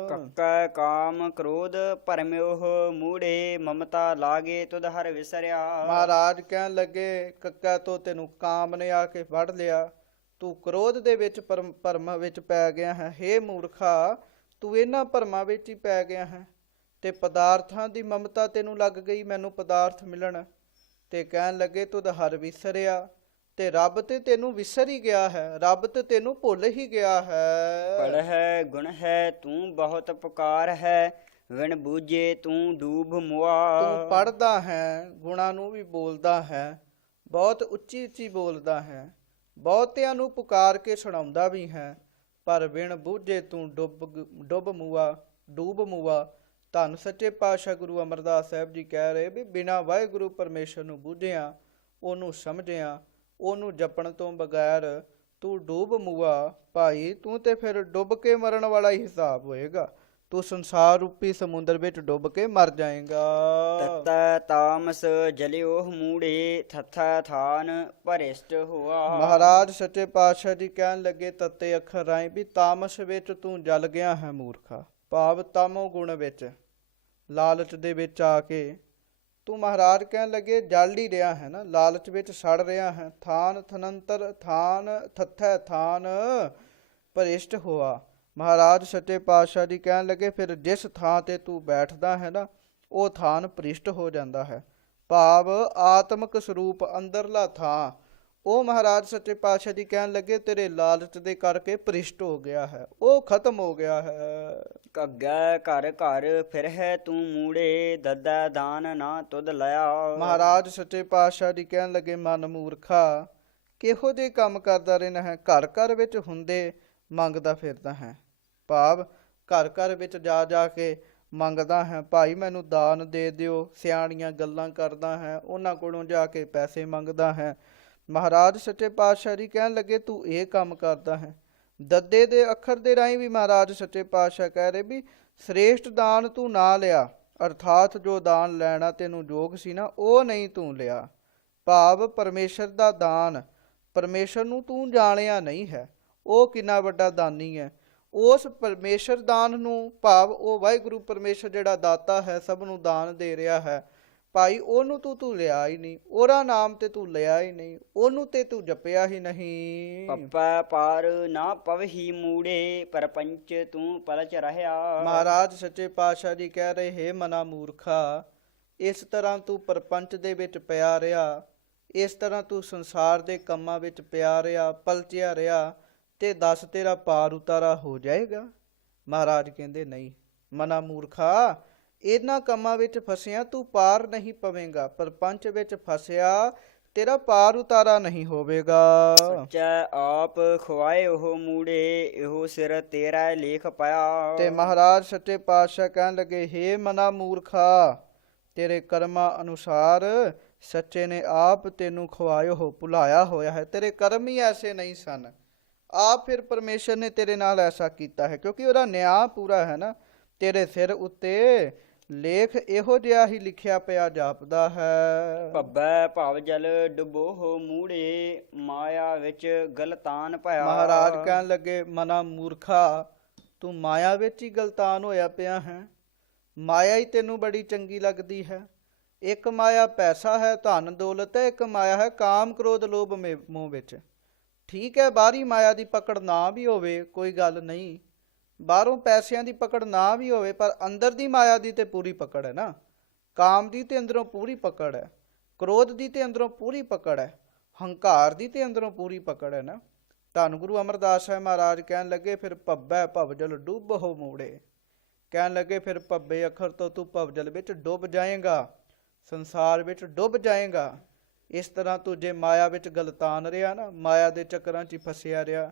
ਕੱਕੈ ਕਾਮ ਕ੍ਰੋਧ ਭਰਮਿਓਹ, ਮੂੜੇ ਮਮਤਾ ਲਾਗੇ ਤੁਧ ਹਰ ਵਿਸਰਿਆ। ਮਹਾਰਾਜ ਕਹਿਣ ਲੱਗੇ ਕੱਕਾ ਤੋਂ ਤੈਨੂੰ ਕਾਮ ਨੇ ਆ ਕੇ ਫੜ ਲਿਆ, ਤੂੰ ਕ੍ਰੋਧ ਦੇ ਵਿੱਚ ਭਰਮ ਵਿੱਚ ਪੈ ਗਿਆ ਹੈ। ਹੇ ਮੂਰਖਾ ਤੂੰ ਇਹਨਾਂ ਭਰਮਾਂ ਵਿੱਚ ਹੀ ਪੈ ਗਿਆ ਹੈ ਤੇ ਪਦਾਰਥਾਂ ਦੀ ਮਮਤਾ ਤੈਨੂੰ ਲੱਗ ਗਈ, ਮੈਨੂੰ ਪਦਾਰਥ ਮਿਲਣ। ਤੇ ਕਹਿਣ ਲੱਗੇ ਤੁਧ ਹਰ ਵਿਸਰਿਆ, ਤੇ ਰੱਬ ਤੇ ਤੈਨੂੰ ਵਿਸਰ ਹੀ ਗਿਆ ਹੈ, ਰੱਬ ਤੇ ਤੈਨੂੰ ਭੁੱਲ ਹੀ ਗਿਆ ਹੈ। ਪੜ੍ਹੈ ਗੁਣ ਹੈ ਤੂੰ ਬਹੁਤ ਪੁਕਾਰ ਹੈ, ਵਿਣ ਬੂਝੇ ਤੂੰ ਡੂਬ ਮੁਆ। ਤੂੰ ਪੜ੍ਹਦਾ ਹੈ, ਗੁਣਾਂ ਨੂੰ ਵੀ ਬੋਲਦਾ ਹੈ, ਬਹੁਤ ਉੱਚੀ ਉੱਚੀ ਬੋਲਦਾ ਹੈ, ਬਹੁਤਿਆਂ ਨੂੰ ਪੁਕਾਰ ਕੇ ਸੁਣਾਉਂਦਾ ਵੀ ਹੈ, ਪਰ ਵਿਣ ਬੂਝੇ ਤੂੰ ਡੂਬ ਮੁਆ। ਧੰਨ ਸੱਚੇ ਪਾਤਸ਼ਾਹ ਗੁਰੂ ਅਮਰਦਾਸ ਸਾਹਿਬ ਜੀ ਕਹਿ ਰਹੇ ਵੀ ਬਿਨਾਂ ਵਾਹਿਗੁਰੂ ਪਰਮੇਸ਼ਰ ਨੂੰ ਬੁੱਝਿਆ, ਉਹਨੂੰ ਸਮਝਿਆ, ਉਹਨੂੰ ਜਪਣ ਤੋਂ ਬਗੈਰ ਤੂੰ ਡੁੱਬ ਮੁਆ। ਭਾਈ ਤੂੰ ਤੇ ਫਿਰ ਡੁੱਬ ਕੇ ਮਰਨ ਵਾਲਾ ਹੀ ਹਿਸਾਬ ਹੋਏਗਾ, ਤੂੰ ਸੰਸਾਰ ਰੂਪੀ ਸਮੁੰਦਰ ਵਿੱਚ ਡੁੱਬ ਕੇ ਮਰ ਜਾਏਗਾ। ਤਤੈ ਤਾਮਸ ਜਲਿਓ ਮੂੜੇ, ਥਥੈ ਥਾਨ ਭਰਿਸ਼ਟ ਹੋਆ। ਮਹਾਰਾਜ ਸੱਚੇ ਪਾਤਸ਼ਾਹ ਜੀ ਕਹਿਣ ਲੱਗੇ ਤੱਤੇ ਅੱਖਰ ਰਾਹੀਂ ਵੀ ਤਾਮਸ ਵਿੱਚ ਤੂੰ ਜਲ ਗਿਆ ਹੈ ਮੂਰਖਾ, ਭਾਵ ਤਾਮੋ ਗੁਣ ਵਿੱਚ, ਲਾਲਚ ਦੇ ਵਿੱਚ ਆ ਕੇ ਤੂੰ ਮਹਾਰਾਜ ਕਹਿਣ ਲੱਗੇ ਜਲ ਹੀ ਰਿਹਾ ਹੈ ਨਾ, ਲਾਲਚ ਵਿੱਚ ਸੜ ਰਿਹਾ ਹੈ। ਥਾਨ ਥਨੰਤਰ ਥਾਨ ਥਥੈ ਥਾਨ ਭਰਿਸ਼ਟ ਹੋਆ। ਮਹਾਰਾਜ ਸੱਚੇ ਪਾਤਸ਼ਾਹ ਜੀ ਕਹਿਣ ਲੱਗੇ ਫਿਰ ਜਿਸ ਥਾਂ ਤੇ ਤੂੰ ਬੈਠਦਾ ਹੈ ਨਾ ਉਹ ਥਾਨ ਭ੍ਰਿਸ਼ਟ ਹੋ ਜਾਂਦਾ ਹੈ, ਭਾਵ ਆਤਮਿਕ ਸਰੂਪ ਅੰਦਰਲਾ ਥਾਂ ਉਹ ਮਹਾਰਾਜ ਸੱਚੇ ਪਾਤਸ਼ਾਹ ਜੀ ਕਹਿਣ ਲੱਗੇ ਤੇਰੇ ਲਾਲਚ ਦੇ ਕਰਕੇ ਭ੍ਰਿਸ਼ਟ ਹੋ ਗਿਆ ਹੈ, ਉਹ ਖਤਮ ਹੋ ਗਿਆ ਹੈ। ਘੱਗੈ ਘਰ ਘਰ ਫਿਰ ਹੈ ਤੂੰ ਮੂੜੇ, ਦੱਦੈ ਦਾਨ ਨਾ ਤੁਧ ਲਿਆ। ਮਹਾਰਾਜ ਸੱਚੇ ਪਾਤਸ਼ਾਹ ਜੀ ਕਹਿਣ ਲੱਗੇ ਮਨ ਮੂਰਖਾ ਕਿਹੋ ਜਿਹੇ ਕੰਮ ਕਰਦਾ ਰਹਿਣਾ ਹੈ, ਘਰ ਘਰ ਵਿੱਚ ਹੁੰਦੇ ਮੰਗਦਾ ਫਿਰਦਾ ਹੈ, ਭਾਵ ਘਰ ਘਰ ਵਿੱਚ ਜਾ ਜਾ ਕੇ ਮੰਗਦਾ ਹੈ, ਭਾਈ ਮੈਨੂੰ ਦਾਨ ਦੇ ਦਿਓ, ਸਿਆਣੀਆਂ ਗੱਲਾਂ ਕਰਦਾ ਹੈ, ਉਹਨਾਂ ਕੋਲੋਂ ਜਾ ਕੇ ਪੈਸੇ ਮੰਗਦਾ ਹੈ। ਮਹਾਰਾਜ ਸੱਚੇ ਪਾਤਸ਼ਾਹ ਜੀ ਕਹਿਣ ਲੱਗੇ ਤੂੰ ਇਹ ਕੰਮ ਕਰਦਾ ਹੈ। ਦੱਦੇ ਦੇ ਅੱਖਰ ਦੇ ਰਾਹੀਂ ਵੀ ਮਹਾਰਾਜ ਸੱਚੇ ਪਾਤਸ਼ਾਹ ਕਹਿ ਰਹੇ ਵੀ ਸ੍ਰੇਸ਼ਟ ਦਾਨ ਤੂੰ ਨਾ ਲਿਆ, ਅਰਥਾਤ ਜੋ ਦਾਨ ਲੈਣਾ ਤੈਨੂੰ ਯੋਗ ਸੀ ਨਾ ਉਹ ਨਹੀਂ ਤੂੰ ਲਿਆ। ਭਾਵ ਪਰਮੇਸ਼ਰ ਦਾ ਦਾਨ, ਪਰਮੇਸ਼ਰ ਨੂੰ ਤੂੰ ਜਾਣਿਆ ਨਹੀਂ ਹੈ, ਉਹ ਕਿੰਨਾ ਵੱਡਾ ਦਾਨੀ ਹੈ। ਉਸ ਪਰਮੇਸ਼ਰ ਦਾਨ ਨੂੰ, ਭਾਵ ਉਹ ਵਾਹਿਗੁਰੂ ਪਰਮੇਸ਼ਰ ਜਿਹੜਾ ਦਾਤਾ ਹੈ, ਸਭ ਨੂੰ ਦਾਨ ਦੇ ਰਿਹਾ ਹੈ, ਭਾਈ ਉਹਨੂੰ ਤੂੰ ਲਿਆ ਹੀ ਨਹੀਂ, ਉਹਦਾ ਨਾਮ ਤੇ ਤੂੰ ਲਿਆ ਹੀ ਨਹੀਂ, ਉਹਨੂੰ ਤੇ ਤੂੰ ਜਪਿਆ ਹੀ ਨਹੀਂ। ਪੱਪੈ ਪਾਰ ਨਾ ਪਵਹੀ ਮੂੜੇ, ਪਰਪੰਚ ਤੂੰ ਪਲਚ ਰਹਿਆ। ਮਹਾਰਾਜ ਸੱਚੇ ਪਾਤਸ਼ਾਹ ਜੀ ਕਹਿ ਰਹੇ, ਹੇ ਮਨਾ ਮੂਰਖਾ, ਇਸ ਤਰ੍ਹਾਂ ਤੂੰ ਪਰਪੰਚ ਦੇ ਵਿੱਚ ਪਿਆ ਰਿਹਾ, ਇਸ ਤਰ੍ਹਾਂ ਤੂੰ ਸੰਸਾਰ ਦੇ ਕੰਮਾਂ ਵਿੱਚ ਪਿਆ ਰਿਹਾ, ਪਲਚਿਆ ਰਿਹਾ, ਤੇ ਦੱਸ ਤੇਰਾ ਪਾਰ ਉਤਾਰਾ ਹੋ ਜਾਏਗਾ। ਮਹਾਰਾਜ ਕਹਿੰਦੇ ਨਹੀਂ ਮਨਾ ਮੂਰਖਾ, ਇਹਨਾਂ ਕੰਮਾਂ ਵਿੱਚ ਫਸਿਆ ਤੂੰ ਪਾਰ ਨਹੀਂ ਪਵੇਂਗਾ, ਪਰਪੰਚ ਵਿੱਚ ਫਸਿਆ ਤੇਰਾ ਪਾਰ ਉਤਾਰਾ ਨਹੀਂ ਹੋਵੇਗਾ। ਸੱਚਾ ਆਪ ਖਵਾਏ ਉਹ ਮੂੜੇ, ਇਹੋ ਸਿਰ ਤੇਰਾ ਲੇਖ ਪਾਇਆ। ਤੇ ਮਹਾਰਾਜ ਸੱਚੇ ਪਾਤਸ਼ਾਹ ਕਹਿਣ ਲੱਗੇ, ਹੇ ਮਨਾ ਮੂਰਖਾ, ਤੇਰੇ ਕਰਮਾਂ ਅਨੁਸਾਰ ਸੱਚੇ ਨੇ ਆਪ ਤੈਨੂੰ ਖਵਾਇਓ ਹੋ, ਭੁਲਾਇਆ ਹੋਇਆ ਹੈ, ਤੇਰੇ ਕਰਮ ਹੀ ਐਸੇ ਨਹੀਂ ਸਨ, ਆਪ ਫਿਰ ਪਰਮੇਸ਼ਰ ਨੇ ਤੇਰੇ ਨਾਲ ਐਸਾ ਕੀਤਾ ਹੈ, ਕਿਉਂਕਿ ਉਹਦਾ ਨਿਆਂ ਪੂਰਾ ਹੈ ਨਾ। ਤੇਰੇ ਸਿਰ ਉੱਤੇ ਲੇਖ ਇਹੋ ਜਿਹਾ ਹੀ ਲਿਖਿਆ ਪਿਆ ਜਾਪਦਾ ਹੈ। ਭੱਬੈ ਭਵ ਜਲ ਡੁਬੋ ਹੋ ਮੂੜੇ, ਮਾਇਆ ਵਿੱਚ ਗਲਤਾਨ ਭਇਆ। ਮਹਾਰਾਜ ਕਹਿਣ ਲੱਗੇ ਮਨਾ ਮੂਰਖਾ, ਤੂੰ ਮਾਇਆ ਵਿੱਚ ਹੀ ਗਲਤਾਨ ਹੋਇਆ ਪਿਆ ਹੈ। ਮਾਇਆ ਹੀ ਤੈਨੂੰ ਬੜੀ ਚੰਗੀ ਲੱਗਦੀ ਹੈ। ਇੱਕ ਮਾਇਆ ਪੈਸਾ ਹੈ, ਧਨ ਦੌਲਤ ਹੈ, ਇੱਕ ਮਾਇਆ ਹੈ ਕਾਮ ਕ੍ਰੋਧ ਲੋਭ ਮੋਹ ਵਿੱਚ। ਠੀਕ ਹੈ, ਬਾਹਰੀ ਮਾਇਆ ਦੀ ਪਕੜ ਨਾ ਵੀ ਹੋਵੇ ਕੋਈ ਗੱਲ ਨਹੀਂ, ਬਾਹਰੋਂ ਪੈਸਿਆਂ ਦੀ ਪਕੜ ਨਾ ਵੀ ਹੋਵੇ, ਪਰ ਅੰਦਰ ਦੀ ਮਾਇਆ ਦੀ ਤੇ ਪੂਰੀ ਪਕੜ ਹੈ ਨਾ। ਕਾਮ ਦੀ ਤੇ ਅੰਦਰੋਂ ਪੂਰੀ ਪਕੜ ਹੈ, ਕ੍ਰੋਧ ਦੀ ਤੇ ਅੰਦਰੋਂ ਪੂਰੀ ਪਕੜ ਹੈ, ਹੰਕਾਰ ਦੀ ਤੇ ਅੰਦਰੋਂ ਪੂਰੀ ਪਕੜ ਹੈ ਨਾ। ਧੰਨ ਗੁਰੂ ਅਮਰਦਾਸ ਸਾਹਿਬ ਮਹਾਰਾਜ ਕਹਿਣ ਲੱਗੇ, ਫਿਰ ਭੱਬੈ ਭਵਜਲ ਡੁੱਬ ਹੋ ਮੂੜੇ, ਕਹਿਣ ਲੱਗੇ ਫਿਰ ਭੱਬੇ ਅੱਖਰ ਤੋਂ ਤੂੰ ਭਵਜਲ ਵਿੱਚ ਡੁੱਬ ਜਾਏਗਾ, ਸੰਸਾਰ ਵਿੱਚ ਡੁੱਬ ਜਾਏਗਾ। ਇਸ ਤਰ੍ਹਾਂ ਤੂੰ ਜੇ ਮਾਇਆ ਵਿੱਚ ਗਲਤਾਨ ਰਿਹਾ ਨਾ, ਮਾਇਆ ਦੇ ਚੱਕਰਾਂ 'ਚ ਫਸਿਆ ਰਿਹਾ,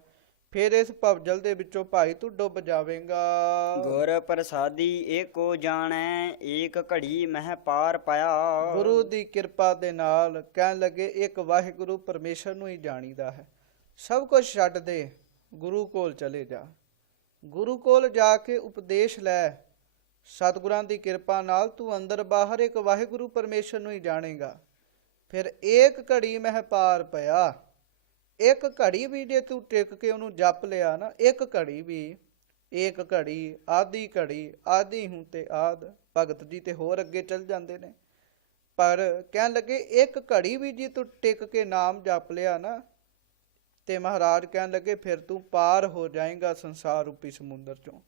ਫਿਰ ਇਸ ਭਵਜਲ ਦੇ ਵਿੱਚੋਂ ਭਾਈ ਤੂੰ ਡੁੱਬ ਜਾਵੇਂਗਾ। ਗੁਰ ਪ੍ਰਸਾਦੀ ਏਕੋ ਜਾਣੈ, ਏਕ ਘੜੀ ਮਹਿ ਪਾਰ ਪਾਇਆ। ਗੁਰੂ ਦੀ ਕਿਰਪਾ ਦੇ ਨਾਲ ਕਹਿਣ ਲੱਗੇ ਇੱਕ ਵਾਹਿਗੁਰੂ ਪਰਮੇਸ਼ਰ ਨੂੰ ਹੀ ਜਾਣੀਦਾ ਹੈ। ਸਭ ਕੁਝ ਛੱਡ ਦੇ, ਗੁਰੂ ਕੋਲ ਚਲੇ ਜਾ, ਗੁਰੂ ਕੋਲ ਜਾ ਕੇ ਉਪਦੇਸ਼ ਲੈ। ਸਤਿਗੁਰਾਂ ਦੀ ਕਿਰਪਾ ਨਾਲ ਤੂੰ ਅੰਦਰ ਬਾਹਰ ਇੱਕ ਵਾਹਿਗੁਰੂ ਪਰਮੇਸ਼ਰ ਨੂੰ ਹੀ ਜਾਣੇਗਾ। ਫਿਰ ਏਕ ਘੜੀ ਮਹਿ ਪਾਰ ਪਿਆ, ਇੱਕ ਘੜੀ ਵੀ ਜੇ ਤੂੰ ਟਿਕ ਕੇ ਉਹਨੂੰ ਜਪ ਲਿਆ ਨਾ, ਇੱਕ ਘੜੀ ਵੀ, ਏਕ ਘੜੀ ਆਦੀ ਘੜੀ, ਆਦੀ ਹੂੰ ਤੇ ਆਦ। ਭਗਤ ਜੀ ਤੇ ਹੋਰ ਅੱਗੇ ਚੱਲ ਜਾਂਦੇ ਨੇ, ਪਰ ਕਹਿਣ ਲੱਗੇ ਇੱਕ ਘੜੀ ਵੀ ਜੇ ਤੂੰ ਟਿਕ ਕੇ ਨਾਮ ਜਪ ਲਿਆ ਨਾ, ਤੇ ਮਹਾਰਾਜ ਕਹਿਣ ਲੱਗੇ ਫਿਰ ਤੂੰ ਪਾਰ ਹੋ ਜਾਏਗਾ ਸੰਸਾਰ ਰੂਪੀ ਸਮੁੰਦਰ ਚੋਂ,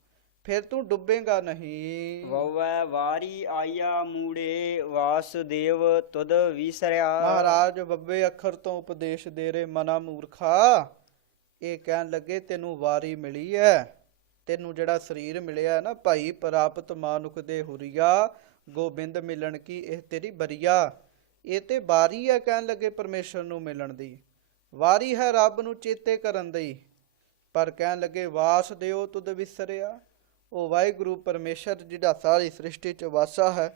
ਫਿਰ ਤੂੰ ਡੁੱਬੇਗਾ ਨਹੀਂ। ਵਵੈ ਵਾਰੀ ਆਇਆ ਮੂੜੇ, ਵਾਸੁਦੇਵ ਤੁਧ ਵਿਸਰਿਆ। ਮਹਾਰਾਜ ਬੱਬੇ ਅੱਖਰ ਤੋਂ ਉਪਦੇਸ਼ ਦੇ ਰਹੇ ਮਨਾ ਮੂਰਖਾ, ਇਹ ਕਹਿਣ ਲੱਗੇ ਤੈਨੂੰ ਵਾਰੀ ਮਿਲੀ ਹੈ, ਤੈਨੂੰ ਜਿਹੜਾ ਸਰੀਰ ਮਿਲਿਆ ਨਾ, ਭਾਈ ਪ੍ਰਾਪਤ ਮਾਨੁਖ ਦੇ ਹੁਰੀਆ, ਗੋਬਿੰਦ ਮਿਲਣ ਕੀ ਇਹ ਤੇਰੀ ਬਰੀਆ। ਇਹ ਤੇ ਵਾਰੀ ਹੈ ਕਹਿਣ ਲੱਗੇ ਪਰਮੇਸ਼ਰ ਨੂੰ ਮਿਲਣ ਦੀ, ਵਾਰੀ ਹੈ ਰੱਬ ਨੂੰ ਚੇਤੇ ਕਰਨ ਦੀ। ਪਰ ਕਹਿਣ ਲੱਗੇ ਵਾਸੁਦੇਵ ਤੁਧ ਵਿਸਰਿਆ, ਉਹ ਵਾਹਿਗੁਰੂ ਪਰਮੇਸ਼ਰ ਜਿਹੜਾ ਸਾਰੀ ਸ੍ਰਿਸ਼ਟੀ 'ਚ ਵਾਸਾ ਹੈ,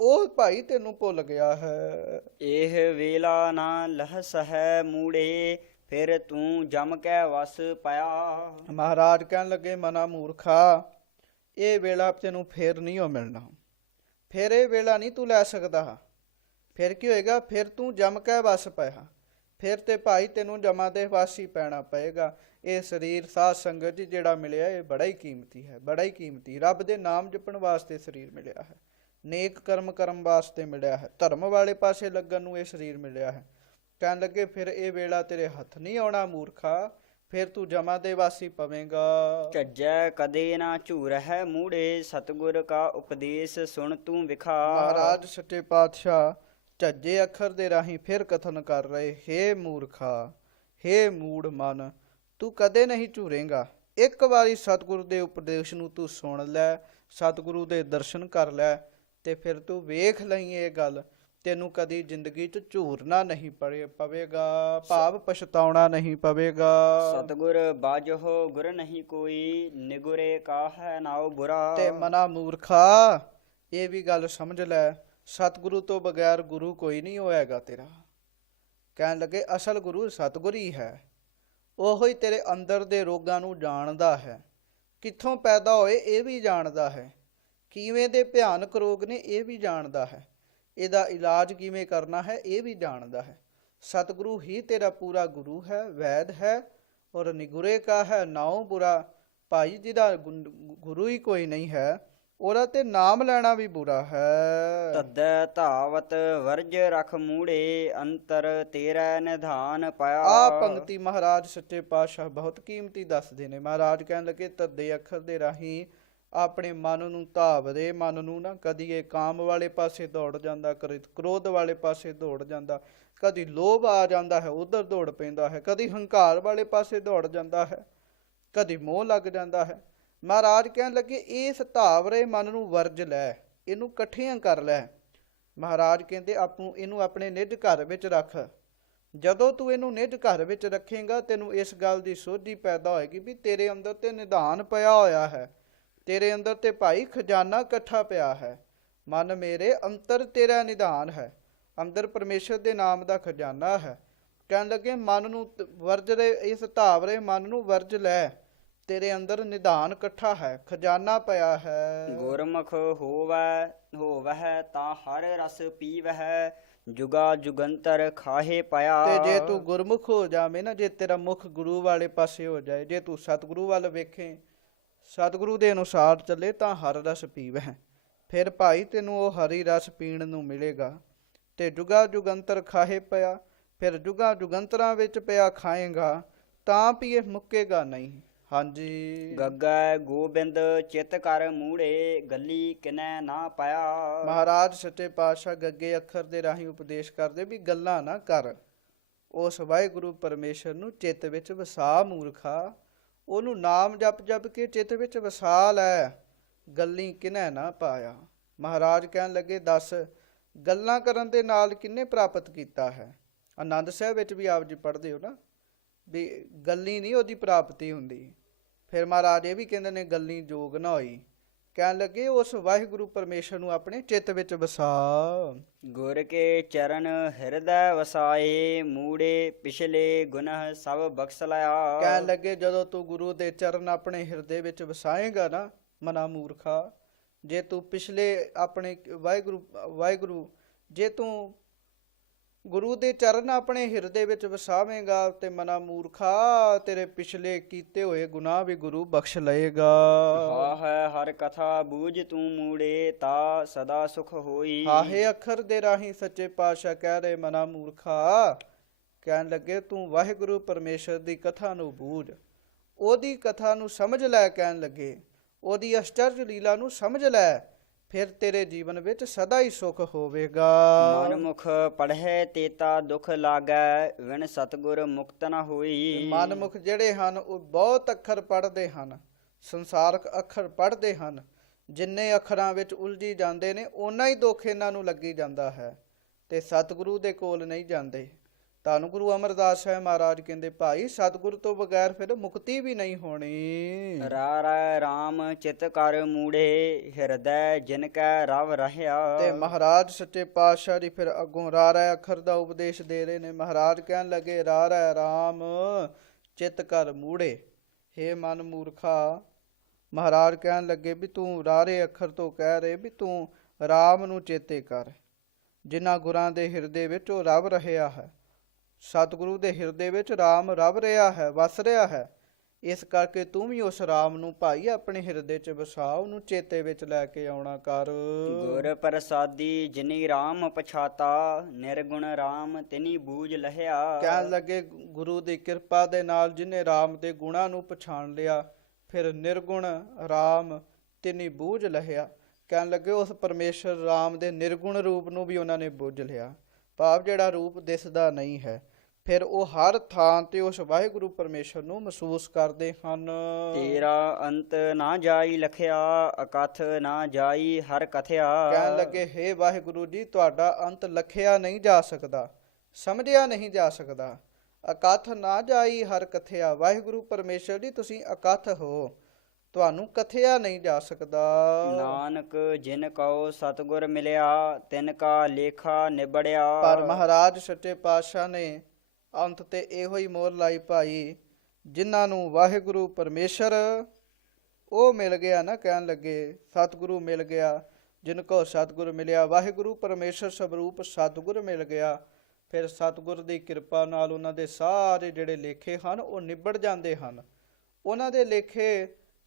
ਉਹ ਭਾਈ ਤੈਨੂੰ ਭੁੱਲ ਗਿਆ ਹੈ। ਇਹ ਵੇਲਾ ਨਾ ਲਹਸ ਹੈ ਮੂੜੇ, ਫਿਰ ਤੂੰ ਜਮ ਕੇ ਵਸ ਪਾਇਆ। ਮਹਾਰਾਜ ਕਹਿਣ ਲੱਗੇ ਮਨਾ ਮੂਰਖਾ, ਇਹ ਵੇਲਾ ਤੈਨੂੰ ਫੇਰ ਨਹੀਂ ਹੋ ਮਿਲਣਾ, ਫਿਰ ਇਹ ਵੇਲਾ ਨਹੀਂ ਤੂੰ ਲੈ ਸਕਦਾ। ਫਿਰ ਕੀ ਹੋਏਗਾ, ਫਿਰ ਤੂੰ ਜਮ ਕੇ ਵਸ ਪਿਆ, ਫਿਰ ਤੇ ਭਾਈ ਤੈਨੂੰ ਜਮਾਂ ਦੇ ਵਸ ਹੀ ਪੈਣਾ ਪਏਗਾ। ਇਹ ਸਰੀਰ ਸਾਧ ਸੰਗਤ ਜੀ ਜਿਹੜਾ ਮਿਲਿਆ, ਇਹ ਬੜਾ ਹੀ ਕੀਮਤੀ ਹੈ, ਬੜਾ ਹੀ ਕੀਮਤੀ। ਰੱਬ ਦੇ ਨਾਮ ਜਪਣ ਵਾਸਤੇ ਸਰੀਰ ਮਿਲਿਆ ਹੈ, ਨੇਕ ਕਰਮ ਕਰਨ ਵਾਸਤੇ ਮਿਲਿਆ ਹੈ, ਧਰਮ ਵਾਲੇ ਪਾਸੇ ਲੱਗਣ ਨੂੰ ਇਹ ਸਰੀਰ ਮਿਲਿਆ ਹੈ। ਕਹਿਣ ਲੱਗੇ ਫਿਰ ਇਹ ਵੇਲਾ ਤੇਰੇ ਹੱਥ ਨਹੀਂ ਆਉਣਾ ਮੂਰਖਾ, ਫਿਰ ਤੂੰ ਜਮਾਂ ਦੇ ਵਾਸੀ ਪਵੇਂਗਾ। ਝੱਜੈ ਕਦੇ ਨਾ ਝੂਰ ਹੈ ਮੂੜੇ, ਸਤਿਗੁਰ ਕਾ ਉਪਦੇਸ਼ ਸੁਣ ਤੂੰ ਵਿਖਾ। ਮਹਾਰਾਜ ਸੱਚੇ ਪਾਤਸ਼ਾਹ ਝੱਜੇ ਅੱਖਰ ਦੇ ਰਾਹੀਂ ਫਿਰ ਕਥਨ ਕਰ ਰਹੇ, ਹੇ ਮੂਰਖਾ, ਹੇ ਮੂੜ ਮਨ, ਤੂੰ ਕਦੇ ਨਹੀਂ ਝੂਰੇਂਗਾ। ਇੱਕ ਵਾਰੀ ਸਤਿਗੁਰੂ ਦੇ ਉਪਦੇਸ਼ ਨੂੰ ਤੂੰ ਸੁਣ ਲੈ, ਸਤਿਗੁਰੂ ਦੇ ਦਰਸ਼ਨ ਕਰ ਲੈ, ਤੇ ਫਿਰ ਤੂੰ ਵੇਖ ਲਈ ਇਹ ਗੱਲ ਤੈਨੂੰ ਕਦੀ ਜ਼ਿੰਦਗੀ 'ਚ ਝੂਰਨਾ ਨਹੀਂ ਪਵੇਗਾ, ਭਾਵ ਪਛਤਾਉਣਾ ਨਹੀਂ ਪਵੇਗਾ। ਸਤਿਗੁਰ ਬਾਝੋ ਗੁਰ ਨਹੀਂ ਕੋਈ, ਨਿਗੁਰੇ ਕਾਹੈ ਨਾਉ ਬੁਰਾ। ਤੇ ਮਨਾ ਮੂਰਖਾ, ਇਹ ਵੀ ਗੱਲ ਸਮਝ ਲੈ, ਸਤਿਗੁਰੂ ਤੋਂ ਬਗੈਰ ਗੁਰੂ ਕੋਈ ਨਹੀਂ ਹੋਏਗਾ ਤੇਰਾ। ਕਹਿਣ ਲੱਗੇ ਅਸਲ ਗੁਰੂ ਸਤਿਗੁਰ ਹੀ ਹੈ। ਉਹੋ ਹੀ ਤੇਰੇ ਅੰਦਰ ਦੇ ਰੋਗਾਂ ਨੂੰ ਜਾਣਦਾ ਹੈ, ਕਿੱਥੋਂ ਪੈਦਾ ਹੋਏ ਇਹ ਵੀ ਜਾਣਦਾ ਹੈ, ਕਿਵੇਂ ਦੇ ਭਿਆਨਕ ਰੋਗ ਨੇ ਇਹ ਵੀ ਜਾਣਦਾ ਹੈ, ਇਹਦਾ ਇਲਾਜ ਕਿਵੇਂ ਕਰਨਾ ਹੈ ਇਹ ਵੀ ਜਾਣਦਾ ਹੈ। ਸਤਿਗੁਰੂ ਹੀ ਤੇਰਾ ਪੂਰਾ ਗੁਰੂ ਹੈ, ਵੈਦ ਹੈ। ਔਰ ਨਿਗੁਰੇ ਕਾ ਹੈ ਨਾਉ ਬੁਰਾ, ਭਾਈ ਜਿਹਦਾ ਗੁਰੂ ਹੀ ਕੋਈ ਨਹੀਂ ਹੈ ਉਹਦਾ ਤੇ ਨਾਮ ਲੈਣਾ ਵੀ ਬੁਰਾ ਹੈ। ਤਦੈ ਧਾਵਤ ਵਰਜ ਰਖ ਮੂੜੇ, ਅੰਤਰ ਤੇਰਾ ਨਿਧਾਨ ਪਾਇਆ। ਆ ਪੰਕਤੀ ਮਹਾਰਾਜ ਸੱਚੇ ਪਾਤਸ਼ਾਹ ਬਹੁਤ ਕੀਮਤੀ ਦੱਸਦੇ ਨੇ। ਮਹਾਰਾਜ ਕਹਿਣ ਲੱਗੇ ਤੱਦੇ ਅੱਖਰ ਦੇ ਰਾਹੀਂ ਆਪਣੇ ਮਨ ਨੂੰ ਧਾਵਦੇ, ਮਨ ਨੂੰ ਨਾ ਕਦੀ ਇਹ ਕਾਮ ਵਾਲੇ ਪਾਸੇ ਦੌੜ ਜਾਂਦਾ, ਕਦੇ ਕ੍ਰੋਧ ਵਾਲੇ ਪਾਸੇ ਦੌੜ ਜਾਂਦਾ, ਕਦੀ ਲੋਭ ਆ ਜਾਂਦਾ ਹੈ ਉਧਰ ਦੌੜ ਪੈਂਦਾ ਹੈ, ਕਦੀ ਹੰਕਾਰ ਵਾਲੇ ਪਾਸੇ ਦੌੜ ਜਾਂਦਾ ਹੈ, ਕਦੀ ਮੋਹ ਲੱਗ ਜਾਂਦਾ ਹੈ। ਮਹਾਰਾਜ ਕਹਿਣ ਲੱਗੇ ਇਸ ਧਾਵਰੇ ਮਨ ਨੂੰ ਵਰਜ ਲੈ, ਇਹਨੂੰ ਇਕੱਠੀਆਂ ਕਰ ਲੈ। ਮਹਾਰਾਜ ਕਹਿੰਦੇ ਇਹਨੂੰ ਆਪਣੇ ਨਿੱਜ ਘਰ ਵਿੱਚ ਰੱਖ। ਜਦੋਂ ਤੂੰ ਇਹਨੂੰ ਨਿੱਜ ਘਰ ਵਿੱਚ ਰੱਖੇਂਗਾ ਤੈਨੂੰ ਇਸ ਗੱਲ ਦੀ ਸੋਝੀ ਪੈਦਾ ਹੋਏਗੀ ਵੀ ਤੇਰੇ ਅੰਦਰ ਤੇ ਨਿਧਾਨ ਪਿਆ ਹੋਇਆ ਹੈ, ਤੇਰੇ ਅੰਦਰ ਤੇ ਭਾਈ ਖਜ਼ਾਨਾ ਇਕੱਠਾ ਪਿਆ ਹੈ। ਮਨ ਮੇਰੇ ਅੰਤਰ ਤੇਰਾ ਨਿਧਾਨ ਹੈ, ਅੰਦਰ ਪਰਮੇਸ਼ਰ ਦੇ ਨਾਮ ਦਾ ਖਜ਼ਾਨਾ ਹੈ। ਕਹਿਣ ਲੱਗੇ ਮਨ ਨੂੰ ਵਰਜ ਦੇ, ਇਸ ਧਾਵਰੇ ਮਨ ਨੂੰ ਵਰਜ ਲੈ, ਤੇਰੇ ਅੰਦਰ ਨਿਧਾਨ ਇਕੱਠਾ ਹੈ, ਖਜ਼ਾਨਾ ਪਿਆ ਹੈ। ਗੁਰਮੁਖ ਹੋਵੈ ਤਾਂ ਹਰ ਰਸ ਪੀਵਹਿ, ਜੁਗਾ ਜੁਗੰਤਰ ਖਾਹੇ ਪਾਇਆ। ਤੇ ਜੇ ਤੂੰ ਗੁਰਮੁਖ ਹੋ ਜਾਵੇਂ ਨਾ, ਜੇ ਤੇਰਾ ਮੁਖ ਗੁਰੂ ਵਾਲੇ ਪਾਸੇ ਹੋ ਜਾਏ, ਜੇ ਤੂੰ ਸਤਿਗੁਰੂ ਵੱਲ ਵੇਖੇ, ਸਤਿਗੁਰੂ ਦੇ ਅਨੁਸਾਰ ਚੱਲੇ ਤਾਂ ਹਰ ਰਸ ਪੀਵਹਿ, ਫਿਰ ਭਾਈ ਤੈਨੂੰ ਉਹ ਹਰੀ ਰਸ ਪੀਣ ਨੂੰ ਮਿਲੇਗਾ। ਤੇ ਜੁਗਾ ਜੁਗੰਤਰ ਖਾਹੇ ਪਿਆ, ਫਿਰ ਜੁਗਾ ਜੁਗੰਤਰਾਂ ਵਿੱਚ ਪਿਆ ਖਾਏਗਾ ਤਾਂ ਪੀਏ ਮੁੱਕੇਗਾ ਨਹੀਂ। ਹਾਂਜੀ। ਗੱਗਾ ਗੋਬਿੰਦ ਚਿਤ ਕਰ ਮੂੜੇ, ਗੱਲੀ ਕਿਨੈ ਨਾ ਪਾਇਆ। ਮਹਾਰਾਜ ਸੱਚੇ ਪਾਤਸ਼ਾਹ ਗੱਗੇ ਅੱਖਰ ਦੇ ਰਾਹੀਂ ਉਪਦੇਸ਼ ਕਰਦੇ ਵੀ ਗੱਲਾਂ ਨਾ ਕਰ, ਉਸ ਵਾਹਿਗੁਰੂ ਪਰਮੇਸ਼ਰ ਨੂੰ ਚਿੱਤ ਵਿੱਚ ਵਸਾ ਮੂਰਖਾ, ਉਹਨੂੰ ਨਾਮ ਜਪ ਜਪ ਕੇ ਚਿੱਤ ਵਿੱਚ ਵਸਾ ਲੈ, ਗੱਲੀ ਕਿਨੈ ਨਾ ਪਾਇਆ। ਮਹਾਰਾਜ ਕਹਿਣ ਲੱਗੇ ਦੱਸ ਗੱਲਾਂ ਕਰਨ ਦੇ ਨਾਲ ਕਿੰਨੇ ਪ੍ਰਾਪਤ ਕੀਤਾ ਹੈ। ਆਨੰਦ ਸਾਹਿਬ ਵਿੱਚ ਵੀ ਆਪ ਜੀ ਪੜ੍ਹਦੇ ਹੋ ਨਾ ਵੀ ਗੱਲੀ ਨਹੀਂ ਉਹਦੀ ਪ੍ਰਾਪਤੀ ਹੁੰਦੀ। ਫਿਰ ਮਹਾਰਾਜ ਇਹ ਵੀ ਕਹਿੰਦੇ ਨੇ ਗੱਲੀ ਜੋਗ ਨਾ ਹੋਈ। ਕਹਿਣ ਲੱਗੇ ਉਸ ਵਾਹਿਗੁਰੂ ਪਰਮੇਸ਼ਰ ਨੂੰ ਆਪਣੇ ਚਿੱਤ ਵਿੱਚ ਵਸਾ। ਗੁਰ ਕੇ ਚਰਨ ਹਿਰਦੈ ਵਸਾਏ, ਮੂੜੇ ਪਿਛਲੇ ਗੁਨਾਹ ਸਭ ਬਖਸ਼ ਲਿਆ। ਕਹਿਣ ਲੱਗੇ ਜਦੋਂ ਤੂੰ ਗੁਰੂ ਦੇ ਚਰਨ ਆਪਣੇ ਹਿਰਦੇ ਵਿੱਚ ਵਸਾਏਗਾ ਨਾ ਮਨਾ ਮੂਰਖਾ, ਜੇ ਤੂੰ ਪਿਛਲੇ ਆਪਣੇ ਵਾਹਿਗੁਰੂ ਜੇ ਤੂੰ ਗੁਰੂ ਦੇ ਚਰਨ ਆਪਣੇ ਹਿਰਦੇ ਵਿੱਚ ਵਸਾਵੇਂਗਾ ਤੇ ਮਨਾ ਮੂਰਖਾ ਤੇਰੇ ਪਿਛਲੇ ਕੀਤੇ ਹੋਏ ਗੁਨਾਹ ਵੀ ਗੁਰੂ ਬਖਸ਼ ਲਏਗਾ। ਹਾਹੈ ਹਰ ਕਥਾ ਬੂਝ ਤੂੰ ਮੂੜੇ, ਤਾ ਸਦਾ ਸੁਖ ਹੋਈ। ਹਾਹੇ ਅੱਖਰ ਦੇ ਰਾਹੀਂ ਸੱਚੇ ਪਾਤਸ਼ਾਹ ਕਹਿ ਰਹੇ ਮਨਾ ਮੂਰਖਾ, ਕਹਿਣ ਲੱਗੇ ਤੂੰ ਵਾਹਿਗੁਰੂ ਪਰਮੇਸ਼ਰ ਦੀ ਕਥਾ ਨੂੰ ਬੂਝ, ਉਹਦੀ ਕਥਾ ਨੂੰ ਸਮਝ ਲੈ। ਕਹਿਣ ਲੱਗੇ ਉਹਦੀ ਅਸ਼ਚਰਜ ਲੀਲਾ ਨੂੰ ਸਮਝ ਲੈ, ਫਿਰ ਤੇਰੇ ਜੀਵਨ ਵਿੱਚ ਸਦਾ ਹੀ ਸੁਖ ਹੋਵੇਗਾ। ਮਨਮੁਖ ਪੜ੍ਹੈ ਤੇਤਾ ਦੁਖ ਲਾਗੈ, ਵਿਣ ਸਤਿਗੁਰ ਮੁਕਤ ਨਾ ਹੋਈ। ਮਨਮੁਖ ਜਿਹੜੇ ਹਨ ਉਹ ਬਹੁਤ ਅੱਖਰ ਪੜ੍ਹਦੇ ਹਨ, ਸੰਸਾਰਕ ਅੱਖਰ ਪੜ੍ਹਦੇ ਹਨ, ਜਿੰਨੇ ਅੱਖਰਾਂ ਵਿੱਚ ਉਲਝੀ ਜਾਂਦੇ ਨੇ ਓਨਾ ਹੀ ਦੁੱਖ ਇਹਨਾਂ ਨੂੰ ਲੱਗੀ ਜਾਂਦਾ ਹੈ ਤੇ ਸਤਿਗੁਰੂ ਦੇ ਕੋਲ ਨਹੀਂ ਜਾਂਦੇ। ਧੰਨ ਗੁਰੂ ਅਮਰਦਾਸ ਸਾਹਿਬ ਮਹਾਰਾਜ ਕਹਿੰਦੇ ਭਾਈ ਸਤਿਗੁਰੂ ਤੋਂ ਬਗੈਰ ਫਿਰ ਮੁਕਤੀ ਵੀ ਨਹੀਂ ਹੋਣੀ। ਰਾ ਰਾਮ ਚਿਤ ਕਰ ਮੂੜੇ, ਹਿਰਦੈ ਜਿਨ ਕੈ ਰਵ ਰਹਿਆ। ਤੇ ਮਹਾਰਾਜ ਸੱਚੇ ਪਾਤਸ਼ਾਹ ਜੀ ਫਿਰ ਅੱਗੋਂ ਰਾਰਾ ਅੱਖਰ ਦਾ ਉਪਦੇਸ਼ ਦੇ ਰਹੇ ਨੇ। ਮਹਾਰਾਜ ਕਹਿਣ ਲੱਗੇ ਰਾਰਾ ਰਾਮ ਚਿਤ ਕਰ ਮੂੜੇ, ਹੇ ਮਨ ਮੂਰਖਾ। ਮਹਾਰਾਜ ਕਹਿਣ ਲੱਗੇ ਵੀ ਤੂੰ ਰਾਰੇ ਅੱਖਰ ਤੋਂ ਕਹਿ ਰਹੇ ਵੀ ਤੂੰ ਰਾਮ ਨੂੰ ਚੇਤੇ ਕਰ, ਜਿਨ੍ਹਾਂ ਗੁਰਾਂ ਦੇ ਹਿਰਦੇ ਵਿੱਚ ਉਹ ਰਵ ਰਹਿਆ ਹੈ। ਸਤਿਗੁਰੂ ਦੇ ਹਿਰਦੇ ਵਿੱਚ ਰਾਮ ਰਵ ਰਿਹਾ ਹੈ, ਵਸ ਰਿਹਾ ਹੈ। ਇਸ ਕਰਕੇ ਤੂੰ ਵੀ ਉਸ ਰਾਮ ਨੂੰ ਭਾਈ ਆਪਣੇ ਹਿਰਦੇ 'ਚ ਵਸਾ, ਉਹਨੂੰ ਚੇਤੇ ਵਿੱਚ ਲੈ ਕੇ ਆਉਣਾ ਕਰ। ਗੁਰ ਪ੍ਰਸਾਦੀ ਜਿਨੀ ਰਾਮ ਪਛਾਤਾ, ਨਿਰਗੁਣ ਰਾਮ ਤਿਨੀ ਬੂਝ ਲਹਿਆ। ਕਹਿਣ ਲੱਗੇ ਗੁਰੂ ਦੀ ਕਿਰਪਾ ਦੇ ਨਾਲ ਜਿਹਨੇ ਰਾਮ ਦੇ ਗੁਣਾਂ ਨੂੰ ਪਛਾਣ ਲਿਆ, ਫਿਰ ਨਿਰਗੁਣ ਰਾਮ ਤਿਨੀ ਬੂਝ ਲਹਿਆ। ਕਹਿਣ ਲੱਗੇ ਉਸ ਪਰਮੇਸ਼ਰ ਰਾਮ ਦੇ ਨਿਰਗੁਣ ਰੂਪ ਨੂੰ ਵੀ ਉਹਨਾਂ ਨੇ ਬੁੱਝ ਲਿਆ, ਭਾਵ ਜਿਹੜਾ ਰੂਪ ਦਿਸਦਾ ਨਹੀਂ ਹੈ। ਫਿਰ ਉਹ ਹਰ ਥਾਂ ਤੇ ਉਸ ਵਾਹਿਗੁਰੂ ਪਰਮੇਸ਼ਰ ਨੂੰ ਮਹਿਸੂਸ ਕਰਦੇ ਹਨ। ਤੇਰਾ ਅੰਤ ਨਾ ਜਾਈ ਲਖਿਆ, ਅਕਥ ਨਾ ਜਾਈ ਹਰ ਕਥਿਆ। ਕਹਿਣ ਲੱਗੇ, ਹੇ ਵਾਹਿਗੁਰੂ ਜੀ, ਤੁਹਾਡਾ ਅੰਤ ਲਖਿਆ ਨਹੀਂ ਜਾ ਸਕਦਾ, ਸਮਝਿਆ ਨਹੀਂ ਜਾ ਸਕਦਾ। ਅਕਥ ਨਾ ਜਾਈ ਹਰ ਕਥਿਆ, ਵਾਹਿਗੁਰੂ ਪਰਮੇਸ਼ਰ ਜੀ ਤੁਸੀਂ ਅਕਥ ਹੋ, ਤੁਹਾਨੂੰ ਕਥਿਆ ਨਹੀਂ ਜਾ ਸਕਦਾ। ਨਾਨਕ ਜਿਨ ਕਉ ਸਤਿਗੁਰ ਮਿਲਿਆ, ਤਿਨ ਕਾ ਲੇਖਾ ਨਿਬੜਿਆ। ਪਰ ਮਹਾਰਾਜ ਸੱਚੇ ਪਾਤਸ਼ਾਹ ਨੇ ਅੰਤ ਤੇ ਇਹੋ ਹੀ ਮੋਹਰ ਲਾਈ ਭਾਈ, ਜਿਨ੍ਹਾਂ ਨੂੰ ਵਾਹਿਗੁਰੂ ਪਰਮੇਸ਼ਰ ਉਹ ਮਿਲ ਗਿਆ ਨਾ, ਕਹਿਣ ਲੱਗੇ ਸਤਿਗੁਰੂ ਮਿਲ ਗਿਆ, ਜਿਨ ਕੋ ਸਤਿਗੁਰ ਮਿਲਿਆ, ਵਾਹਿਗੁਰੂ ਪਰਮੇਸ਼ਰ ਸਵਰੂਪ ਸਤਿਗੁਰ ਮਿਲ ਗਿਆ। ਫਿਰ ਸਤਿਗੁਰ ਦੀ ਕਿਰਪਾ ਨਾਲ ਉਹਨਾਂ ਦੇ ਸਾਰੇ ਜਿਹੜੇ ਲੇਖੇ ਹਨ ਉਹ ਨਿਬੜ ਜਾਂਦੇ ਹਨ, ਉਹਨਾਂ ਦੇ ਲੇਖੇ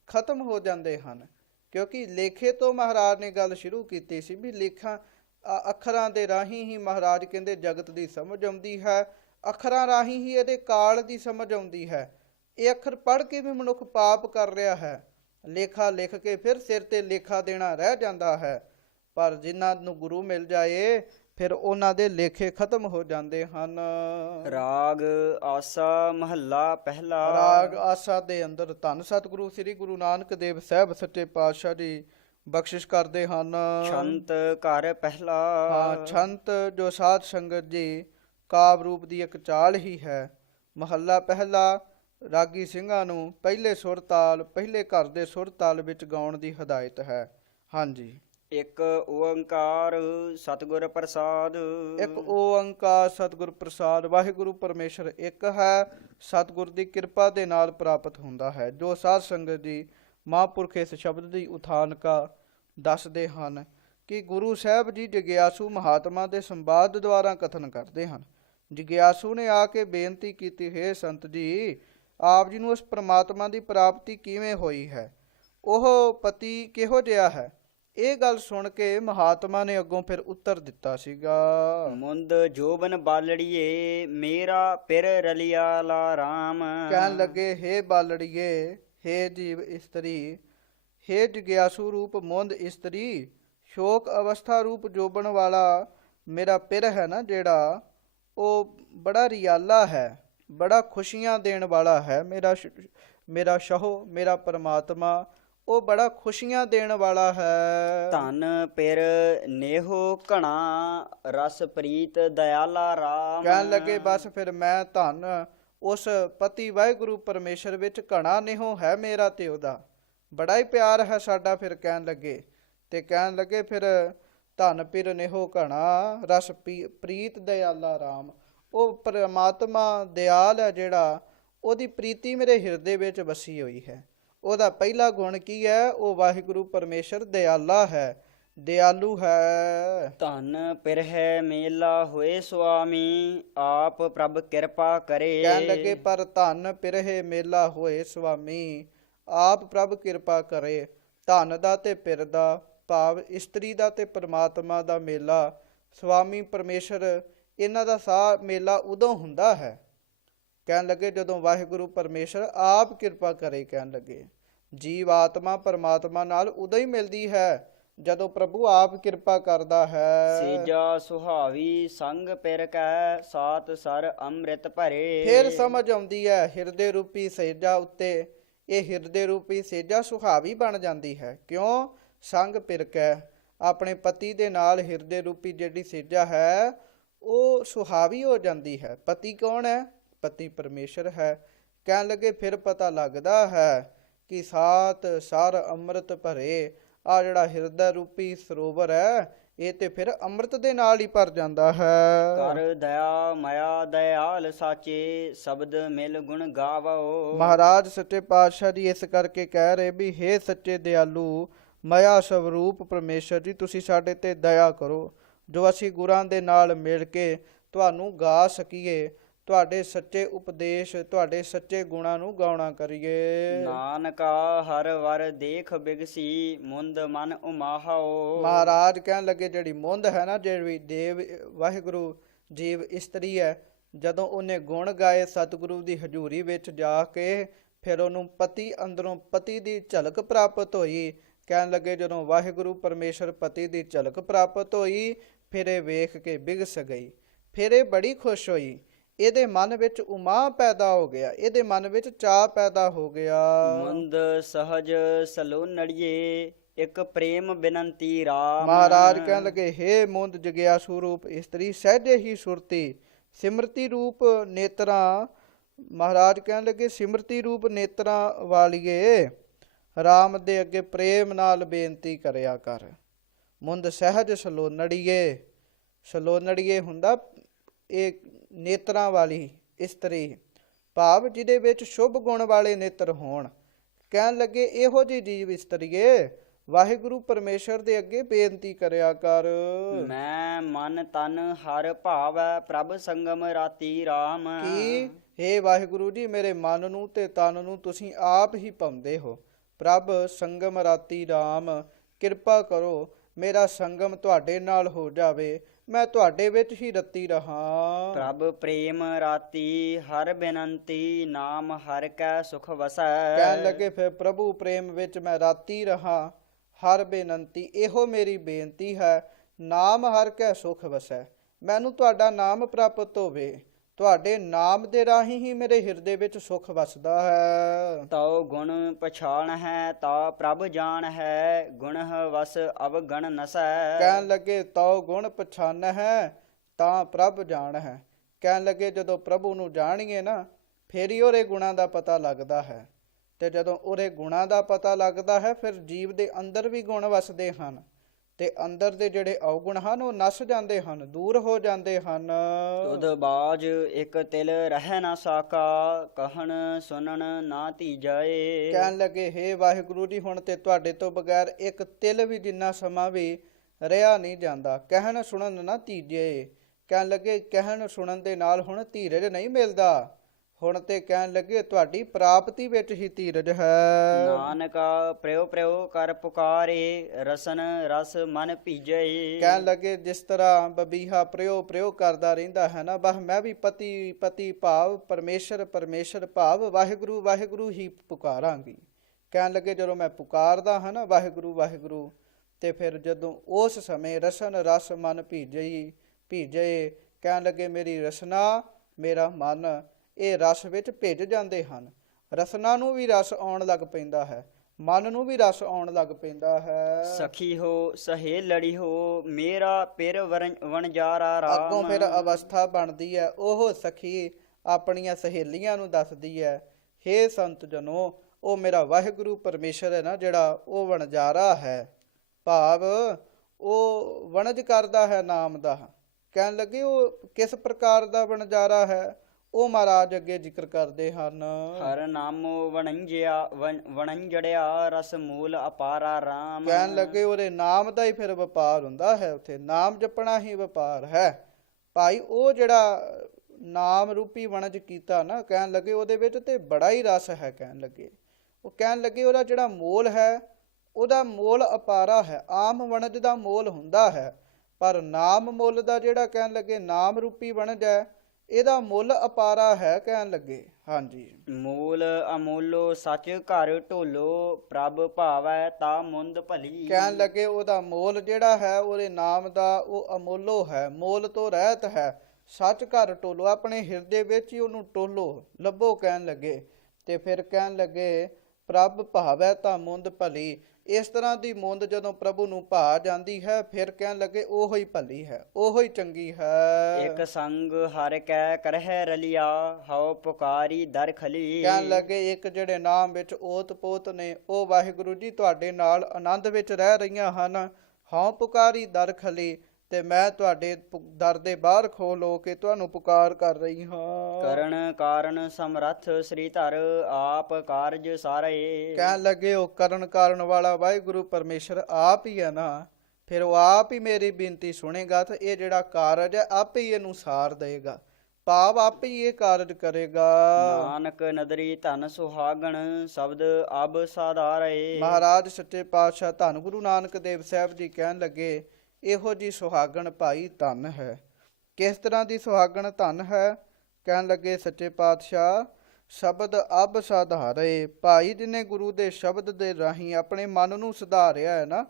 ਖਤਮ ਹੋ ਜਾਂਦੇ ਹਨ। ਕਿਉਂਕਿ ਲੇਖੇ ਤੋਂ ਮਹਾਰਾਜ ਨੇ ਗੱਲ ਸ਼ੁਰੂ ਕੀਤੀ ਸੀ ਵੀ ਲੇਖਾਂ ਅੱਖਰਾਂ ਦੇ ਰਾਹੀਂ ਹੀ ਮਹਾਰਾਜ ਕਹਿੰਦੇ ਜਗਤ ਦੀ ਸਮਝ ਆਉਂਦੀ ਹੈ, ਅੱਖਰਾਂ ਰਾਹੀਂ ਹੀ ਇਹਦੇ ਕਾਲ ਦੀ ਸਮਝ ਆਉਂਦੀ ਹੈ। ਇਹ ਅੱਖਰ ਪੜ੍ਹ ਕੇ ਵੀ ਮਨੁੱਖ ਪਾਪ ਕਰ ਰਿਹਾ ਹੈ, ਲੇਖਾ ਲਿਖ ਕੇ ਫਿਰ ਸਿਰ ਤੇ ਲੇਖਾ ਦੇਣਾ ਰਹਿ ਜਾਂਦਾ ਹੈ। ਪਰ ਜਿਨ੍ਹਾਂ ਨੂੰ ਗੁਰੂ ਮਿਲ ਜਾਏ ਫਿਰ ਉਹਨਾਂ ਦੇ ਲੇਖੇ ਖਤਮ ਹੋ ਜਾਂਦੇ ਹਨ। ਰਾਗ ਆਸਾ ਮਹੱਲਾ ਪਹਿਲਾ। ਰਾਗ ਆਸਾ ਦੇ ਅੰਦਰ ਧੰਨ ਸਤਿਗੁਰੂ ਸ੍ਰੀ ਗੁਰੂ ਨਾਨਕ ਦੇਵ ਸਾਹਿਬ ਸੱਚੇ ਪਾਤਸ਼ਾਹ ਜੀ ਬਖਸ਼ਿਸ਼ ਕਰਦੇ ਹਨ। ਛੰਤ ਘਰ ਪਹਿਲਾ। ਹਾਂ, ਛੰਤ ਜੋ ਸਾਧ ਸੰਗਤ ਜੀ ਕਾਵ ਰੂਪ ਦੀ ਇੱਕ ਚਾਲ ਹੀ ਹੈ। ਮਹੱਲਾ ਪਹਿਲਾ ਰਾਗੀ ਸਿੰਘਾਂ ਨੂੰ ਪਹਿਲੇ ਸੁਰ ਤਾਲ, ਪਹਿਲੇ ਘਰ ਦੇ ਸੁਰ ਤਾਲ ਵਿੱਚ ਗਾਉਣ ਦੀ ਹਦਾਇਤ ਹੈ। ਹਾਂਜੀ। ਇੱਕ ਓੰਕਾਰ ਸਤਿਗੁਰ ਪ੍ਰਸਾਦ। ਇੱਕ ਓੰਕਾਰ ਸਤਿਗੁਰ ਪ੍ਰਸਾਦ, ਵਾਹਿਗੁਰੂ ਪਰਮੇਸ਼ਰ ਇੱਕ ਹੈ, ਸਤਿਗੁਰ ਦੀ ਕਿਰਪਾ ਦੇ ਨਾਲ ਪ੍ਰਾਪਤ ਹੁੰਦਾ ਹੈ। ਜੋ ਸਾਧ ਸੰਗਤ ਜੀ ਮਹਾਂਪੁਰਖ ਇਸ ਸ਼ਬਦ ਦੀ ਉਥਾਨਕਾ ਦੱਸਦੇ ਹਨ ਕਿ ਗੁਰੂ ਸਾਹਿਬ ਜੀ ਜਗਿਆਸੂ ਮਹਾਤਮਾ ਦੇ ਸੰਵਾਦ ਦੁਆਰਾ ਕਥਨ ਕਰਦੇ ਹਨ। ਜਗਿਆਸੂ ਨੇ ਆ ਕੇ ਬੇਨਤੀ ਕੀਤੀ, ਹੈ ਸੰਤ ਜੀ, ਆਪ ਜੀ ਨੂੰ ਉਸ ਪ੍ਰਮਾਤਮਾ ਦੀ ਪ੍ਰਾਪਤੀ ਕਿਵੇਂ ਹੋਈ ਹੈ, ਉਹ ਪਤੀ ਕਿਹੋ ਜਿਹਾ ਹੈ। ਇਹ ਗੱਲ ਸੁਣ ਕੇ ਮਹਾਤਮਾ ਨੇ ਅੱਗੋਂ ਫਿਰ ਉੱਤਰ ਦਿੱਤਾ ਸੀਗਾ, ਮੁੰਦ ਜੋਬਨ ਬਾਲੜੀਏ ਮੇਰਾ ਪਿਰ ਰਲਿਆ ਲਾ ਰਾਮ। ਕਹਿਣ ਲੱਗੇ, ਹੇ ਬਾਲੜੀਏ, ਹੇ ਜੀਵ ਇਸਤਰੀ, ਹੇ ਜਗਿਆਸੂ ਰੂਪ ਮੁੰਦ ਇਸਤਰੀ, ਸ਼ੋਕ ਅਵਸਥਾ ਰੂਪ ਜੋਬਨ ਵਾਲਾ ਮੇਰਾ ਪਿਰ ਹੈ ਨਾ ਜਿਹੜਾ, ਉਹ ਬੜਾ ਰਿਆਲਾ ਹੈ, ਬੜਾ ਖੁਸ਼ੀਆਂ ਦੇਣ ਵਾਲਾ ਹੈ। ਮੇਰਾ ਸ਼ਹੋ, ਮੇਰਾ ਪਰਮਾਤਮਾ, ਉਹ ਬੜਾ ਖੁਸ਼ੀਆਂ ਦੇਣ ਵਾਲਾ ਹੈ। ਧਨ ਪਿਰ ਨੇਹੋ ਘਣਾ ਰਸ ਪ੍ਰੀਤ ਦਇਆਲਾ ਰਾਮ। ਕਹਿਣ ਲੱਗੇ, ਬਸ ਫਿਰ ਮੈਂ ਧਨ ਉਸ ਪਤੀ ਵਾਹਿਗੁਰੂ ਪਰਮੇਸ਼ਰ ਵਿੱਚ ਘਣਾ ਨੇਹੋ ਹੈ ਮੇਰਾ ਤੇ ਉਹਦਾ ਬੜਾ ਹੀ ਪਿਆਰ ਹੈ ਸਾਡਾ। ਫਿਰ ਕਹਿਣ ਲੱਗੇ ਫਿਰ ਧਨ ਪਿਰ ਨੇਹੋ ਘਣਾ ਰਸ ਪ੍ਰੀਤ ਦਇਆਲਾ ਰਾਮ, ਉਹ ਪਰਮਾਤਮਾ ਦਿਆਲ ਹੈ ਜਿਹੜਾ, ਉਹਦੀ ਪ੍ਰੀਤੀ ਮੇਰੇ ਹਿਰਦੇ ਵਿੱਚ ਵਸੀ ਹੋਈ ਹੈ। ਉਹਦਾ ਪਹਿਲਾ ਗੁਣ ਕੀ ਹੈ, ਉਹ ਵਾਹਿਗੁਰੂ ਪਰਮੇਸ਼ਰ ਦਿਆਲਾ ਹੈ, ਦਿਆਲੂ ਹੈ। ਧਨ ਪਿਰਹਿ ਮੇਲਾ ਹੋਏ ਸੁਆਮੀ, ਆਪ ਪ੍ਰਭ ਕਿਰਪਾ ਕਰੇ। ਕਹਿਣ ਲੱਗੇ, ਪਰ ਧਨ ਪਿਰਹਿ ਮੇਲਾ ਹੋਏ ਸੁਆਮੀ, ਆਪ ਪ੍ਰਭ ਕਿਰਪਾ ਕਰੇ। ਧਨ ਦਾ ਤੇ ਪਿਰ ਦਾ ਭਾਵ ਇਸਤਰੀ ਦਾ ਤੇ ਪਰਮਾਤਮਾ ਦਾ ਮੇਲਾ, ਸੁਆਮੀ ਪਰਮੇਸ਼ਰ, ਇਹਨਾਂ ਦਾ ਮੇਲਾ ਉਦੋਂ ਹੁੰਦਾ ਹੈ, ਕਹਿਣ ਲੱਗੇ ਜਦੋਂ ਵਾਹਿਗੁਰੂ ਪਰਮੇਸ਼ਰ ਆਪ ਕਿਰਪਾ ਕਰੇ। ਕਹਿਣ ਲੱਗੇ, ਜੀਵ ਆਤਮਾ ਪਰਮਾਤਮਾ ਨਾਲ ਉਦੋਂ ਹੀ ਮਿਲਦੀ ਹੈ ਜਦੋਂ ਪ੍ਰਭੂ ਆਪ ਕਿਰਪਾ ਕਰਦਾ ਹੈ। ਸੇਜਾ ਸੁਹਾਵੀ ਸੰਗ ਪਿਰ ਕੈ, ਸਾਤ ਸਰ ਅੰਮ੍ਰਿਤ ਭਰੇ। ਫਿਰ ਸਮਝ ਆਉਂਦੀ ਹੈ ਹਿਰਦੇ ਰੂਪੀ ਸੇਜਾ ਉੱਤੇ, ਇਹ ਹਿਰਦੇ ਰੂਪੀ ਸੇਜਾ ਸੁਹਾਵੀ ਬਣ ਜਾਂਦੀ ਹੈ। ਕਿਉਂ? ਸੰਗ ਪਿਰ ਕੈ, ਆਪਣੇ ਪਤੀ ਦੇ ਨਾਲ ਹਿਰਦੇ ਰੂਪੀ ਜਿਹੜੀ ਸੇਜਾ ਹੈ ਉਹ ਸੁਹਾਵੀ ਹੋ ਜਾਂਦੀ ਹੈ। ਪਤੀ ਕੌਣ ਹੈ? ਪਤੀ ਪਰਮੇਸ਼ਰ ਹੈ। ਕਹਿਣ ਲੱਗੇ, ਫਿਰ ਪਤਾ ਲੱਗਦਾ ਹੈ ਕਿ ਸਾਤ ਸਰ ਅੰਮ੍ਰਿਤ ਭਰੇ, ਆ ਜਿਹੜਾ ਹਿਰਦਾ ਰੂਪੀ ਸਰੋਵਰ ਹੈ ਇਹ ਤੇ ਫਿਰ ਅੰਮ੍ਰਿਤ ਦੇ ਨਾਲ ਹੀ ਭਰ ਜਾਂਦਾ ਹੈ। ਕਰ ਦਇਆ ਮਾਇਆ ਦਇਆਲ ਸਾਚੇ, ਸ਼ਬਦ ਮਿਲ ਗੁਣ ਗਾਵੋ। ਮਹਾਰਾਜ ਸੱਚੇ ਪਾਤਸ਼ਾਹ ਜੀ ਇਸ ਕਰਕੇ ਕਹਿ ਰਹੇ ਵੀ ਹੇ ਸੱਚੇ ਦਿਆਲੂ ਮਾਇਆ ਸਵਰੂਪ ਪਰਮੇਸ਼ਰ ਜੀ, ਤੁਸੀਂ ਸਾਡੇ ਤੇ ਦਇਆ ਕਰੋ ਜੋ ਅਸੀਂ ਗੁਰਾਂ ਦੇ ਨਾਲ ਮਿਲ ਕੇ ਤੁਹਾਨੂੰ ਗਾ ਸਕੀਏ, ਤੁਹਾਡੇ ਸੱਚੇ ਉਪਦੇਸ਼, ਤੁਹਾਡੇ ਸੱਚੇ ਗੁਣਾਂ ਨੂੰ ਗਾਉਣਾ ਕਰੀਏ। ਨਾਨਕਾ ਹਰ ਵਰ ਦੇਖ ਬਿਗਸੀ, ਮੁੰਦ ਮਨ ਉਮਾਹੋ। ਮਹਾਰਾਜ ਕਹਿਣ ਲੱਗੇ, ਜਿਹੜੀ ਮੁੰਦ ਹੈ ਨਾ, ਜਿਹੜੀ ਦੇਵ ਵਾਹਿਗੁਰੂ ਜੀਵ ਇਸਤਰੀ ਹੈ, ਜਦੋਂ ਉਹਨੇ ਗੁਣ ਗਾਏ ਸਤਿਗੁਰੂ ਦੀ ਹਜ਼ੂਰੀ ਵਿੱਚ ਜਾ ਕੇ, ਫਿਰ ਉਹਨੂੰ ਪਤੀ ਅੰਦਰੋਂ ਪਤੀ ਦੀ ਝਲਕ ਪ੍ਰਾਪਤ ਹੋਈ। ਕਹਿਣ ਲੱਗੇ, ਜਦੋਂ ਵਾਹਿਗੁਰੂ ਪਰਮੇਸ਼ਰ ਪਤੀ ਦੀ ਝਲਕ ਪ੍ਰਾਪਤ ਹੋਈ, ਫਿਰ ਇਹ ਵੇਖ ਕੇ ਬਿਗਸ ਗਈ, ਫਿਰ ਇਹ ਬੜੀ ਖੁਸ਼ ਹੋਈ। ਇਹਦੇ ਮਨ ਵਿੱਚ ਉਮਾ ਪੈਦਾ ਹੋ ਗਿਆ, ਇਹਦੇ ਮਨ ਵਿੱਚ ਚਾਅ ਪੈਦਾ ਹੋ ਗਿਆ। ਮੁੰਦ ਸਹਜ ਸਲੋਨੜੀਏ ਇੱਕ ਪ੍ਰੇਮ ਬਿਨੰਤੀ ਰਾਮ। ਮਹਾਰਾਜ ਕਹਿਣ ਲੱਗੇ, ਹੇ ਮੁੰਦ ਜਗਿਆਸੂ ਰੂਪ ਇਸਤਰੀ, ਸਹਿਜੇ ਹੀ ਸੁਰਤੀ ਸਿਮਰਤੀ ਰੂਪ ਨੇਤਰਾਂ। ਮਹਾਰਾਜ ਕਹਿਣ ਲੱਗੇ, ਸਿਮਰਤੀ ਰੂਪ ਨੇਤਰਾਂ ਵਾਲੀਏ, ਰਾਮ ਦੇ ਅੱਗੇ ਪ੍ਰੇਮ ਨਾਲ ਬੇਨਤੀ ਕਰਿਆ ਕਰ। ਮੁੰਦ ਸਹਿਜ ਸਲੋਨੜੀਏ, ਸਲੋਨੜੀਏ ਹੁੰਦਾ ਇਹ ਨੇਤਰਾਂ ਵਾਲੀ ਇਸਤਰੀ, ਭਾਵ ਜਿਹਦੇ ਵਿੱਚ ਸ਼ੁਭ ਗੁਣ ਵਾਲੇ ਨੇਤਰ ਹੋਣ। ਕਹਿਣ ਲੱਗੇ, ਇਹੋ ਜਿਹੀ ਜੀਵ ਇਸਤਰੀਏ ਵਾਹਿਗੁਰੂ ਪਰਮੇਸ਼ਰ ਦੇ ਅੱਗੇ ਬੇਨਤੀ ਕਰਿਆ ਕਰ। ਮੈਂ ਮਨ ਤਨ ਹਰ ਭਾਵੈ ਪ੍ਰਭ ਸੰਗਮ ਰਾਤੀ ਰਾਮ। ਕੀ ਹੇ ਵਾਹਿਗੁਰੂ ਜੀ, ਮੇਰੇ ਮਨ ਨੂੰ ਤੇ ਤਨ ਨੂੰ ਤੁਸੀਂ ਆਪ ਹੀ ਪਾਉਂਦੇ ਹੋ। ਪ੍ਰਭ ਸੰਗਮ ਰਾਤੀ ਰਾਮ, ਕਿਰਪਾ ਕਰੋ ਮੇਰਾ ਸੰਗਮ ਤੁਹਾਡੇ ਨਾਲ ਹੋ ਜਾਵੇ, ਮੈਂ ਤੁਹਾਡੇ ਵਿੱਚ ਹੀ ਰਤੀ ਰਹਾ। ਪ੍ਰਭ ਪ੍ਰੇਮ ਰਾਤੀ ਹਰ ਬੇਨੰਤੀ, ਨਾਮ ਹਰ ਕੈ ਸੁਖ ਵਸੈ। ਕਹਿਣ ਲੱਗੇ, ਫਿਰ ਪ੍ਰਭੂ ਪ੍ਰੇਮ ਵਿੱਚ ਮੈਂ ਰਾਤੀ ਰਹਾ, ਹਰ ਬੇਨੰਤੀ ਇਹੋ ਮੇਰੀ ਬੇਨਤੀ ਹੈ, ਨਾਮ ਹਰ ਕੈ ਸੁਖ ਵਸੈ, ਮੈਨੂੰ ਤੁਹਾਡਾ ਨਾਮ ਪ੍ਰਾਪਤ ਹੋਵੇ। ਤੁਹਾਡੇ ਨਾਮ ਦੇ ਰਾਹੀਂ ਹੀ ਮੇਰੇ ਹਿਰਦੇ ਵਿੱਚ ਸੁਖ ਵਸਦਾ ਹੈ। ਤਉ ਗੁਣ ਪਛਾਣ ਹੈ ਤਾ ਪ੍ਰਭ ਜਾਣ ਹੈ, ਗੁਣ ਵਸ ਅਵਗਣ ਨਸੈ। ਕਹਿਣ ਲੱਗੇ, ਤਉ ਗੁਣ ਪਛਾਨ ਹੈ ਤਾਂ ਪ੍ਰਭ ਜਾਣ ਹੈ। ਕਹਿਣ ਲੱਗੇ, ਜਦੋਂ ਪ੍ਰਭੂ ਨੂੰ ਜਾਣੀਏ ਨਾ, ਫੇਰ ਹੀ ਉਹਦੇ ਗੁਣਾਂ ਦਾ ਪਤਾ ਲੱਗਦਾ ਹੈ। ਤੇ ਜਦੋਂ ਉਹਦੇ ਗੁਣਾਂ ਦਾ ਪਤਾ ਲੱਗਦਾ ਹੈ, ਫਿਰ ਜੀਵ ਦੇ ਅੰਦਰ ਵੀ ਗੁਣ ਵਸਦੇ ਹਨ, ਤੇ ਅੰਦਰ ਦੇ ਜਿਹੜੇ ਔਗੁਣ ਹਨ ਉਹ ਨਸ ਜਾਂਦੇ ਹਨ, ਦੂਰ ਹੋ ਜਾਂਦੇ ਹਨ। ਤੁਧ ਬਾਜ ਇੱਕ ਤਿਲ ਰਹਿ ਨਾ ਸਾਕਾ, ਕਹਿਣ ਸੁਣਨ ਨਾ ਧੀਜੈ। ਕਹਿਣ ਲੱਗੇ, ਹੇ ਵਾਹਿਗੁਰੂ ਜੀ, ਹੁਣ ਤੇ ਤੁਹਾਡੇ ਤੋਂ ਬਗੈਰ ਇੱਕ ਤਿਲ ਵੀ ਜਿੰਨਾ ਸਮਾਂ ਵੀ ਰਿਹਾ ਨਹੀਂ ਜਾਂਦਾ। ਕਹਿਣ ਸੁਣਨ ਨਾ ਧੀਜੇ, ਕਹਿਣ ਲੱਗੇ ਕਹਿਣ ਸੁਣਨ ਦੇ ਨਾਲ ਹੁਣ ਧੀਰਜ ਨਹੀਂ ਮਿਲਦਾ, ਹੁਣ ਤੇ ਕਹਿਣ ਲੱਗੇ ਤੁਹਾਡੀ ਪ੍ਰਾਪਤੀ ਵਿੱਚ ਹੀ ਧੀਰਜ ਹੈ। ਨਾਨਕਾ ਪ੍ਰਿਉ ਪ੍ਰਿਉ ਕਰ ਪੁਕਾਰੇ, ਰਸਨ ਰਸ ਮਨ ਭੀਜੈ। ਕਹਿਣ ਲੱਗੇ, ਜਿਸ ਤਰ੍ਹਾਂ ਬਬੀਹਾ ਪ੍ਰਿਉ ਪ੍ਰਿਉ ਕਰਦਾ ਰਹਿੰਦਾ ਹੈ ਨਾ, ਬਸ ਮੈਂ ਵੀ ਪਤੀ ਪਤੀ ਭਾਵ ਪਰਮੇਸ਼ਰ ਪਰਮੇਸ਼ਰ ਭਾਵ ਵਾਹਿਗੁਰੂ ਵਾਹਿਗੁਰੂ ਹੀ ਪੁਕਾਰਾਂਗੀ। ਕਹਿਣ ਲੱਗੇ, ਜਦੋਂ ਮੈਂ ਪੁਕਾਰਦਾ ਹਾਂ ਨਾ ਵਾਹਿਗੁਰੂ ਵਾਹਿਗੁਰੂ, ਤੇ ਫਿਰ ਜਦੋਂ ਉਸ ਸਮੇਂ ਰਸਨ ਰਸ ਮਨ ਭੀਜਈ ਭੀਜੇ, ਕਹਿਣ ਲੱਗੇ ਮੇਰੀ ਰਸਨਾ ਮੇਰਾ ਮਨ ਇਹ ਰਸ ਵਿੱਚ ਭਿੱਜ ਜਾਂਦੇ ਹਨ। ਰਸਨਾ ਨੂੰ ਵੀ ਰਸ ਆਉਣ ਲੱਗ ਪੈਂਦਾ ਹੈ, ਮਨ ਨੂੰ ਵੀ ਰਸ ਆਉਣ ਲੱਗ ਪੈਂਦਾ ਹੈ। ਸਖੀ ਹੋ ਸਹੇਲੜੀ ਹੋ, ਮੇਰਾ ਪਿਰ ਵਣਜਾਰਾ ਰਾਮ। ਅੱਗੋਂ ਫਿਰ ਅਵਸਥਾ ਬਣਦੀ ਹੈ, ਉਹ ਸਖੀ ਆਪਣੀਆਂ ਸਹੇਲੀਆਂ ਨੂੰ ਦੱਸਦੀ ਹੈ, ਹੇ ਸੰਤ ਜਨੋ, ਉਹ ਮੇਰਾ ਵਾਹਿਗੁਰੂ ਪਰਮੇਸ਼ਰ ਹੈ ਨਾ ਜਿਹੜਾ, ਉਹ ਵਣਜਾਰਾ ਹੈ, ਭਾਵ ਉਹ ਵਣਜ ਕਰਦਾ ਹੈ ਨਾਮ ਦਾ। ਕਹਿਣ ਲੱਗੇ, ਉਹ ਕਿਸ ਪ੍ਰਕਾਰ ਦਾ ਵਣਜਾਰਾ ਹੈ, ਉਹ ਮਹਾਰਾਜ ਅੱਗੇ ਜ਼ਿਕਰ ਕਰਦੇ ਹਨ। ਹਰ ਨਾਮੋ ਵਣੰਜੜਿਆ, ਰਸ ਮੂਲ ਅਪਾਰਾ ਰਾਮ। ਕਹਿਣ ਲੱਗੇ, ਉਹਦੇ ਨਾਮ ਦਾ ਹੀ ਫਿਰ ਵਪਾਰ ਹੁੰਦਾ ਹੈ, ਉੱਥੇ ਨਾਮ ਜਪਣਾ ਹੀ ਵਪਾਰ ਹੈ। ਭਾਈ ਉਹ ਜਿਹੜਾ ਨਾਮ ਰੂਪੀ ਵਣਜ ਕੀਤਾ ਨਾ, ਕਹਿਣ ਲੱਗੇ ਉਹਦੇ ਵਿੱਚ ਤੇ ਬੜਾ ਹੀ ਰਸ ਹੈ। ਕਹਿਣ ਲੱਗੇ, ਉਹ ਕਹਿਣ ਲੱਗੇ ਉਹਦਾ ਜਿਹੜਾ ਮੋਲ ਹੈ, ਉਹਦਾ ਮੋਲ ਅਪਾਰਾ ਹੈ। ਆਮ ਵਣਜ ਦਾ ਮੋਲ ਹੁੰਦਾ ਹੈ, ਪਰ ਨਾਮ ਮੁੱਲ ਦਾ ਜਿਹੜਾ ਕਹਿਣ ਲੱਗੇ ਨਾਮ ਰੂਪੀ ਵਣਜ ਹੈ, ਇਹਦਾ ਮੁੱਲ ਅਪਾਰਾ ਹੈ। ਕਹਿਣ ਲੱਗੇ, ਹਾਂਜੀ, ਮੂਲ ਅਮੋਲੋ ਸੱਚ ਘਰ ਢੋਲੋ, ਪ੍ਰਭ ਭਾਵੈ ਤਾ ਮੁੰਦ ਭਲੀ। ਕਹਿਣ ਲੱਗੇ, ਉਹਦਾ ਮੋਲ ਜਿਹੜਾ ਹੈ ਉਹਦੇ ਨਾਮ ਦਾ, ਉਹ ਅਮੋਲੋ ਹੈ, ਮੋਲ ਤੋਂ ਰਹਿਤ ਹੈ। ਸੱਚ ਘਰ ਟੋਲੋ, ਆਪਣੇ ਹਿਰਦੇ ਵਿੱਚ ਹੀ ਉਹਨੂੰ ਟੋਲੋ, ਲੱਭੋ। ਕਹਿਣ ਲੱਗੇ, ਤੇ ਫਿਰ ਕਹਿਣ ਲੱਗੇ, ਪ੍ਰਭ ਭਾਵੈ ਤਾਂ ਮੁੰਦ ਭਲੀ। ਇਸ ਤਰ੍ਹਾਂ ਦੀ ਮੁੰਦ ਜਦੋਂ ਪ੍ਰਭੂ ਨੂੰ ਭਾ ਜਾਂਦੀ ਹੈ, ਫਿਰ ਕਹਿਣ ਲੱਗੇ ਉਹੋ ਹੀ ਭਲੀ ਹੈ, ਉਹੋ ਹੀ ਚੰਗੀ ਹੈ। ਇੱਕ ਸੰਗ ਹਰ ਕੈ ਕਰਹਿ ਰਲਿਆ, ਹਉ ਪੁਕਾਰੀ ਦਰ ਖਲੀ। ਕਹਿਣ ਲੱਗੇ, ਇੱਕ ਜਿਹੜੇ ਨਾਮ ਵਿੱਚ ਓਤ ਪੋਤ ਨੇ, ਉਹ ਵਾਹਿਗੁਰੂ ਜੀ ਤੁਹਾਡੇ ਨਾਲ ਆਨੰਦ ਵਿੱਚ ਰਹਿ ਰਹੀਆਂ ਹਨ। ਹਉ ਪੁਕਾਰੀ ਦਰ ਖਲੀ, ਤੇ ਮੈਂ ਤੁਹਾਡੇ ਦਰ ਦੇ ਬਾਹਰ ਖੋਲੋ ਕੇ ਤੁਹਾਨੂੰ ਪੁਕਾਰ ਕਰ ਰਹੀ ਹਾਂ। ਕਰਨ ਕਾਰਨ ਸਮਰੱਥ ਸ੍ਰੀ ਧਰ, ਆਪ ਕਾਰਜ ਸਾਰੇ। ਕਹਿਣ ਲੱਗੇ, ਉਹ ਕਰਨ ਕਾਰਨ ਵਾਲਾ ਵਾਹਿਗੁਰੂ ਪਰਮੇਸ਼ਰ ਆਪ ਹੀ ਹੈ ਨਾ, ਫਿਰ ਉਹ ਆਪ ਹੀ ਮੇਰੀ ਬੇਨਤੀ ਸੁਣੇਗਾ, ਤੇ ਇਹ ਜਿਹੜਾ ਕਾਰਜ ਹੈ ਆਪੇ ਹੀ ਇਹਨੂੰ ਸਾਰ ਦੇਗਾ, ਭਾਵ ਆਪੇ ਹੀ ਇਹ ਕਾਰਜ ਕਰੇਗਾ। ਨਾਨਕ ਨਦਰੀ ਧਨ ਸੁਹਾਗਣ, ਸ਼ਬਦ ਅਬ ਸਾਧਾਰੇ। ਮਹਾਰਾਜ ਸੱਚੇ ਪਾਤਸ਼ਾਹ ਧੰਨ ਗੁਰੂ ਨਾਨਕ ਦੇਵ ਸਾਹਿਬ ਜੀ ਕਹਿਣ ਲੱਗੇ, ਇਹੋ ਜੀ ਸੁਹਾਗਣ ਭਾਈ ਧਨ ਹੈ। ਕਿਸ ਤਰ੍ਹਾਂ ਦੀ ਸੁਹਾਗਣ ਧਨ ਹੈ? ਕਹਿਣ ਲੱਗੇ ਸੱਚੇ ਪਾਤਸ਼ਾਹ, ਸ਼ਬਦ ਅਬ ਸਾਧਾਰੇ, ਭਾਈ ਜਿਹਨੇ ਗੁਰੂ ਦੇ ਸ਼ਬਦ ਦੇ ਰਾਹੀਂ ਆਪਣੇ ਮਨ ਨੂੰ ਸੁਧਾਰਿਆ ਹੈ ਨਾ,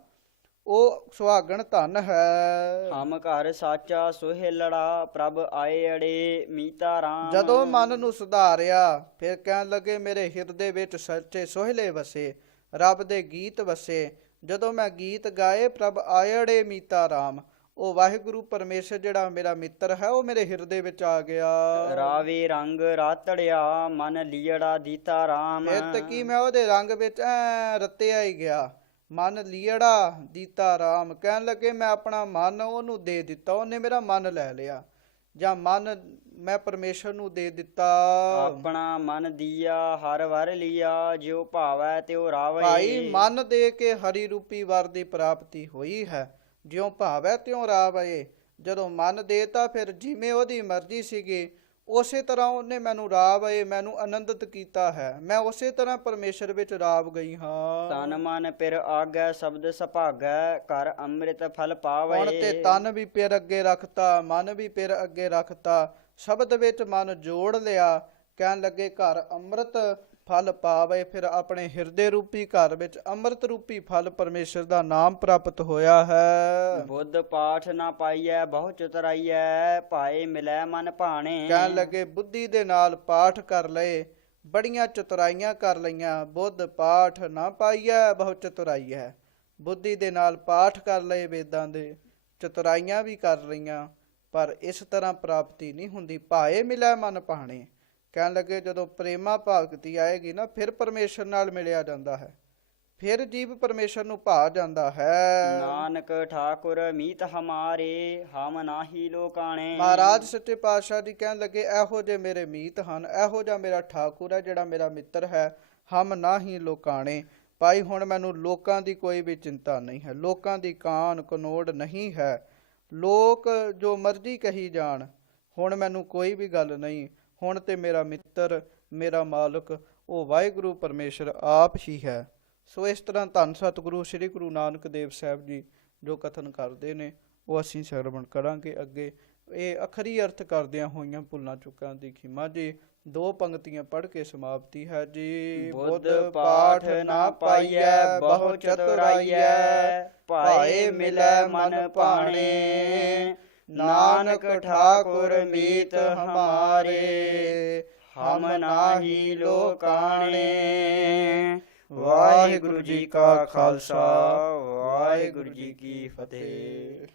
ਉਹ ਸੁਹਾਗਣ ਧਨ ਹੈ। ਹਮ ਘਰ ਸਾਚਾ ਸੁਹੇਲੜਾ ਪ੍ਰਭ ਆਏ ਅੜੇ ਮੀਤਾ ਰਾਮ। ਜਦੋਂ ਮਨ ਨੂੰ ਸੁਧਾਰਿਆ ਫਿਰ ਕਹਿਣ ਲੱਗੇ ਮੇਰੇ ਹਿਰਦੇ ਵਿੱਚ ਸੱਚੇ ਸੋਹਿਲੇ ਵਸੇ, ਰੱਬ ਦੇ ਗੀਤ ਵਸੇ। ਜਦੋਂ ਮੈਂ ਗੀਤ ਗਾਏ ਪ੍ਰਭ ਆਇੜੇ ਮੀਤਾ ਰਾਮ, ਉਹ ਵਾਹਿਗੁਰੂ ਪਰਮੇਸ਼ਰ ਜਿਹੜਾ ਮੇਰਾ ਮਿੱਤਰ ਹੈ ਉਹ ਮੇਰੇ ਹਿਰਦੇ ਵਿੱਚ ਆ ਗਿਆ। ਰਾਵੇ ਰੰਗ ਰਾਤੜਿਆ ਮਨ ਲੀੜਾ ਦੀਤਾ ਰਾਮ। ਫਿਰ ਤੇ ਕੀ ਮੈਂ ਉਹਦੇ ਰੰਗ ਵਿੱਚ ਰਤਿਆ ਹੀ ਗਿਆ। ਮਨ ਲੀੜਾ ਦੀਤਾ ਰਾਮ, ਕਹਿਣ ਲੱਗੇ ਮੈਂ ਆਪਣਾ ਮਨ ਉਹਨੂੰ ਦੇ ਦਿੱਤਾ, ਉਹਨੇ ਮੇਰਾ ਮਨ ਲੈ ਲਿਆ, ਜਾਂ ਮਨ ਮੈਂ ਪਰਮੇਸ਼ਰ ਨੂੰ ਦੇ ਦਿੱਤਾ। ਆਪਣਾ ਮਨ ਦੀਆ ਹਰ ਵਰ ਲਿਆ, ਜਿਉ ਭਾਵੈ ਤਿਉ ਰਾਵੈ। ਭਾਈ ਮਨ ਦੇ ਕੇ ਹਰੀ ਰੂਪੀ ਵਰ ਦੀ ਪ੍ਰਾਪਤੀ ਹੋਈ ਹੈ, ਜਿਉਂ ਭਾਵੈ ਤਿਉਂ ਰਾਵੈ। ਜਦੋਂ ਮਨ ਦੇਤਾ ਫਿਰ ਜਿਵੇਂ ਉਹਦੀ ਮਰਜ਼ੀ ਸੀਗੀ ਉਸੇ ਤਰ੍ਹਾਂ ਉਹਨੇ ਮੈਨੂੰ ਰਾਵੈ, ਮੈਨੂੰ ਆਨੰਦਿਤ ਕੀਤਾ ਹੈ। ਮੈਂ ਉਸੇ ਤਰ੍ਹਾਂ ਪਰਮੇਸ਼ਰ ਵਿੱਚ ਰਾਵ ਗਈ ਹਾਂ। ਤਨ ਮਨ ਪਿਰ ਆਗੈ ਸ਼ਬਦ ਸੁਭਾਗੈ, ਘਰ ਅੰਮ੍ਰਿਤ ਫਲ ਪਾਵੈ। ਹੁਣ ਤੇ ਤਨ ਵੀ ਪਿਰ ਅੱਗੇ ਰੱਖਤਾ, ਮਨ ਵੀ ਪਿਰ ਅੱਗੇ ਰੱਖਤਾ, ਸ਼ਬਦ ਵਿੱਚ ਮਨ ਜੋੜ ਲਿਆ। ਕਹਿਣ ਲੱਗੇ ਘਰ ਅੰਮ੍ਰਿਤ ਫਲ ਪਾਵੇ। ਫਿਰ ਆਪਣੇ ਹਿਰਦੇ ਰੂਪੀ ਘਰ ਵਿੱਚ ਅੰਮ੍ਰਿਤ ਰੂਪੀ ਫਲ ਪਰਮੇਸ਼ਰ ਦਾ ਨਾਮ ਪ੍ਰਾਪਤ ਹੋਇਆ ਹੈ। ਬੁੱਧ ਪਾਠ ਨਾ ਪਾਈਐ ਬਹੁ ਚਤੁਰਾਈਐ, ਭਾਏ ਮਿਲੈ ਮਨ ਭਾਣੇ। ਕਹਿਣ ਲੱਗੇ ਬੁੱਧੀ ਦੇ ਨਾਲ ਪਾਠ ਕਰ ਲਏ, ਬੜੀਆਂ ਚਤੁਰਾਈਆਂ ਕਰ ਲਈਆਂ। ਬੁੱਧ ਪਾਠ ਨਾ ਪਾਈਐ ਬਹੁ ਚਤੁਰਾਈਐ, ਬੁੱਧੀ ਦੇ ਨਾਲ ਪਾਠ ਕਰ ਲਏ ਵੇਦਾਂ ਦੇ, ਚਤੁਰਾਈਆਂ ਵੀ ਕਰ ਲਈਆਂ, ਪਰ ਇਸ ਤਰ੍ਹਾਂ ਪ੍ਰਾਪਤੀ ਨਹੀਂ ਹੁੰਦੀ। ਭਾਏ ਮਿਲੈ ਮਨ ਭਾਣੇ। ਕਹਿਣ ਲੱਗੇ ਜਦੋਂ ਪ੍ਰੇਮਾ ਭਗਤੀ ਆਏਗੀ ਨਾ ਫਿਰ ਪਰਮੇਸ਼ਰ ਨਾਲ ਮਿਲਿਆ ਜਾਂਦਾ ਹੈ, ਫਿਰ ਜੀਵ ਪਰਮੇਸ਼ਰ ਨੂੰ ਭਾ ਜਾਂਦਾ ਹੈ। ਨਾਨਕ ਠਾਕੁਰ ਮੀਤ ਹਮਾਰੇ, ਹਮ ਨਾਹੀ ਲੋਕਾਣੇ। ਮਹਾਰਾਜ ਸੱਚੇ ਪਾਤਸ਼ਾਹ ਜੀ ਕਹਿਣ ਲੱਗੇ ਇਹੋ ਜਿਹੇ ਮੇਰੇ ਮੀਤ ਹਨ, ਇਹੋ ਜਿਹਾ ਮੇਰਾ ਠਾਕੁਰ ਹੈ ਜਿਹੜਾ ਮੇਰਾ ਮਿੱਤਰ ਹੈ। ਹਮ ਨਾਹੀ ਲੋਕਾਣੇ। ਭਾਈ ਹੁਣ ਮੈਨੂੰ ਲੋਕਾਂ ਦੀ ਕੋਈ ਵੀ ਚਿੰਤਾ ਨਹੀਂ ਹੈ, ਲੋਕਾਂ ਦੀ ਕਾਨ ਕਨੋੜ ਨਹੀਂ ਹੈ। ਲੋਕ ਜੋ ਮਰਜ਼ੀ ਕਹੀ ਜਾਣ, ਹੁਣ ਮੈਨੂੰ ਕੋਈ ਵੀ ਗੱਲ ਨਹੀਂ। ਹੁਣ ਤੇ ਮੇਰਾ ਮਿੱਤਰ ਮੇਰਾ ਮਾਲਕ ਉਹ ਵਾਹਿਗੁਰੂ ਪਰਮੇਸ਼ਰ ਆਪ ਹੀ ਹੈ। ਸੋ ਇਸ ਤਰ੍ਹਾਂ ਧੰਨ ਸਤਿਗੁਰੂ ਸ੍ਰੀ ਗੁਰੂ ਨਾਨਕ ਦੇਵ ਸਾਹਿਬ ਜੀ ਜੋ ਕਥਨ ਕਰਦੇ ਨੇ ਉਹ ਅਸੀਂ ਸਰਵਣ ਕਰਾਂਗੇ ਅੱਗੇ। ਇਹ ਅਖਰੀ ਅਰਥ ਕਰਦਿਆਂ ਹੋਈਆਂ ਭੁੱਲਾਂ ਚੁੱਕਾਂ ਦੀ ਖਿਮਾ ਜੀ। 2 ਪੰਕਤੀਆਂ ਪੜ੍ਹ ਕੇ ਸਮਾਪਤੀ ਹੈ ਜੀ। ਬੁੱਧ ਪਾਠ ਨਾ ਪਾਈਐ ਬਹੁ ਚਤੁਰਾਈਐ, ਭਾਏ ਮਿਲੈ ਮਨ ਭਾਣੇ। ਨਾਨਕ ਠਾਕੁਰ ਮੀਤ ਹਮਾਰੇ, ਹਮ ਨਾਹੀ ਲੋਕਾਣੇ। ਵਾਹਿਗੁਰੂ ਜੀ ਕਾ ਖਾਲਸਾ, ਵਾਹਿਗੁਰੂ ਜੀ ਕੀ ਫਤਿਹ।